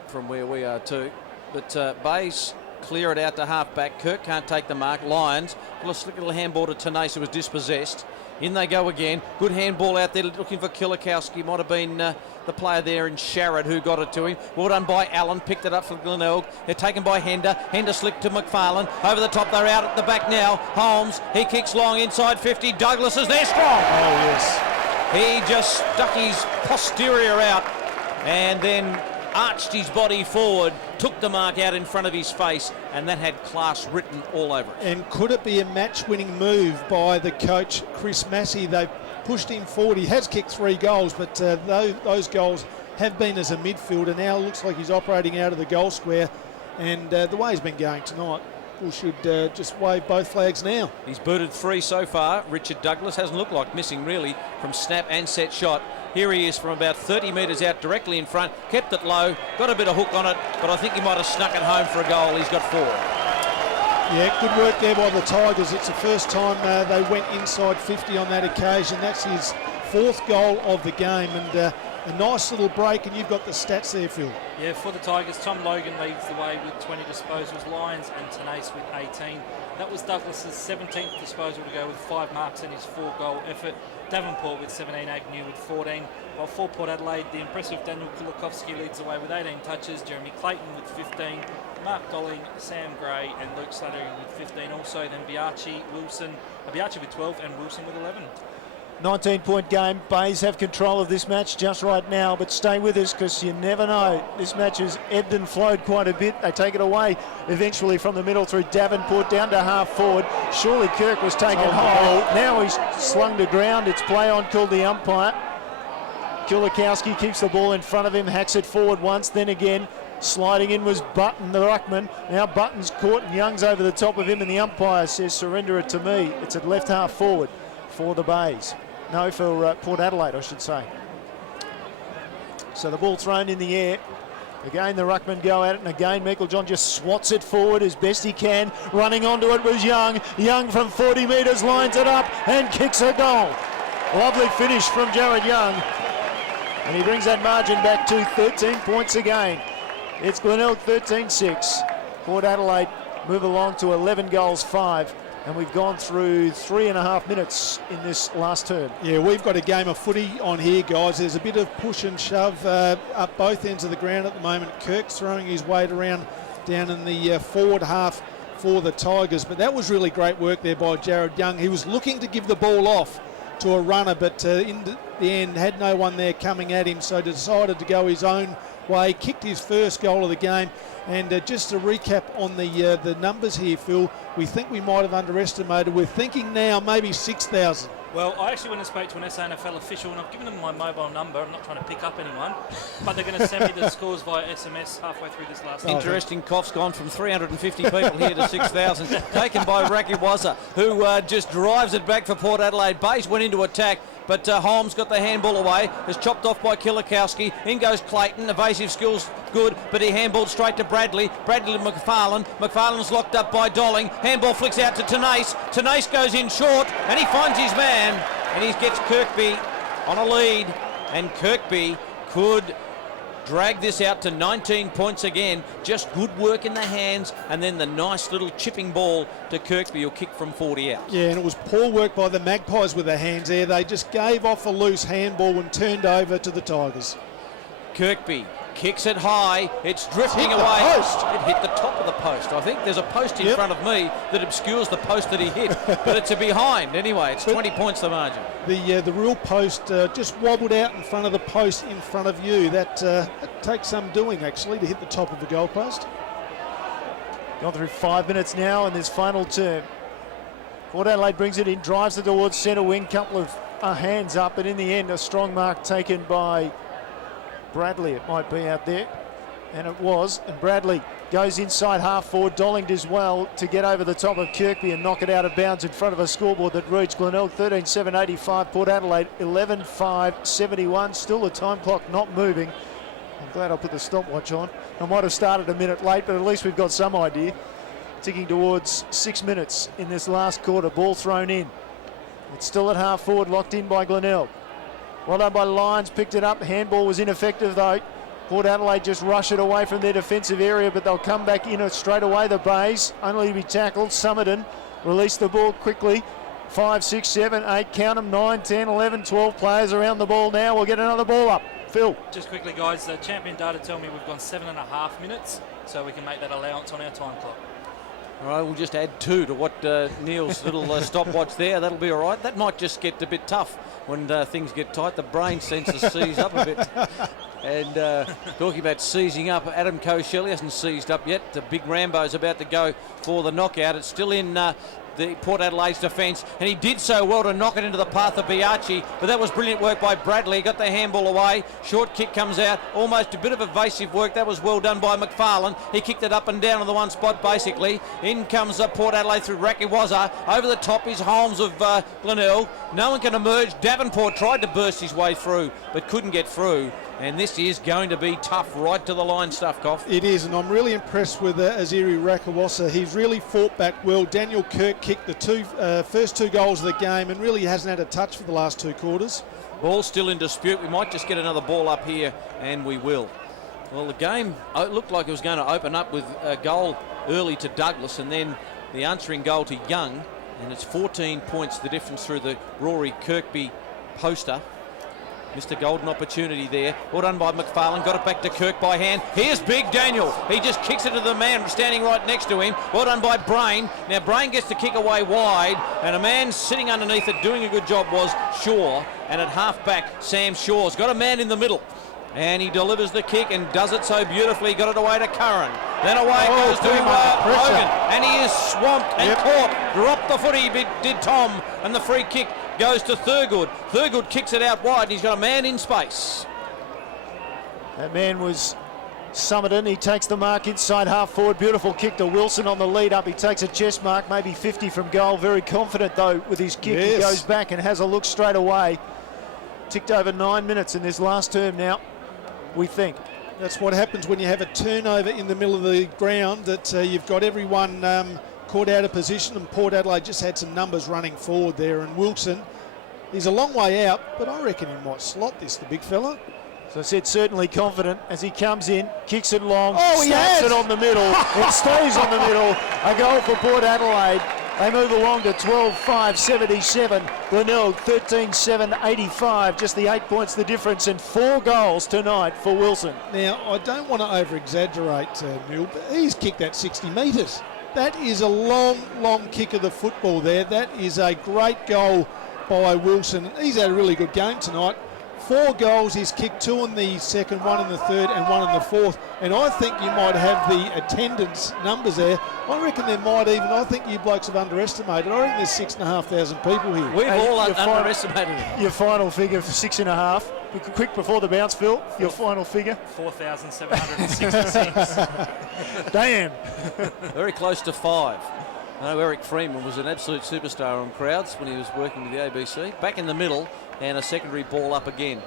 from where we are too. But Bays clear it out to half-back. Kirk can't take the mark. Lyons, a slick little handball to Tanase, who was dispossessed. In they go again. Good handball out there looking for Kilikowski. Might have been the player there in Sharrod who got it to him. Well done by Allen. Picked it up for Glenelg. They're taken by Hender. Hender slipped to McFarlane. Over the top. They're out at the back now. Holmes. He kicks long inside 50. Douglas is there strong. Oh, yes. He just stuck his posterior out and then arched his body forward, took the mark out in front of his face, and that had class written all over it. And could it be a match-winning move by the coach, Chris Massey? They've pushed him forward. He has kicked 3 goals, but those goals have been as a midfielder. Now looks like he's operating out of the goal square, and the way he's been going tonight, we should just wave both flags now. He's booted 3 so far. Richard Douglas hasn't looked like missing really from snap and set shot. Here he is from about 30 metres out directly in front, kept it low, got a bit of hook on it, but I think he might have snuck it home for a goal. He's got 4. Yeah, good work there by the Tigers. It's the first time they went inside 50 on that occasion. That's his 4th goal of the game, and a nice little break, and you've got the stats there, Phil. Yeah, for the Tigers, Tom Logan leads the way with 20 disposals, Lyons and Tanase with 18. That was Douglas's 17th disposal to go with 5 marks in his 4-goal effort. Davenport with 17, Agnew with 14. While for Port Adelaide, the impressive Daniel Kulikowski leads the way with 18 touches, Jeremy Clayton with 15, Mark Dolling, Sam Gray and Luke Slattery with 15 also. Then Biaggi with 12 and Wilson with 11. 19-point game. Bays have control of this match just right now, but stay with us because you never know. This match has ebbed and flowed quite a bit. They take it away eventually from the middle through Davenport down to half forward. Surely Kirk was taken high. Now he's slung to ground. It's play on, called the umpire. Kilikowski keeps the ball in front of him, hacks it forward once, then again. Sliding in was Button, the ruckman. Now Button's caught and Young's over the top of him, and the umpire says, surrender it to me. It's at left half forward for the Bays. No, for Port Adelaide, I should say. So the ball thrown in the air. Again, the ruckman go at it, and again, Meiklejohn just swats it forward as best he can. Running onto it was Young. Young from 40 metres lines it up and kicks a goal. Lovely finish from Jared Young. And he brings that margin back to 13 points again. It's Glenelg 13-6. Port Adelaide move along to 11 goals, 5. And we've gone through 3.5 minutes in this last term. Yeah, we've got a game of footy on here, guys. There's a bit of push and shove up both ends of the ground at the moment. Kirk's throwing his weight around down in the forward half for the Tigers. But that was really great work there by Jared Young. He was looking to give the ball off to a runner, but in the end had no one there coming at him, so decided to go his own way, kicked his first goal of the game. And just to recap on the numbers here, Phil, we think we might have underestimated. We're thinking now maybe 6,000. Well, I actually went and spoke to an SANFL official, and I've given them my mobile number. I'm not trying to pick up anyone, but they're going to send me the scores via SMS halfway through this last game. Interesting, Cough's gone from 350 people here to 6,000, taken by Rakiwaza, who just drives it back for Port Adelaide. Bays went into attack, but Holmes got the handball away, is chopped off by Kilikowski. In goes Clayton, evasive skills good, but he handballed straight to Bradley. Bradley to McFarlane. McFarlane's locked up by Dolling. Handball flicks out to Tenace. Tenace goes in short, and he finds his man, and he gets Kirkby on a lead, and Kirkby could drag this out to 19 points again. Just good work in the hands, and then the nice little chipping ball to Kirkby, who'll kick from 40 out. Yeah, and it was poor work by the Magpies with their hands there. They just gave off a loose handball and turned over to the Tigers. Kirkby kicks it high, it's drifting away. It hit the top of the post. I think there's a post in front of me that obscures the post that he hit, but it's a behind anyway. It's 20 points the margin. The real post just wobbled out in front of the post in front of you. That takes some doing actually to hit the top of the goalpost. Gone through 5 minutes now in this final term. Port Adelaide brings it in, drives it towards centre wing, couple of hands up, but in the end a strong mark taken by Bradley, it might be out there, and it was, and Bradley goes inside half forward. Dolling does well to get over the top of Kirkby and knock it out of bounds in front of a scoreboard that reads Glenelg 13:7.85, Port Adelaide 11:5.71. Still the time clock not moving. I'm glad I put the stopwatch on. I might have started a minute late, but at least we've got some idea. Ticking towards 6 minutes in this last quarter. Ball thrown in. It's still at half forward, locked in by Glenelg. Well done by Lyons, picked it up. Handball was ineffective though. Port Adelaide just rush it away from their defensive area, but they'll come back in it straight away, the Bays, only to be tackled. Summerton released the ball quickly. 5, 6, 7, 8, count them, 9, 10, 11, 12 players around the ball now. We'll get another ball up. Phil. Just quickly, guys, the champion data tell me we've gone 7.5 minutes, so we can make that allowance on our time clock. All right, we'll just add 2 to what Neil's little stopwatch there. That'll be all right. That might just get a bit tough when things get tight. The brain sensors seize up a bit. And talking about seizing up, Adam Koscielny hasn't seized up yet. The big Rambo's about to go for the knockout. It's still in the Port Adelaide's defence, and he did so well to knock it into the path of Biaggi, but that was brilliant work by Bradley. Got the handball away, short kick comes out, almost a bit of evasive work. That was well done by McFarlane. He kicked it up and down on the one spot basically. In comes Port Adelaide through Rakiwaza. Over the top is Holmes of Glenelg. No one can emerge. Davenport tried to burst his way through but couldn't get through. And this is going to be tough right to the line stuff, Koff. It is, and I'm really impressed with Aziri Rakiwaza. He's really fought back well. Daniel Kirk kicked the first 2 goals of the game and really hasn't had a touch for the last 2 quarters. Ball still in dispute. We might just get another ball up here, and we will. Well, the game looked like it was going to open up with a goal early to Douglas and then the answering goal to Young, and it's 14 points the difference through the Rory Kirkby poster. Mr. Golden opportunity there. Well done by McFarlane. Got it back to Kirk by hand. Here's Big Daniel. He just kicks it to the man standing right next to him. Well done by Brain. Now Brain gets to kick away wide, and a man sitting underneath it doing a good job was Shaw. And at half back, Sam Shaw's got a man in the middle. And he delivers the kick and does it so beautifully. Got it away to Curran. Then away it goes to Hogan. And he is swamped and caught. Dropped the footy, did Tom. And the free kick goes to Thurgood. Thurgood kicks it out wide. He's got a man in space. That man was Summerton. He takes the mark inside half forward. Beautiful kick to Wilson on the lead up. He takes a chest mark, maybe 50 from goal. Very confident though with his kick. Yes. He goes back and has a look straight away. Ticked over 9 minutes in this last term now, we think. That's what happens when you have a turnover in the middle of the ground, that you've got everyone caught out of position, and Port Adelaide just had some numbers running forward there. And Wilson, he's a long way out, but I reckon he might slot this, the big fella. So I said certainly confident as he comes in, kicks it long, snaps it on the middle. It stays on the middle. A goal for Port Adelaide. They move along to 12-5-77. Glenelg 13-7-85. Just the 8 points the difference, and 4 goals tonight for Wilson. Now, I don't want to over-exaggerate, Neil, but he's kicked that 60 metres. That is a long, long kick of the football there. That is a great goal by Wilson. He's had a really good game tonight. 4 goals, he's kicked 2 in the second, 1 in the third and 1 in the fourth. And I think you might have the attendance numbers there. I reckon there might even, I think you blokes have underestimated. I reckon there's 6,500 people here. We've all underestimated it. Your final figure for 6.5. Quick before the bounce, Phil. Your final figure. 4,766. Damn. Very close to 5. I know Eric Freeman was an absolute superstar on crowds when he was working with the ABC. Back in the middle, and a secondary ball up again.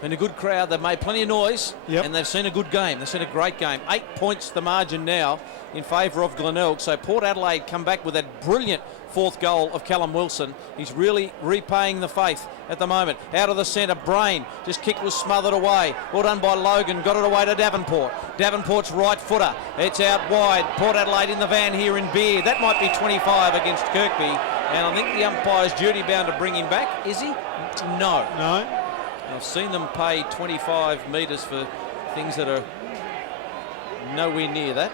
Been a good crowd. They've made plenty of noise, and they've seen a good game. They've seen a great game. 8 points the margin now in favour of Glenelg. So Port Adelaide come back with that brilliant 4th goal of Callum Wilson. He's really repaying the faith at the moment. Out of the centre, Brain. Just kick was smothered away. Well done by Logan. Got it away to Davenport. Davenport's right footer. It's out wide. Port Adelaide in the van here in Beard. That might be 25 against Kirkby. And I think the umpire's duty bound to bring him back. Is he? No. No. I've seen them pay 25 metres for things that are nowhere near that.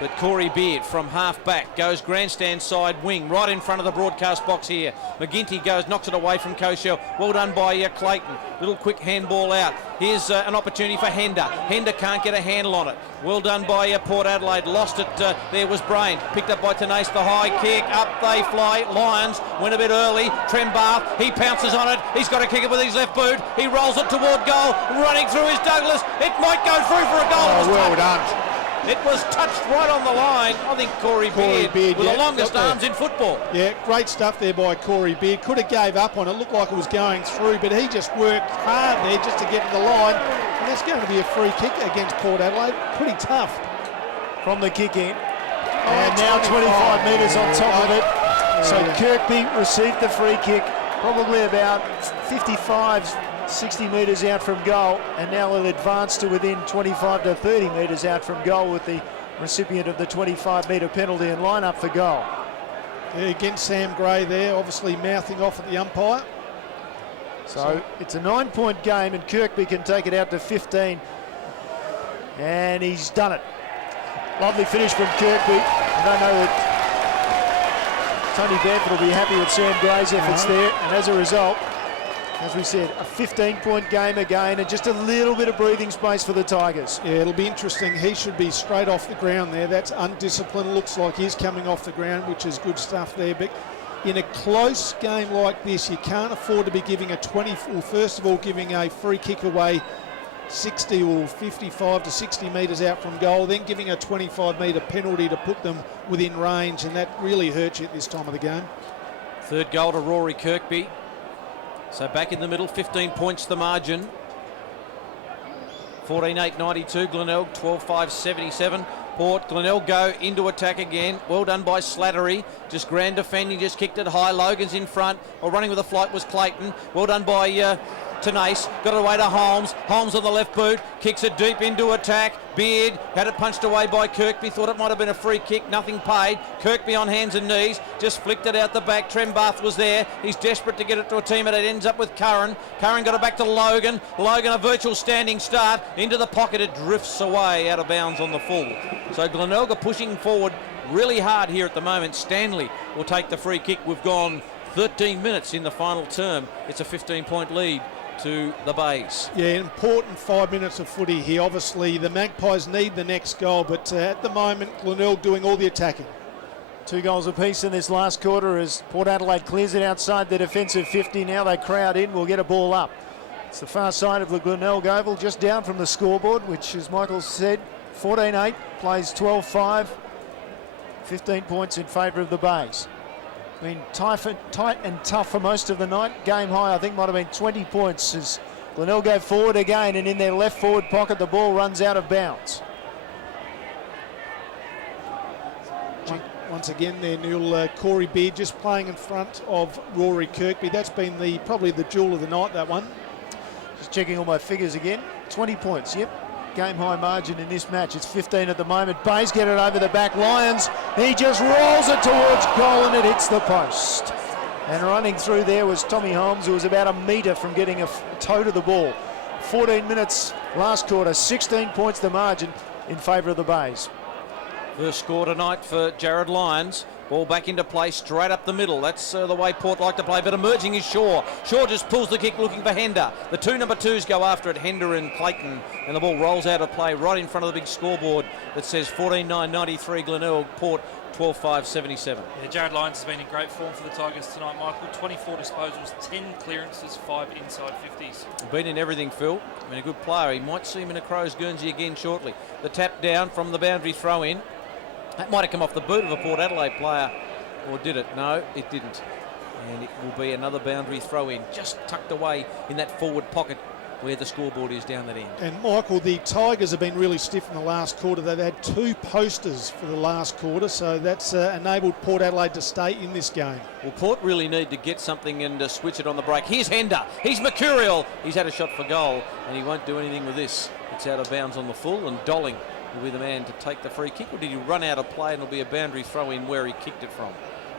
But Corey Beard from half back goes grandstand side wing right in front of the broadcast box here. McGinty goes, knocks it away from Koshel. Well done by Clayton. Little quick handball out. Here's an opportunity for Hender. Hender can't get a handle on it. Well done by Port Adelaide. Lost it. There was Brain. Picked up by Tenace. The high kick. Up they fly. Lions went a bit early. Trembath. He pounces on it. He's got to kick it with his left boot. He rolls it toward goal. Running through is Douglas. It might go through for a goal. Oh, well done. It was touched right on the line. I think Corey Beard with the longest arms in football. Yeah, great stuff there by Corey Beard. Could have gave up on it. Looked like it was going through, but he just worked hard there just to get to the line. And that's going to be a free kick against Port Adelaide. Pretty tough. From the kick in. And now 25 metres on top of it. So Kirkby received the free kick, probably about 60 metres out from goal, and now will advance to within 25 to 30 metres out from goal with the recipient of the 25-metre penalty and line up for goal. Yeah, against Sam Gray there, obviously mouthing off at the umpire. So it's a 9-point game, and Kirkby can take it out to 15. And he's done it. Lovely finish from Kirkby. I don't know that Tony Bamford will be happy with Sam Gray's efforts there, and as a result, as we said, a 15-point game again, and just a little bit of breathing space for the Tigers. Yeah, it'll be interesting. He should be straight off the ground there. That's undisciplined. Looks like he's coming off the ground, which is good stuff there. But in a close game like this, you can't afford to be giving a 20, well, first of all, giving a free kick away 60 or 55 to 60 metres out from goal, then giving a 25-metre penalty to put them within range, and that really hurts you at this time of the game. 3rd goal to Rory Kirkby. So back in the middle, 15 points the margin. 14-8-92, Glenelg 12-5-77. Port, Glenelg go into attack again. Well done by Slattery. Just grand defending, just kicked it high. Logan's in front. Or running with a flight was Clayton. Well done by Tenace. Got it away to Holmes. Holmes on the left boot. Kicks it deep into attack. Beard had it punched away by Kirkby. Thought it might have been a free kick. Nothing paid. Kirkby on hands and knees. Just flicked it out the back. Trembath was there. He's desperate to get it to a teammate. It ends up with Curran. Curran got it back to Logan. Logan a virtual standing start. Into the pocket. It drifts away out of bounds on the full. So Glenelg are pushing forward really hard here at the moment. Stanley will take the free kick. We've gone 13 minutes in the final term. It's a 15-point lead to the Bays. Yeah, important 5 minutes of footy here. Obviously, the Magpies need the next goal, but at the moment, Glenelg doing all the attacking. 2 goals apiece in this last quarter as Port Adelaide clears it outside the defensive 50. Now they crowd in. We'll get a ball up. It's the far side of the Glenelg Oval, just down from the scoreboard, which, as Michael said, 14-8, plays 12-5, 15 points in favour of the Bays. Been tight and tough for most of the night. Game high, I think, might have been 20 points as Glenelg go forward again, and in their left forward pocket, the ball runs out of bounds. Once again there, Neil, Corey Beard just playing in front of Rory Kirkby. That's been probably the jewel of the night, that one. Just checking all my figures again. 20 points, yep. game high margin in this match. It's 15 at the moment. Bays get it over the back. Lyons, he just rolls it towards goal and it hits the post. And running through there was Tommy Holmes, who was about a metre from getting a toe to the ball. 14 minutes last quarter, 16 points the margin in favour of the Bays. First score tonight for Jared Lyons. Ball back into play, straight up the middle. That's the way Port like to play, but emerging is Shaw. Shaw just pulls the kick looking for Hender. The two number twos go after it, Hender and Clayton, and the ball rolls out of play right in front of the big scoreboard that says 14-9-93 Glenelg, Port 12-5-77. Yeah, Jared Lyons has been in great form for the Tigers tonight, Michael. 24 disposals, 10 clearances, 5 inside 50s. Been in everything, Phil. I mean, a good player. He might see him in a Crows Guernsey again shortly. The tap down from the boundary throw in. That might have come off the boot of a Port Adelaide player. Or did it? No, it didn't. And it will be another boundary throw in, just tucked away in that forward pocket where the scoreboard is down that end. And Michael, the Tigers have been really stiff in the last quarter. They've had 2 posters for the last quarter, so that's enabled Port Adelaide to stay in this game. Well, Port really need to get something and switch it on the break. Here's Hender. He's mercurial. He's had a shot for goal, and he won't do anything with this. It's out of bounds on the full, and Dolling will be the man to take the free kick. Or did he run out of play and it'll be a boundary throw in where he kicked it from?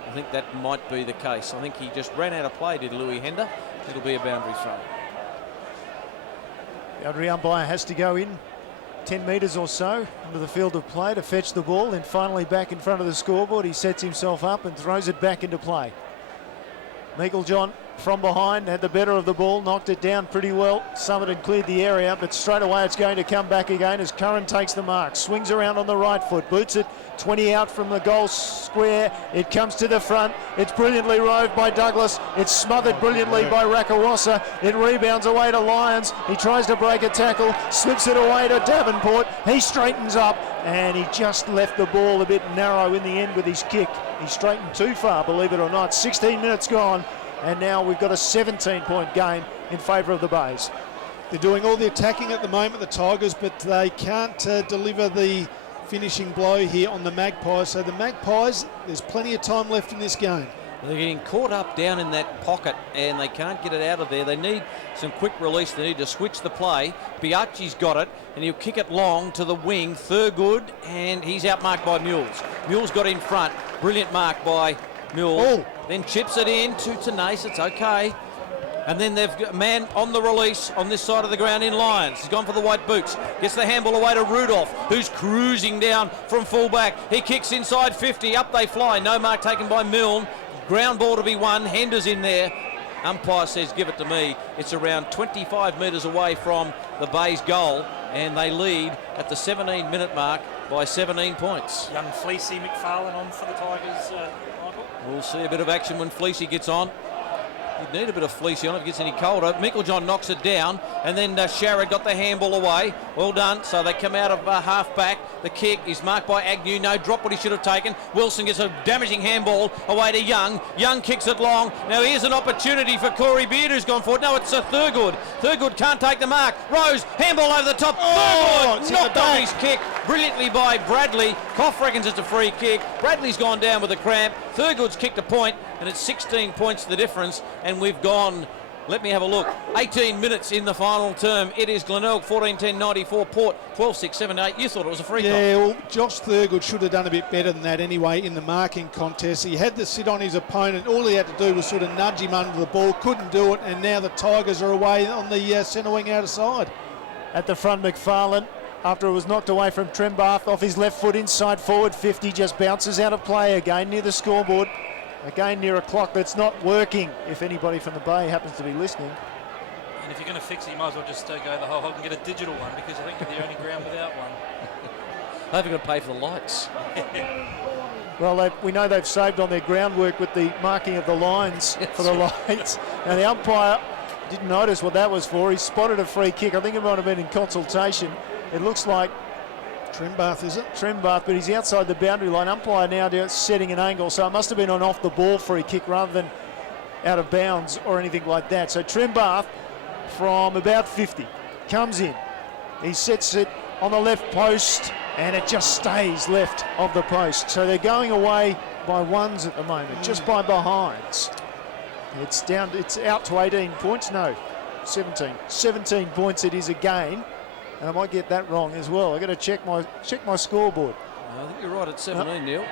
I think that might be the case. I think he just ran out of play, did Louis Hender. It'll be a boundary throw. The boundary umpire has to go in 10 metres or so into the field of play to fetch the ball, and finally back in front of the scoreboard. He sets himself up and throws it back into play. Meiklejohn from behind had the better of the ball, knocked it down pretty well. Summit had cleared the area, but straight away it's going to come back again as Curran takes the mark. Swings around on the right foot, boots it 20 out from the goal square. It comes to the front. It's brilliantly roved by Douglas. It's smothered brilliantly by Rakawasa. It rebounds away to Lyons. He tries to break a tackle, slips it away to Davenport. He straightens up, and he just left the ball a bit narrow in the end with his kick. He straightened too far, believe it or not. 16 minutes gone, and now we've got a 17-point game in favour of the Bays. They're doing all the attacking at the moment, the Tigers, but they can't deliver the finishing blow here on the Magpies. So the Magpies, there's plenty of time left in this game. They're getting caught up down in that pocket and they can't get it out of there. They need some quick release. They need to switch the play. Biaggi's got it and he'll kick it long to the wing. Thurgood, and he's outmarked by Mules. Mules got in front. Brilliant mark by Mules. Oh. Then chips it in to Tenace. It's okay. And then they've got a man on the release on this side of the ground in Lyons. He's gone for the white boots. Gets the handball away to Rudolph, who's cruising down from fullback. He kicks inside 50. Up they fly. No mark taken by Milne. Ground ball to be won. Hender's in there. Umpire says, give it to me. It's around 25 metres away from the Bays goal, and they lead at the 17-minute mark by 17 points. Young Fleecy McFarlane on for the Tigers, Michael. We'll see a bit of action when Fleecy gets on. You'd need a bit of Fleecy on if it gets any colder. Meiklejohn knocks it down, and then Sharrod got the handball away. Well done. So they come out of half back. The kick is marked by Agnew. No drop what he should have taken. Wilson gets a damaging handball away to Young. Young kicks it long. Now here's an opportunity for Corey Beard, who's gone forward. No, it's a Thurgood. Thurgood can't take the mark. Rose, handball over the top. Thurgood knocked off his kick brilliantly by Bradley. Koff reckons it's a free kick. Bradley's gone down with a cramp. Thurgood's kicked a point, and it's 16 points the difference. And we've gone, let me have a look, 18 minutes in the final term. It is Glenelg 14-10-94, Port 12-6-7-8. You thought it was a free kick. Yeah, well, Josh Thurgood should have done a bit better than that anyway in the marking contest. He had to sit on his opponent. All he had to do was sort of nudge him under the ball. Couldn't do it, and now the Tigers are away on the centre wing out of side. At the front, McFarlane, after it was knocked away from Trembath off his left foot inside forward 50, just bounces out of play again near the scoreboard. Again near a clock that's not working, if anybody from the Bay happens to be listening. And if you're going to fix it, you might as well just go the whole hog and get a digital one, because I think you're the only ground without one. They've got to pay for the lights. Well, we know they've saved on their groundwork with the marking of the lines for the lights. Now, the umpire didn't notice what that was for. He spotted a free kick. I think it might have been in consultation. It looks like Trembath, is it? Trembath, but he's outside the boundary line. Umpire now setting an angle, so it must have been an off-the-ball free kick rather than out of bounds or anything like that. So Trembath from about 50 comes in. He sets it on the left post, and it just stays left of the post. So they're going away by ones at the moment, just by behinds. It's out to 18 points. No, 17. 17 points it is again. And I might get that wrong as well. I've got to check my scoreboard. I think you're right at 17, Neil.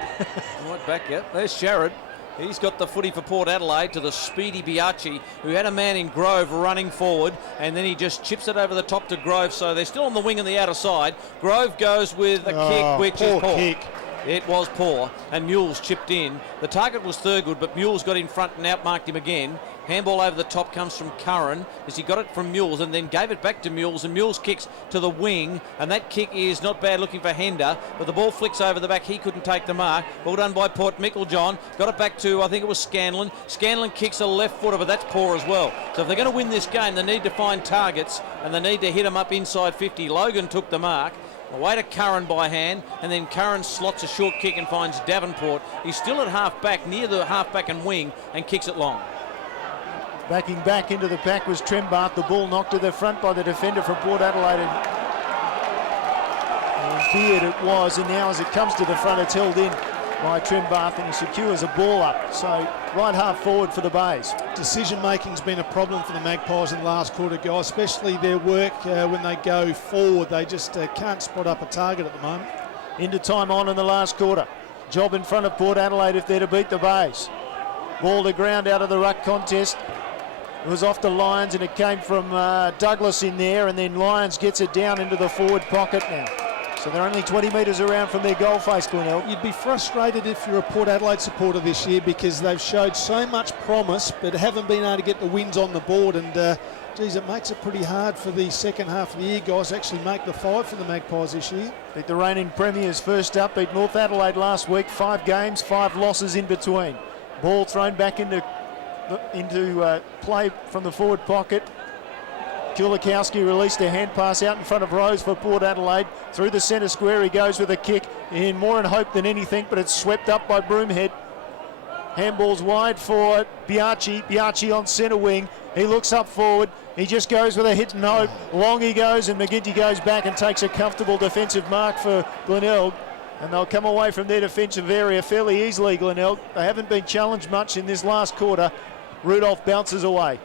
Right back, yeah. There's Sharrod. He's got the footy for Port Adelaide to the speedy Biachi, who had a man in Grove running forward, and then he just chips it over the top to Grove, so they're still on the wing on the outer side. Grove goes with a kick, which is poor. Kick. It was poor, and Mules chipped in. The target was Thurgood, but Mules got in front and outmarked him again. Handball over the top comes from Curran, as he got it from Mules and then gave it back to Mules, and Mules kicks to the wing, and that kick is not bad looking for Hender, but the ball flicks over the back. He couldn't take the mark. Well done by Port. John got it back to, I think it was Scanlon. Scanlon kicks a left footer, but that's poor as well. So if they're going to win this game, they need to find targets, and they need to hit them up inside 50. Logan took the mark. Away to Curran by hand, and then Curran slots a short kick and finds Davenport. He's still at half back, near the half back and wing, and kicks it long. Backing back into the pack was Trembath. The ball knocked to the front by the defender from Port Adelaide. And Beard it was, and now as it comes to the front, it's held in by Trembath, and he secures a ball up. So right half forward for the Bays. Decision making's been a problem for the Magpies in the last quarter, guys, especially their work when they go forward. They just can't spot up a target at the moment. Into time on in the last quarter. Job in front of Port Adelaide if they're to beat the Bays. Ball to ground out of the ruck contest. It was off the Lyons, and it came from Douglas in there, and then Lyons gets it down into the forward pocket now. So they're only 20 metres around from their goal face, Glenelg. You'd be frustrated if you're a Port Adelaide supporter this year, because they've showed so much promise but haven't been able to get the wins on the board, and geez, it makes it pretty hard for the second half of the year, guys, to actually make the five for the Magpies this year. Beat the reigning premiers first up, beat North Adelaide last week, 5 games, 5 losses in between. Ball thrown back into play from the forward pocket. Kulikowski released a hand pass out in front of Rose for Port Adelaide. Through the centre square he goes with a kick, in more in hope than anything, but it's swept up by Broomhead. Handball's wide for Biachi. Biachi on centre wing. He looks up forward. He just goes with a hit and hope. Long he goes, and McGinty goes back and takes a comfortable defensive mark for Glenelg. And they'll come away from their defensive area fairly easily, Glenelg. They haven't been challenged much in this last quarter. Rudolph bounces away.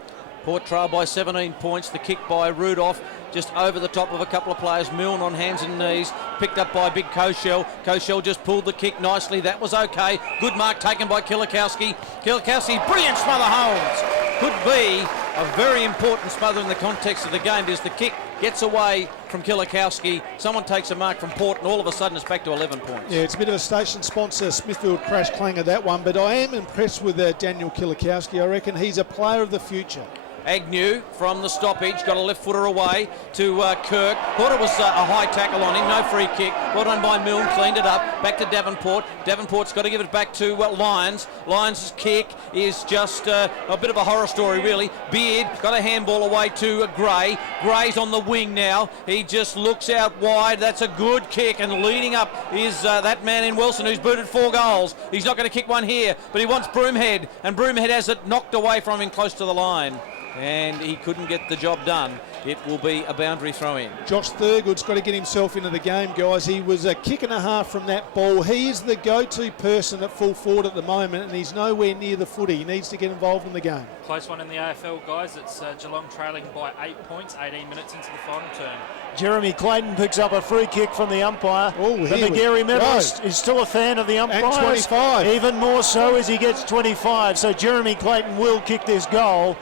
Port trail by 17 points. The kick by Rudolph just over the top of a couple of players. Milne on hands and knees, picked up by big Koshel. Koshel just pulled the kick nicely. That was okay. Good mark taken by Kulikowski. Kulikowski, brilliant smother Holmes. Could be a very important smother in the context of the game, because the kick gets away from Kulikowski. Someone takes a mark from Port, and all of a sudden it's back to 11 points. Yeah, it's a bit of a station sponsor Smithfield crash clanger, that one, but I am impressed with Daniel Kulikowski. I reckon he's a player of the future. Agnew from the stoppage got a left footer away to Kirk. Thought it was a high tackle on him, no free kick. Well done by Milne, cleaned it up. Back to Davenport. Davenport's got to give it back to Lyons. Lyons' kick is just a bit of a horror story, really. Beard got a handball away to Gray. Gray's on the wing now. He just looks out wide. That's a good kick, and leading up is that man in Wilson, who's booted 4 goals. He's not going to kick one here, but he wants Broomhead, and Broomhead has it knocked away from him close to the line. And he couldn't get the job done. It will be a boundary throw in. Josh Thurgood's got to get himself into the game, guys. He was a kick and a half from that ball. He is the go-to person at full forward at the moment, and he's nowhere near the footy. He needs to get involved in the game. Close one in the AFL, guys. It's Geelong trailing by 8 points, 18 minutes into the final term. Jeremy Clayton picks up a free kick from the umpire. Oh, but the Gary Medalist is still a fan of the umpires. And 25. Even more so as he gets 25. So Jeremy Clayton will kick this goal.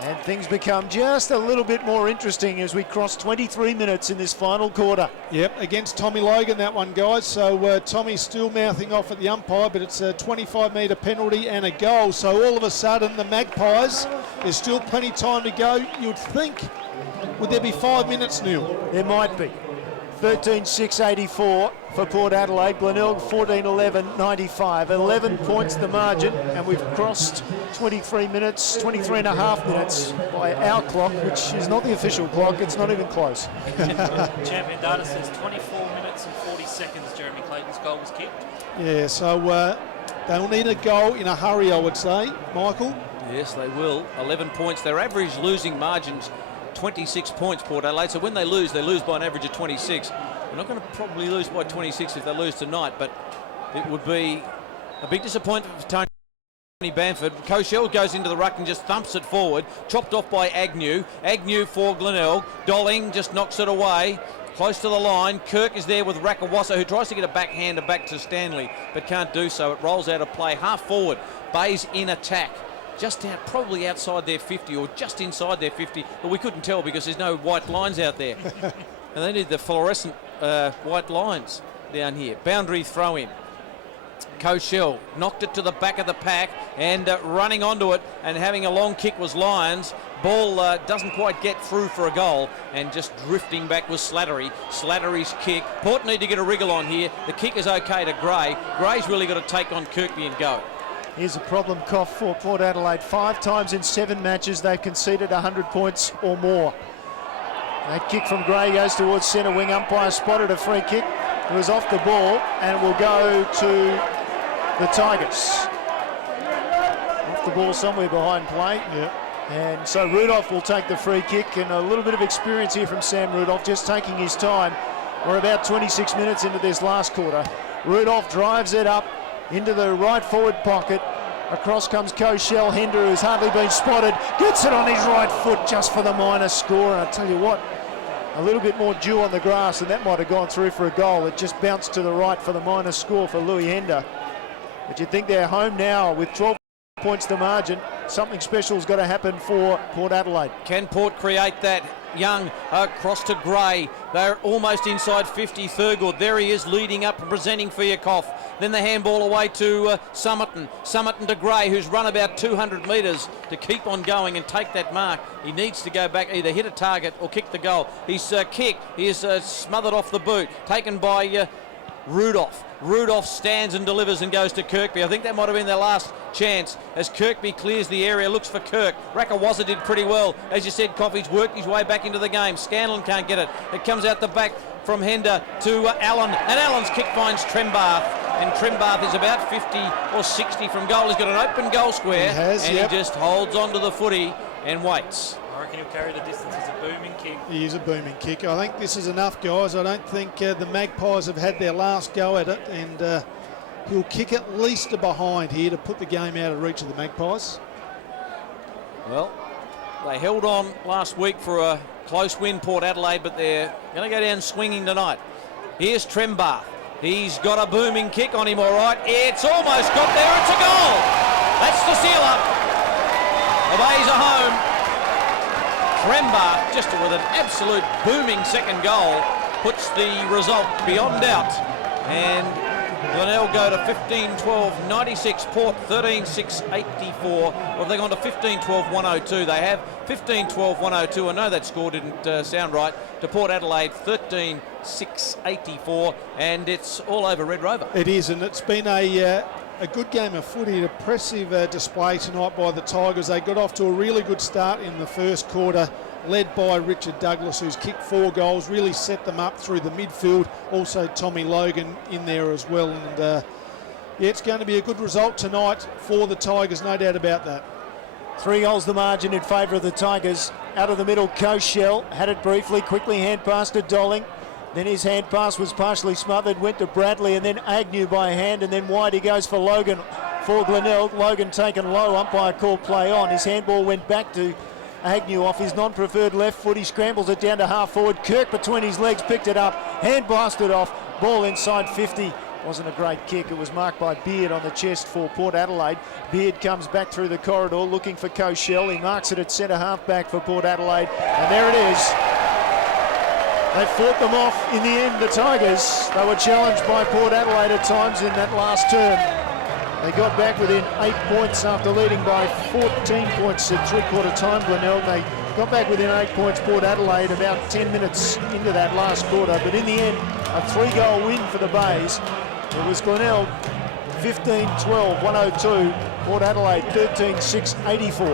And things become just a little bit more interesting as we cross 23 minutes in this final quarter. Yep, against Tommy Logan, that one, guys. So Tommy's still mouthing off at the umpire, but it's a 25-metre penalty and a goal. So all of a sudden, the Magpies, there's still plenty of time to go. You'd think, would there be 5 minutes, Neil? There might be. 13-6-84 for Port Adelaide. Glenelg 14-11-95. 11 points the margin, and we've crossed 23 minutes, 23 and a half minutes by our clock, which is not the official clock. It's not even close. Champion data says 24 minutes and 40 seconds Jeremy Clayton's goal was kicked. Yeah, so they'll need a goal in a hurry, I would say. Michael? Yes, they will. 11 points. Their average losing margin's 26 points, Port Adelaide. So when they lose by an average of 26. They're not going to probably lose by 26 if they lose tonight, but it would be a big disappointment for Tony Tony Bamford. Koshel goes into the ruck and just thumps it forward. Chopped off by Agnew. Agnew for Glenelg. Dolling just knocks it away. Close to the line. Kirk is there with Rakawasa, who tries to get a backhander back to Stanley, but can't do so. It rolls out of play. Half forward. Bays in attack. Just out, probably outside their 50 or just inside their 50, but we couldn't tell because there's no white lines out there. And they need the fluorescent white lines down here. Boundary throw in. Koshel knocked it to the back of the pack and running onto it and having a long kick was Lyons. Ball doesn't quite get through for a goal and just drifting back was Slattery. Slattery's kick. Port need to get a wriggle on here. The kick is okay to Gray. Gray's really got to take on Kirkby and go. Here's a problem cough for Port Adelaide. 5 times in 7 matches they've conceded 100 points or more. That kick from Gray goes towards centre wing. Umpire spotted a free kick. It was off the ball and it will go to the Tigers. Off the ball somewhere behind play. Yeah. And so Rudolph will take the free kick, and a little bit of experience here from Sam Rudolph, just taking his time. We're about 26 minutes into this last quarter. Rudolph drives it up into the right forward pocket. Across comes Koshel. Hender, who's hardly been spotted, gets it on his right foot just for the minor score. And I tell you what, a little bit more dew on the grass and that might have gone through for a goal. It just bounced to the right for the minor score for Louis Hender. But you'd think they're home now with 12 points to margin. Something special's got to happen for Port Adelaide. Can Port create that? Young across to Gray. They're almost inside 50. Thurgood. There he is leading up and presenting for Yakov. Then the handball away to Summerton. Summerton to Gray, who's run about 200 metres to keep on going and take that mark. He needs to go back, either hit a target or kick the goal. His kick is smothered off the boot. Taken by Rudolph. Rudolph stands and delivers and goes to Kirkby. I think that might have been their last chance as Kirkby clears the area, looks for Kirk. Rakawasa did pretty well. As you said, Coffey's worked his way back into the game. Scanlon can't get it. It comes out the back from Hender to Allen, and Allen's kick finds Trembath, and Trembath is about 50 or 60 from goal. He's got an open goal square, he just holds onto the footy and waits. I reckon he'll carry the distance. It's a booming kick. He is a booming kick. I think this is enough, guys. I don't think the Magpies have had their last go at it, and he'll kick at least a behind here to put the game out of reach of the Magpies. Well, they held on last week for a close win, Port Adelaide, but they're going to go down swinging tonight. Here's Trembath. He's got a booming kick on him, all right. It's almost got there. It's a goal. That's the seal-up. The Bays are home. Trembath, just with an absolute booming second goal, puts the result beyond doubt. And Glenelg go to 15-12, 96. Port 13-6, 84. Or have they gone to 15-12, 102? They have 15-12, 102. I know that score didn't sound right. To Port Adelaide, 13-6, 84. And it's all over Red Rover. It is, and it's been a good game of footy, an impressive display tonight by the Tigers. They got off to a really good start in the first quarter, led by Richard Douglas, who's kicked 4 goals, really set them up through the midfield. Also Tommy Logan in there as well. And yeah, it's going to be a good result tonight for the Tigers, no doubt about that. 3 goals the margin in favour of the Tigers. Out of the middle, Koshel had it briefly, quickly hand pass to Dolling. Then his hand pass was partially smothered, went to Bradley, and then Agnew by hand, and then wide he goes for Logan for Glenelg. Logan taken low, umpire called play on. His handball went back to Agnew off his non-preferred left foot. He scrambles it down to half forward. Kirk between his legs picked it up, hand blasted off, ball inside 50. Wasn't a great kick. It was marked by Beard on the chest for Port Adelaide. Beard comes back through the corridor looking for Koshel. He marks it at centre half back for Port Adelaide, and there it is. They fought them off in the end, the Tigers. They were challenged by Port Adelaide at times in that last term. They got back within 8 points after leading by 14 points at three-quarter time, Glenelg. They got back within 8 points, Port Adelaide, about 10 minutes into that last quarter. But in the end, a 3-goal win for the Bays. It was Glenelg 15-12, 102. Port Adelaide 13-6, 84.